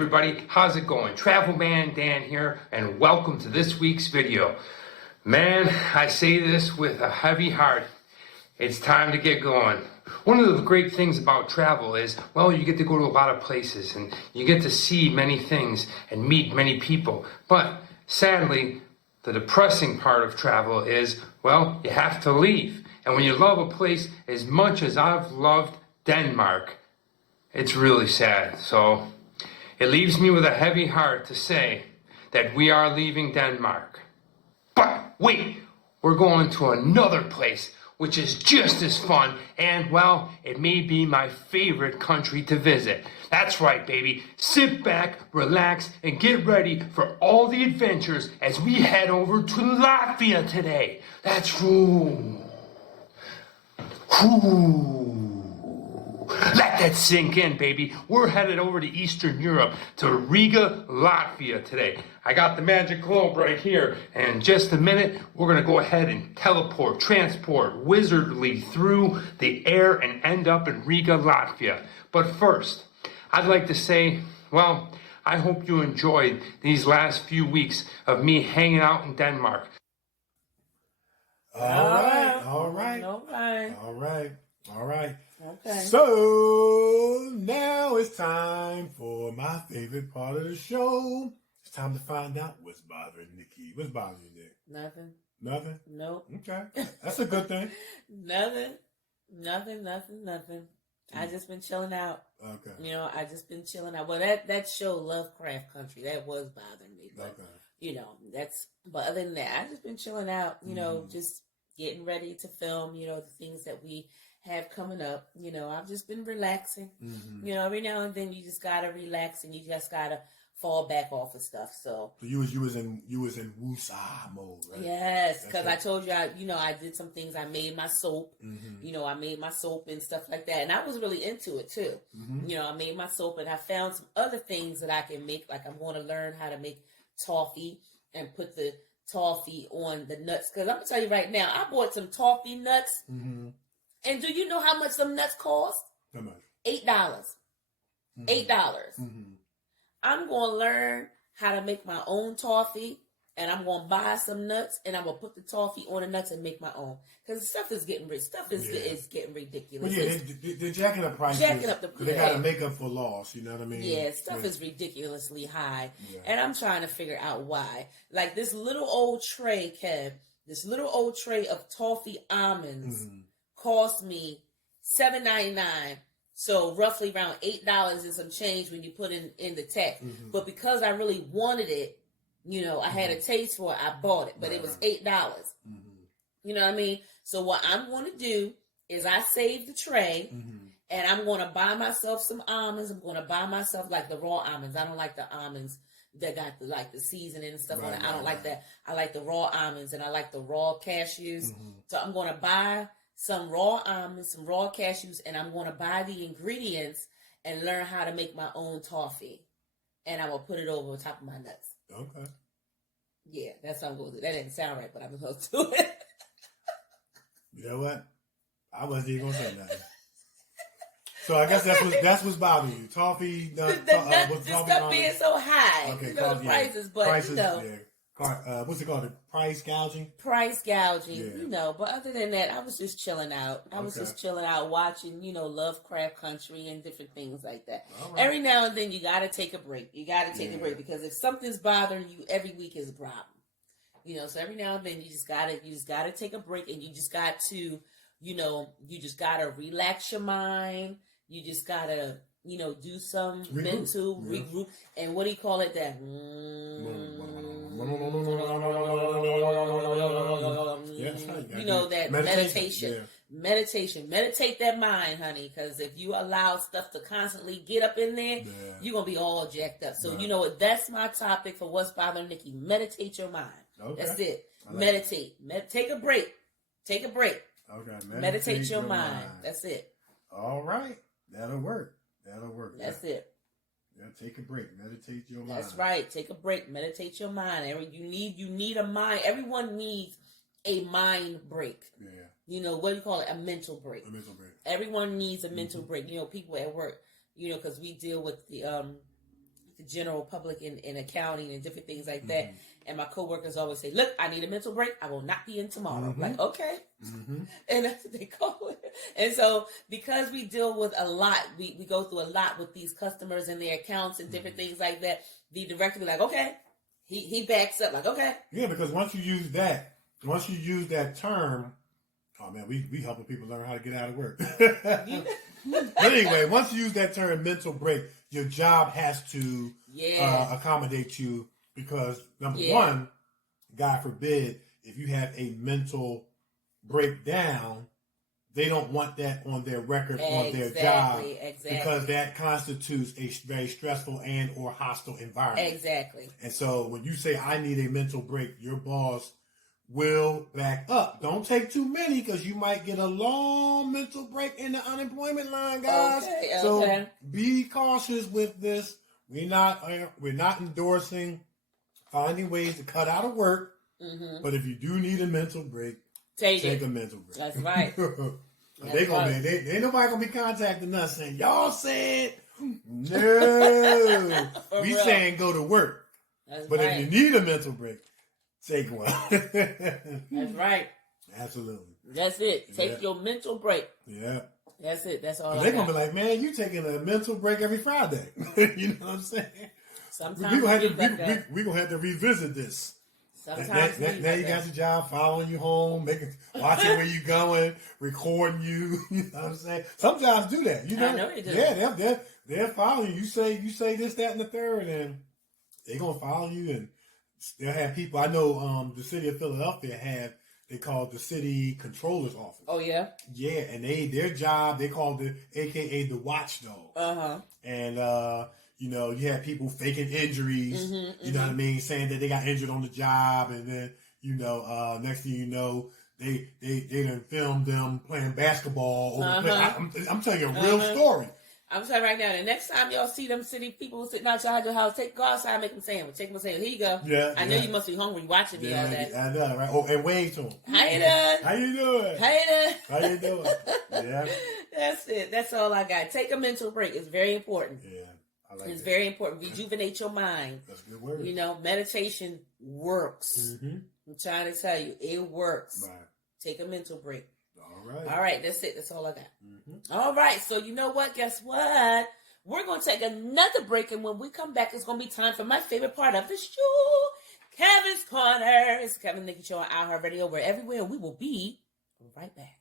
everybody, how's it going? Travel Man Dan here, and welcome to this week's video. Man, I say this with a heavy heart. It's time to get going. One of the great things about travel is, well, you get to go to a lot of places and you get to see many things and meet many people. But sadly, the depressing part of travel is, well, you have to leave. And when you love a place as much as I've loved Denmark, it's really sad. So it leaves me with a heavy heart to say that we are leaving Denmark. But wait, we're going to another place which is just as fun, and, well, it may be my favorite country to visit. That's right, baby. Sit back, relax, and get ready for all the adventures as we head over to Latvia today. That's right. Let that sink in, baby. We're headed over to Eastern Europe, to Riga, Latvia today. I got the magic globe right here, and in just a minute, we're going to go ahead and transport wizardly through the air and end up in Riga, Latvia. But first, I'd like to say, well, I hope you enjoyed these last few weeks of me hanging out in Denmark. All right. Okay. So now it's time for my favorite part of the show. It's time to find out what's bothering Nikee. What's bothering you, Nick? Nothing? Nope. Okay. That's a good thing. Nothing. I just been chilling out. Okay. I just been chilling out. Well, that show Lovecraft Country, that was bothering me. But, but other than that, I just been chilling out, just getting ready to film, the things that we have coming up. I've just been relaxing. Every now and then you just gotta relax and you just gotta fall back off of stuff. So you was in woosah mode, right? Yes, because I told you I did some things. I made my soap. I made my soap and stuff like that, and I was really into it too. I made my soap, and I found some other things that I can make. Like I'm going to learn how to make toffee and put the toffee on the nuts. Because I'm gonna tell you right now, I bought some toffee nuts. And do you know how much some nuts cost? How much? $8. $8. I'm going to learn how to make my own toffee, and I'm going to buy some nuts, and I'm going to put the toffee on the nuts and make my own. Because stuff is getting rich. Stuff is getting ridiculous. Well, they're jacking up prices. They got to make up for loss, you know what I mean? Yeah, stuff is ridiculously high. Yeah. And I'm trying to figure out why. Like this little old tray, Kev, this little old tray of toffee almonds cost me $7.99, so roughly around $8 and some change when you put in the tax. But because I really wanted it, I had a taste for it, I bought it. But it was $8. You know what I mean? So what I'm going to do is I save the tray, and I'm going to buy myself some almonds. I'm going to buy myself like the raw almonds. I don't like the almonds that got the seasoning and stuff on it. I don't like that. I like the raw almonds, and I like the raw cashews. So I'm going to buy some raw almonds, some raw cashews, and I'm going to buy the ingredients and learn how to make my own toffee. And I'm going to put it over top of my nuts. Okay. Yeah, that's what I'm going to do. That didn't sound right, but I'm going to do it. You know what? I wasn't even going to say nothing. So I guess that's what's bothering you. Toffee, the stuff being so high. Okay, the prices, but prices, what's it called? Price gouging? Price gouging, But other than that, I was just chilling out. I was just chilling out watching, Lovecraft Country and different things like that. Right. Every now and then you got to take a break. You got to take a break because if something's bothering you, every week is a problem. So every now and then you just got to take a break, and you just got to, you just got to relax your mind. You just got to, do some mental regroup. And what do you call it? That that meditation. Meditate that mind, honey, because if you allow stuff to constantly get up in there, you're gonna be all jacked up. So you know what? That's my topic for what's bothering Nikee. Meditate your mind. That's it. Meditate. Take a break. Okay. Meditate your mind. That's it. All right. That'll work. That's it. Yeah, take a break. Meditate your mind. That's right. Take a break. Meditate your mind. You need a mind. Everyone needs a mind break. Yeah. What do you call it? A mental break. Everyone needs a mental break. People at work, because we deal with the the general public in accounting and different things like that. And my coworkers always say, look, I need a mental break. I will not be in tomorrow. Like, okay. And that's what they call it. And so because we deal with a lot, we go through a lot with these customers and their accounts and different things like that, the director be like, okay. He backs up like, okay. Yeah, because once you use that term, oh man, we helping people learn how to get out of work. But anyway, once you use that term mental break, your job has to accommodate you because number one, God forbid, if you have a mental breakdown, they don't want that on their record on their job because that constitutes a very stressful and or hostile environment. Exactly. And so when you say I need a mental break, your boss will back up. Don't take too many because you might get a long mental break in the unemployment line, guys. Okay. So be cautious with this. We're not endorsing finding ways to cut out of work. But if you do need a mental break, take a mental break. That's right. Ain't nobody gonna be contacting us saying y'all said no. We saying go to work. But if you need a mental break, take one. That's right. Absolutely. That's it. Take your mental break. Yeah. That's it. That's all. They're gonna be like, man, you taking a mental break every Friday. You know what I'm saying? Sometimes we're gonna have to revisit this. Sometimes now you got your job following you home, watching where you going, recording you. You know what I'm saying? Some jobs do that. You know? I know they do. Yeah, they're following you. You say this, that, and the third, and they're gonna follow you. And they'll have people. I know the city of Philadelphia they call it the city controller's office. Oh yeah. Yeah, and their job they called it AKA the watchdog. And you have people faking injuries, you know what I mean, saying that they got injured on the job, and then, next thing you know, they done filmed them playing basketball. I'm telling you a real story. I'm telling you right now, the next time y'all see them city people sitting outside your house, go outside and make them sandwich. Take them a sandwich. Here you go. Yeah. I know you must be hungry watching me all day. I know, right? Oh, and wave to them. How you doing? How you doing? How you doing? Yeah. That's it. That's all I got. Take a mental break. It's very important. Yeah. It's very important. Rejuvenate your mind. That's a good word. Meditation works. I'm trying to tell you, it works. Right. Take a mental break. All right. That's it. That's all I got. All right. So you know what? Guess what? We're going to take another break. And when we come back, it's going to be time for my favorite part of the show, Kevin's Corner. It's Kevin Nikee Show on iHeartRadio. We're everywhere. We will be right back.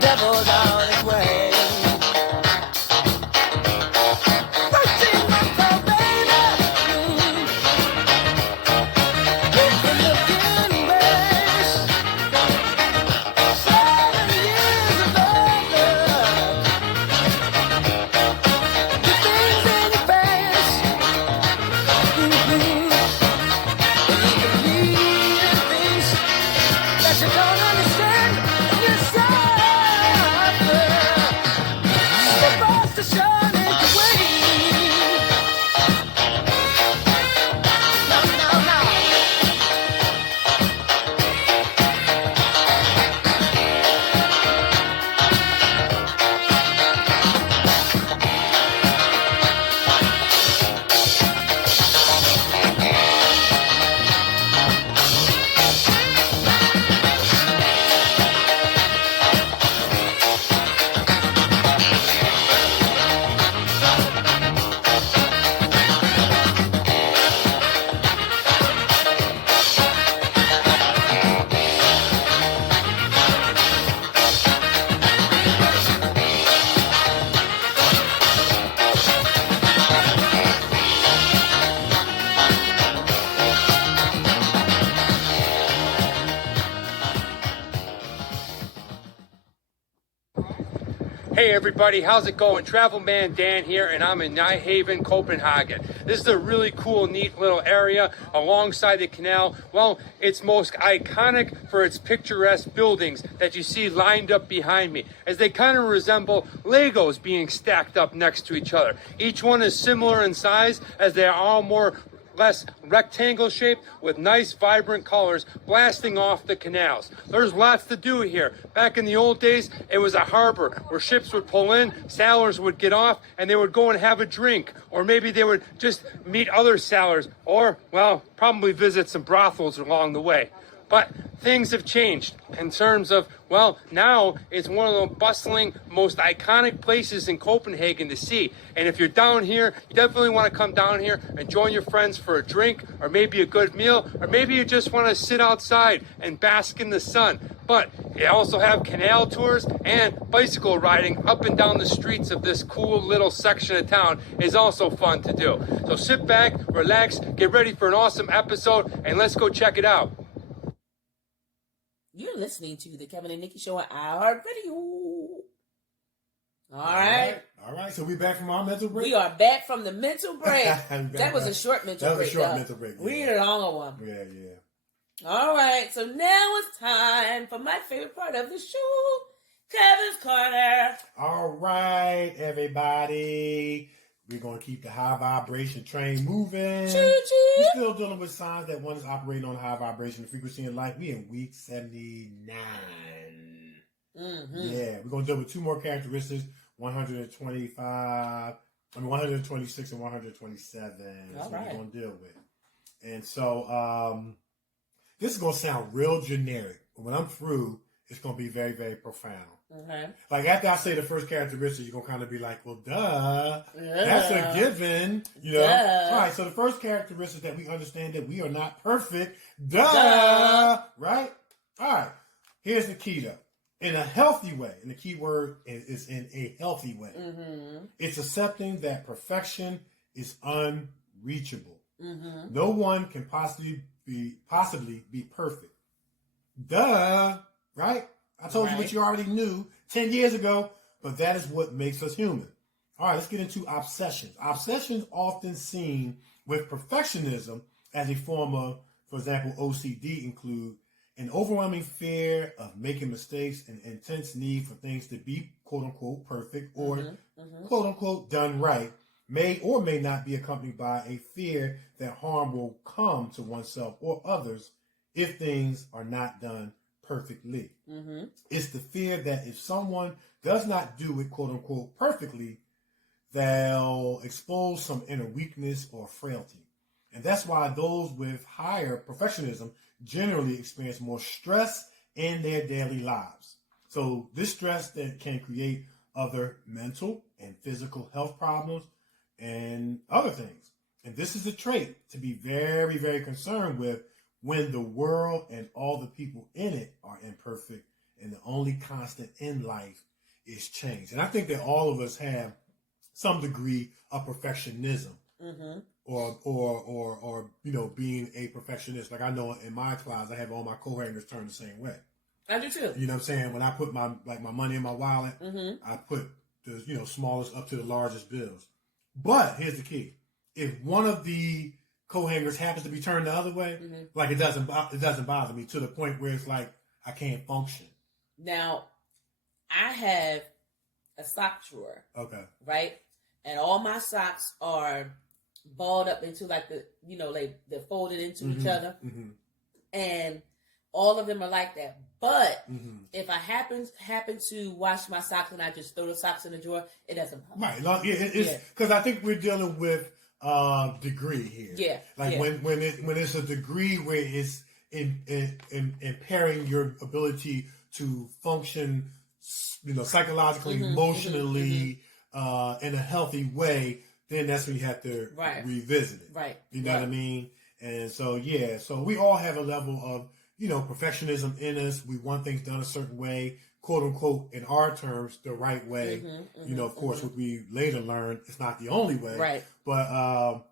the devil's on his way. Hey everybody, how's it going? Travel Man Dan here, and I'm in Nijhaven, Copenhagen. This is a really cool, neat little area alongside the canal. Well, it's most iconic for its picturesque buildings that you see lined up behind me, as they kind of resemble Legos being stacked up next to each other. Each one is similar in size, as they are all more less rectangle shaped with nice vibrant colors blasting off the canals. There's lots to do here. Back in the old days, it was a harbor where ships would pull in, sailors would get off, and they would go and have a drink, or maybe they would just meet other sailors, or, well, probably visit some brothels along the way. But things have changed in terms of, well, now it's one of the bustling, most iconic places in Copenhagen to see. And if you're down here, you definitely want to come down here and join your friends for a drink, or maybe a good meal, or maybe you just want to sit outside and bask in the sun. But they also have canal tours, and bicycle riding up and down the streets of this cool little section of town is also fun to do. So sit back, relax, get ready for an awesome episode, and let's go check it out. You're listening to the Kevin and Nikee Show on iHeartRadio. All right. So we're back from our mental break? We are back from the mental break. That was a short mental break. That was a short mental break. We need a longer one. Yeah. All right. So now it's time for my favorite part of the show, Kevin's Corner. All right, everybody. We're going to keep the high vibration train moving. Choo-choo. We're still dealing with signs that one is operating on high vibration frequency in life. We in week 79. Mm-hmm. Yeah, we're going to deal with two more characteristics, 126 and 127. That's what we're going to deal with. And so this is going to sound real generic, but when I'm through, it's going to be very, very profound. Okay. Like after I say the first characteristic, you're gonna kind of be like, "Well, duh, that's a given," you know. Duh. All right. So the first characteristic that we understand that we are not perfect. Duh. Right. All right. Here's the key though. In a healthy way, and the key word is in a healthy way. Mm-hmm. It's accepting that perfection is unreachable. Mm-hmm. No one can possibly be perfect. Duh. Right. I told you what you already knew 10 years ago, but that is what makes us human. All right, let's get into obsessions. Obsessions often seen with perfectionism as a form of, for example, OCD include an overwhelming fear of making mistakes and intense need for things to be quote-unquote perfect or quote-unquote done right, may or may not be accompanied by a fear that harm will come to oneself or others if things are not done perfectly. Mm-hmm. It's the fear that if someone does not do it, quote unquote, perfectly, they'll expose some inner weakness or frailty. And that's why those with higher perfectionism generally experience more stress in their daily lives. So this stress that can create other mental and physical health problems and other things. And this is a trait to be very, very concerned with when the world and all the people in it are imperfect and the only constant in life is change. And I think that all of us have some degree of perfectionism, or being a perfectionist. Like I know in my closet, I have all my coat hangers turned the same way. I do too. You know what I'm saying? When I put my money in my wallet, I put the smallest up to the largest bills. But here's the key: if one of the coat hangers happens to be turned the other way, like it doesn't bother me to the point where it's like I can't function. Now, I have a sock drawer. Okay. Right? And all my socks are balled up into like they're folded into each other. And all of them are like that. But if I happen to wash my socks and I just throw the socks in the drawer, it doesn't bother me. Right. It's because I think we're dealing with degree here. Yeah. Like when it's a degree where it's impairing your ability to function, psychologically, emotionally, in a healthy way, then that's when you have to revisit it. Right. You know what I mean? And so so we all have a level of perfectionism in us. We want things done a certain way, quote unquote, in our terms, the right way. Of course, what we later learned, it's not the only way. Right. But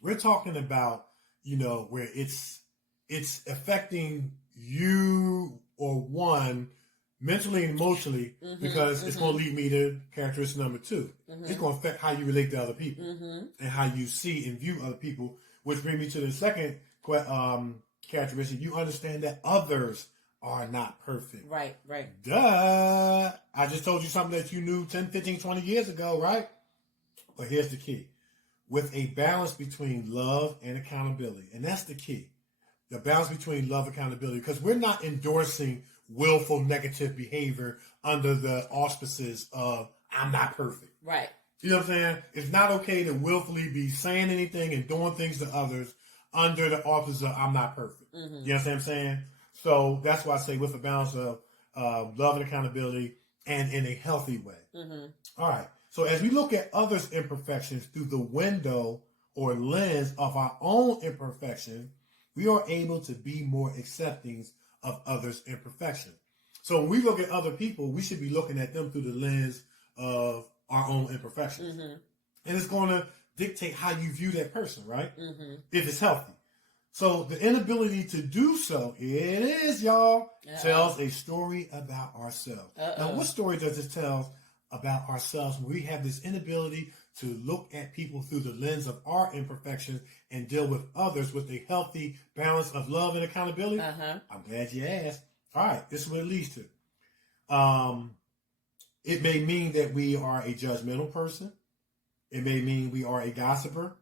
we're talking about, where it's affecting you or one mentally and emotionally, because it's going to lead me to characteristic number 2. It's going to affect how you relate to other people and how you see and view other people, which brings me to the second characteristic. You understand that others are not perfect. Right. Duh. I just told you something that you knew 10, 15, 20 years ago, right? But here's the key. With a balance between love and accountability. And that's the key. The balance between love and accountability. Because we're not endorsing willful negative behavior under the auspices of I'm not perfect. Right. You know what I'm saying? It's not okay to willfully be saying anything and doing things to others under the auspices of I'm not perfect. You know what I'm saying? So that's why I say with a balance of love and accountability and in a healthy way. All right. So as we look at others' imperfections through the window or lens of our own imperfection, we are able to be more accepting of others' imperfection. So when we look at other people, we should be looking at them through the lens of our own imperfections. And it's going to dictate how you view that person, right? If it's healthy. So the inability to do so, here it is, y'all, tells a story about ourselves. Now, what story does it tell about ourselves when we have this inability to look at people through the lens of our imperfections and deal with others with a healthy balance of love and accountability? I'm glad you asked. All right, this is what it leads to. It may mean that we are a judgmental person. It may mean we are a gossiper,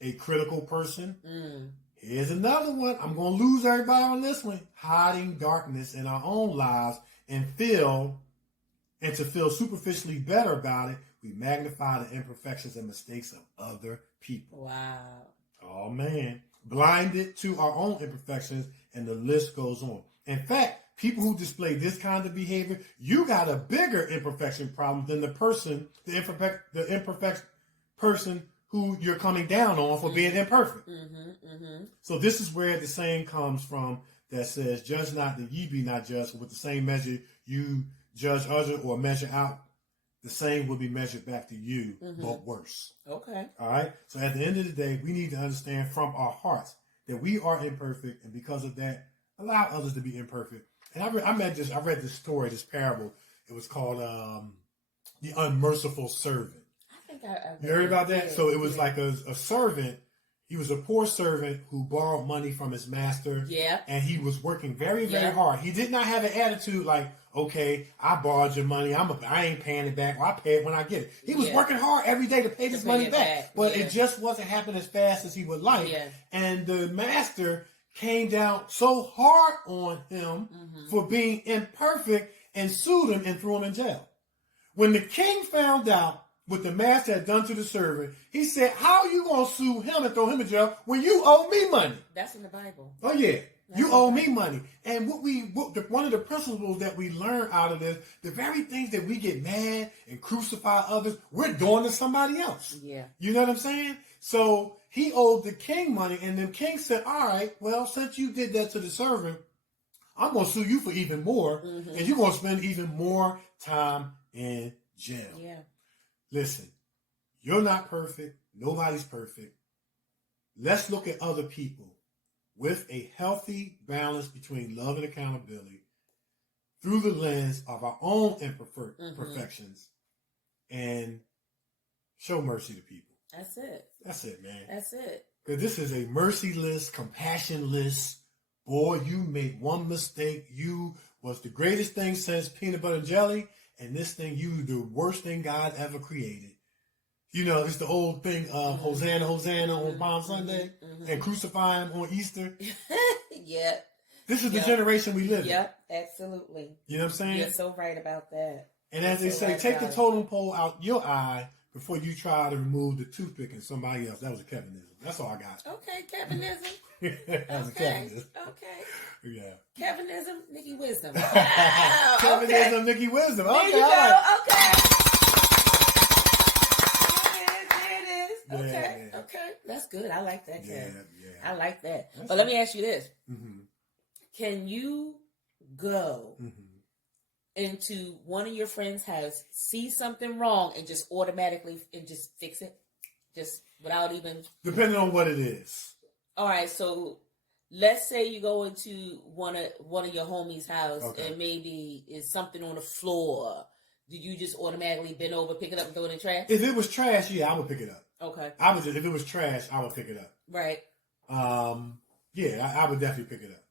a critical person. Here's another one. I'm going to lose everybody on this one. Hiding darkness in our own lives and to feel superficially better about it, we magnify the imperfections and mistakes of other people. Wow. Oh, man. Blinded to our own imperfections, and the list goes on. In fact, people who display this kind of behavior, you got a bigger imperfection problem than the imperfect person who you're coming down on for being imperfect. So this is where the saying comes from that says, judge not that ye be not judged, with the same measure you judge others or measure out, the same will be measured back to you, but worse. Okay. All right? So at the end of the day, we need to understand from our hearts that we are imperfect, and because of that, allow others to be imperfect. And I read this story, this parable. It was called The Unmerciful Servant. I think you heard about that? So it was like a servant. He was a poor servant who borrowed money from his master. Yeah. And he was working very, very hard. He did not have an attitude like, okay, I borrowed your money. I ain't paying it back. Well, I pay it when I get it. He was working hard every day to pay this money back. But it just wasn't happening as fast as he would like. Yeah. And the master came down so hard on him for being imperfect and sued him and threw him in jail. When the king found out what the master had done to the servant, he said, how are you going to sue him and throw him in jail when you owe me money? That's in the Bible. Oh, yeah. You owe me money. And one of the principles that we learn out of this, the very things that we get mad and crucify others, we're doing to somebody else. Yeah. You know what I'm saying? So he owed the king money, and the king said, all right, well, since you did that to the servant, I'm going to sue you for even more, and you're going to spend even more time in jail. Yeah. Listen, you're not perfect. Nobody's perfect. Let's look at other people with a healthy balance between love and accountability through the lens of our own imperfections and show mercy to people. That's it. That's it, man. That's it. Because this is a merciless, compassionless, boy, you made one mistake. You was the greatest thing since peanut butter and jelly, and this thing, you the worst thing God ever created. You know, it's the old thing of Hosanna, Hosanna on Palm Sunday and crucify him on Easter. Yeah. This is the generation we live in. Yep, absolutely. You know what I'm saying? You're so right about that. And as they say, take the totem pole out your eye before you try to remove the toothpick in somebody else. That was a Kevinism. That's all I got. Okay, Kevinism. That was a Kevinism. Okay. Yeah. Kevinism, Nikki Wisdom. Kevinism, Nikki Wisdom. Okay. There you go. Okay. There it is. Okay. Yeah. Okay. That's good. I like that, Kev. Yeah. I like that. That's but let me ask you this. Mm-hmm. Can you go into one of your friends' house, see something wrong, and just automatically and just fix it? Just without even... Depending on what it is. All right, so let's say you go into one of your homies' house and maybe is something on the floor. Do you just automatically bend over, pick it up, and throw it in the trash? If it was trash, yeah, I would pick it up. Okay. If it was trash, I would pick it up. Right. Yeah, I would definitely pick it up.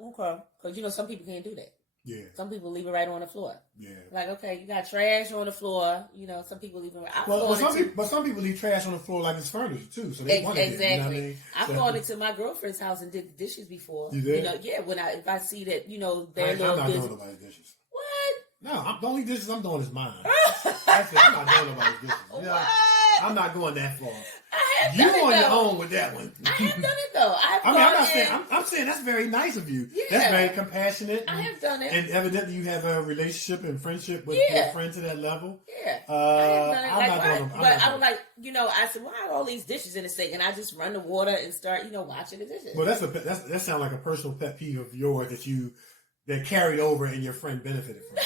Okay. Because, some people can't do that. Yeah. Some people leave it right on the floor. Yeah. Like, okay, you got trash on the floor. Some people leave it right. But some people leave trash on the floor like it's furniture, too. So they want it. Exactly. You know what I mean? I've gone into my girlfriend's house and did the dishes before. You did? Yeah, if I see that, they're I'm not doing nobody's dishes. What? No, the only dishes I'm doing is mine. That's it. I'm not doing nobody's dishes. What? I'm not going that far. I have You done it, on though. your own with that one. I have done it though. I'm saying that's very nice of you. Yeah. That's very compassionate. I have done it. And evidently you have a relationship and friendship with your friends to that level. Yeah. I have done it. But I was like, I said, why are all these dishes in the sink? And I just run the water and start, washing the dishes. Well, that sounds like a personal pet peeve of yours that carried over and your friend benefited from.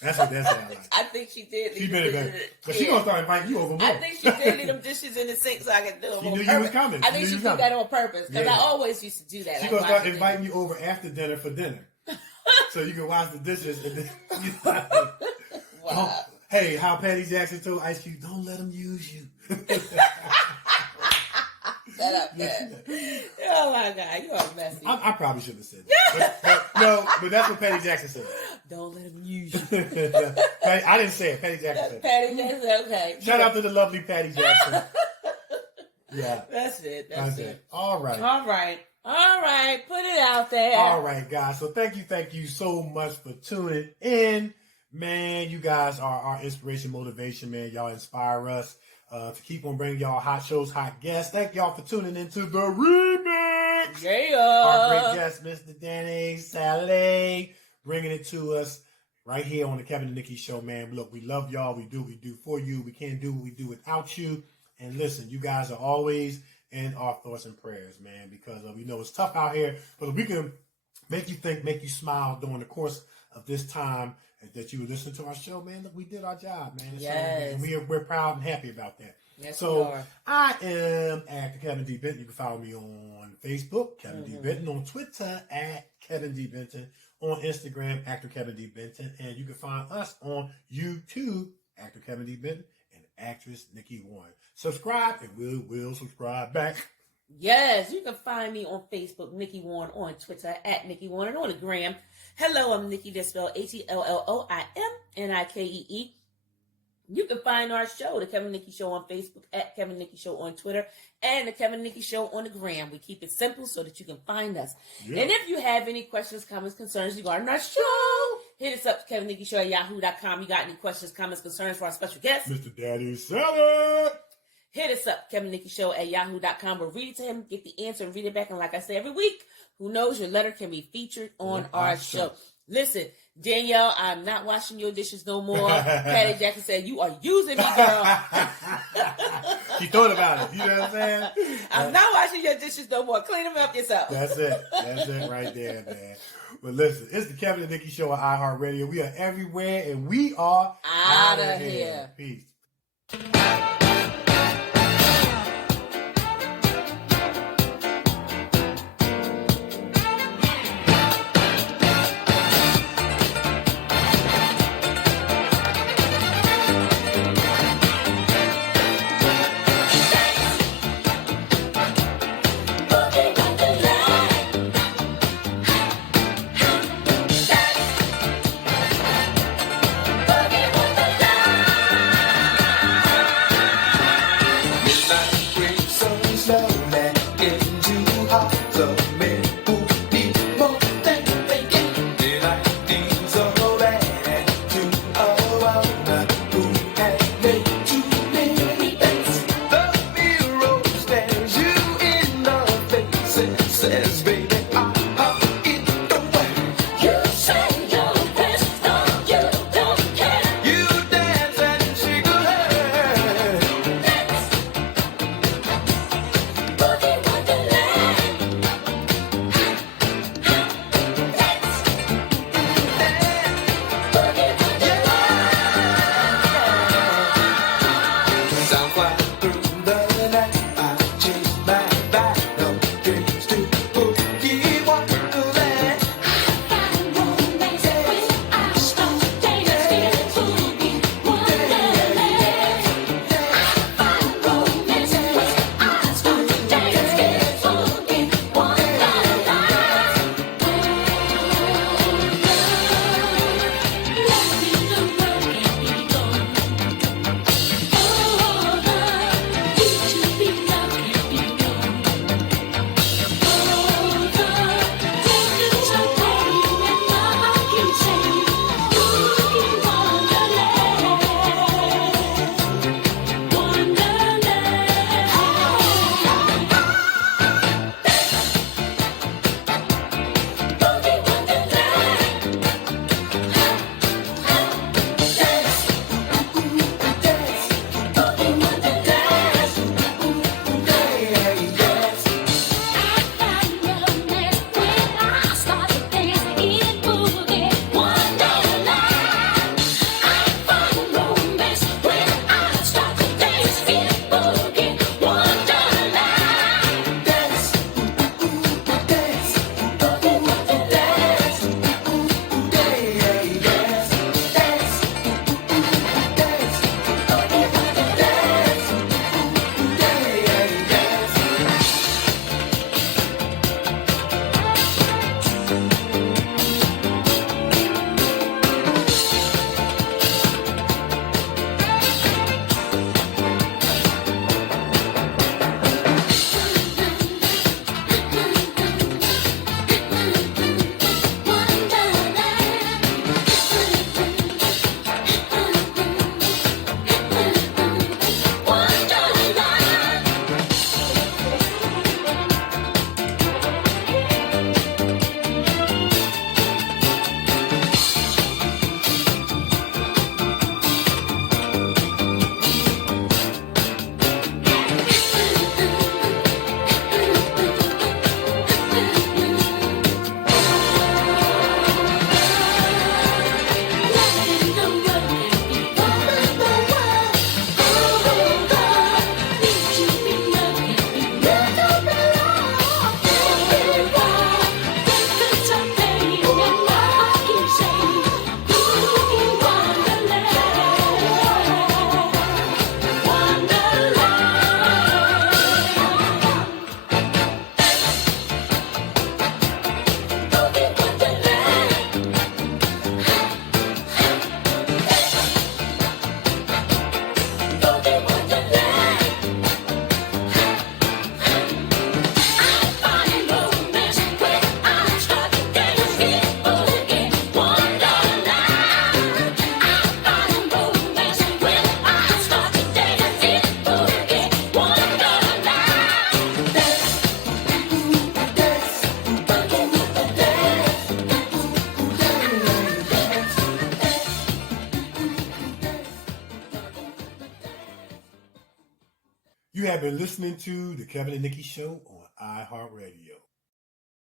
That's what that sounds like. I think she did. She benefited. But she gonna start inviting you over more. I think she did leave them dishes in the sink so I could do them. She knew you was coming. I think she did that on purpose because I always used to do that. She gonna start inviting you over after dinner for dinner, so you can wash the dishes. And then, wow. Hey, how Patty Jackson told Ice Cube, don't let him use you. Shut up, man. Oh my God, you are messy. I probably shouldn't have said that. But that's what Patty Jackson said. Don't let him use you. I didn't say it. Patty Jackson said it. Patty Jackson, okay. Shout out to the lovely Patty Jackson. Yeah. That's it. That's it. All right. Put it out there. All right, guys. So thank you so much for tuning in. Man, you guys are our inspiration, motivation, man. Y'all inspire us to keep on bringing y'all hot shows, hot guests. Thank y'all for tuning into the remix. Yeah. Our great guest, Mr. Danny Salay, bringing it to us right here on the Kevin and Nikki Show, man. Look, we love y'all. We do for you. We can't do what we do without you. And listen, you guys are always in our thoughts and prayers, man, because we know it's tough out here, but we can make you think, make you smile during the course of this time that you listen to our show, man. Look, we did our job, man. Yes. And we're proud and happy about that. Yes, so I am actor Kevin D. Benton. You can follow me on Facebook, Kevin D. Benton, on Twitter at Kevin D. Benton, on Instagram, actor Kevin D. Benton, and you can find us on YouTube, actor Kevin D. Benton, and actress Nikee Warren. Subscribe, and we'll subscribe back. Yes, you can find me on Facebook, Nikee Warren, on Twitter at Nikee Warren, and on the gram. Hello, I'm Nikee, that's spelled HELLOIMNIKEE. You can find our show, The Kevin Nikee Show, on Facebook, at Kevin Nikee Show on Twitter, and The Kevin Nikee Show on the gram. We keep it simple so that you can find us. Yeah. And if you have any questions, comments, concerns regarding our show, hit us up, Kevin Nikee Show at yahoo.com. You got any questions, comments, concerns for our special guest? Mr. Daddy Salad. Hit us up, Kevin Nikee Show at yahoo.com. We'll read it to him, get the answer, and read it back. And like I say every week, who knows, your letter can be featured on our show. Listen, Danielle, I'm not washing your dishes no more. Patty Jackson said, you are using me, girl. She thought about it. You know what I'm saying? I'm not washing your dishes no more. Clean them up yourself. That's it. That's it right there, man. But listen, it's the Kevin and Nikee Show on iHeartRadio. We are everywhere, and we are out of here. Peace. You have been listening to the Kevin and Nikee Show on iHeartRadio.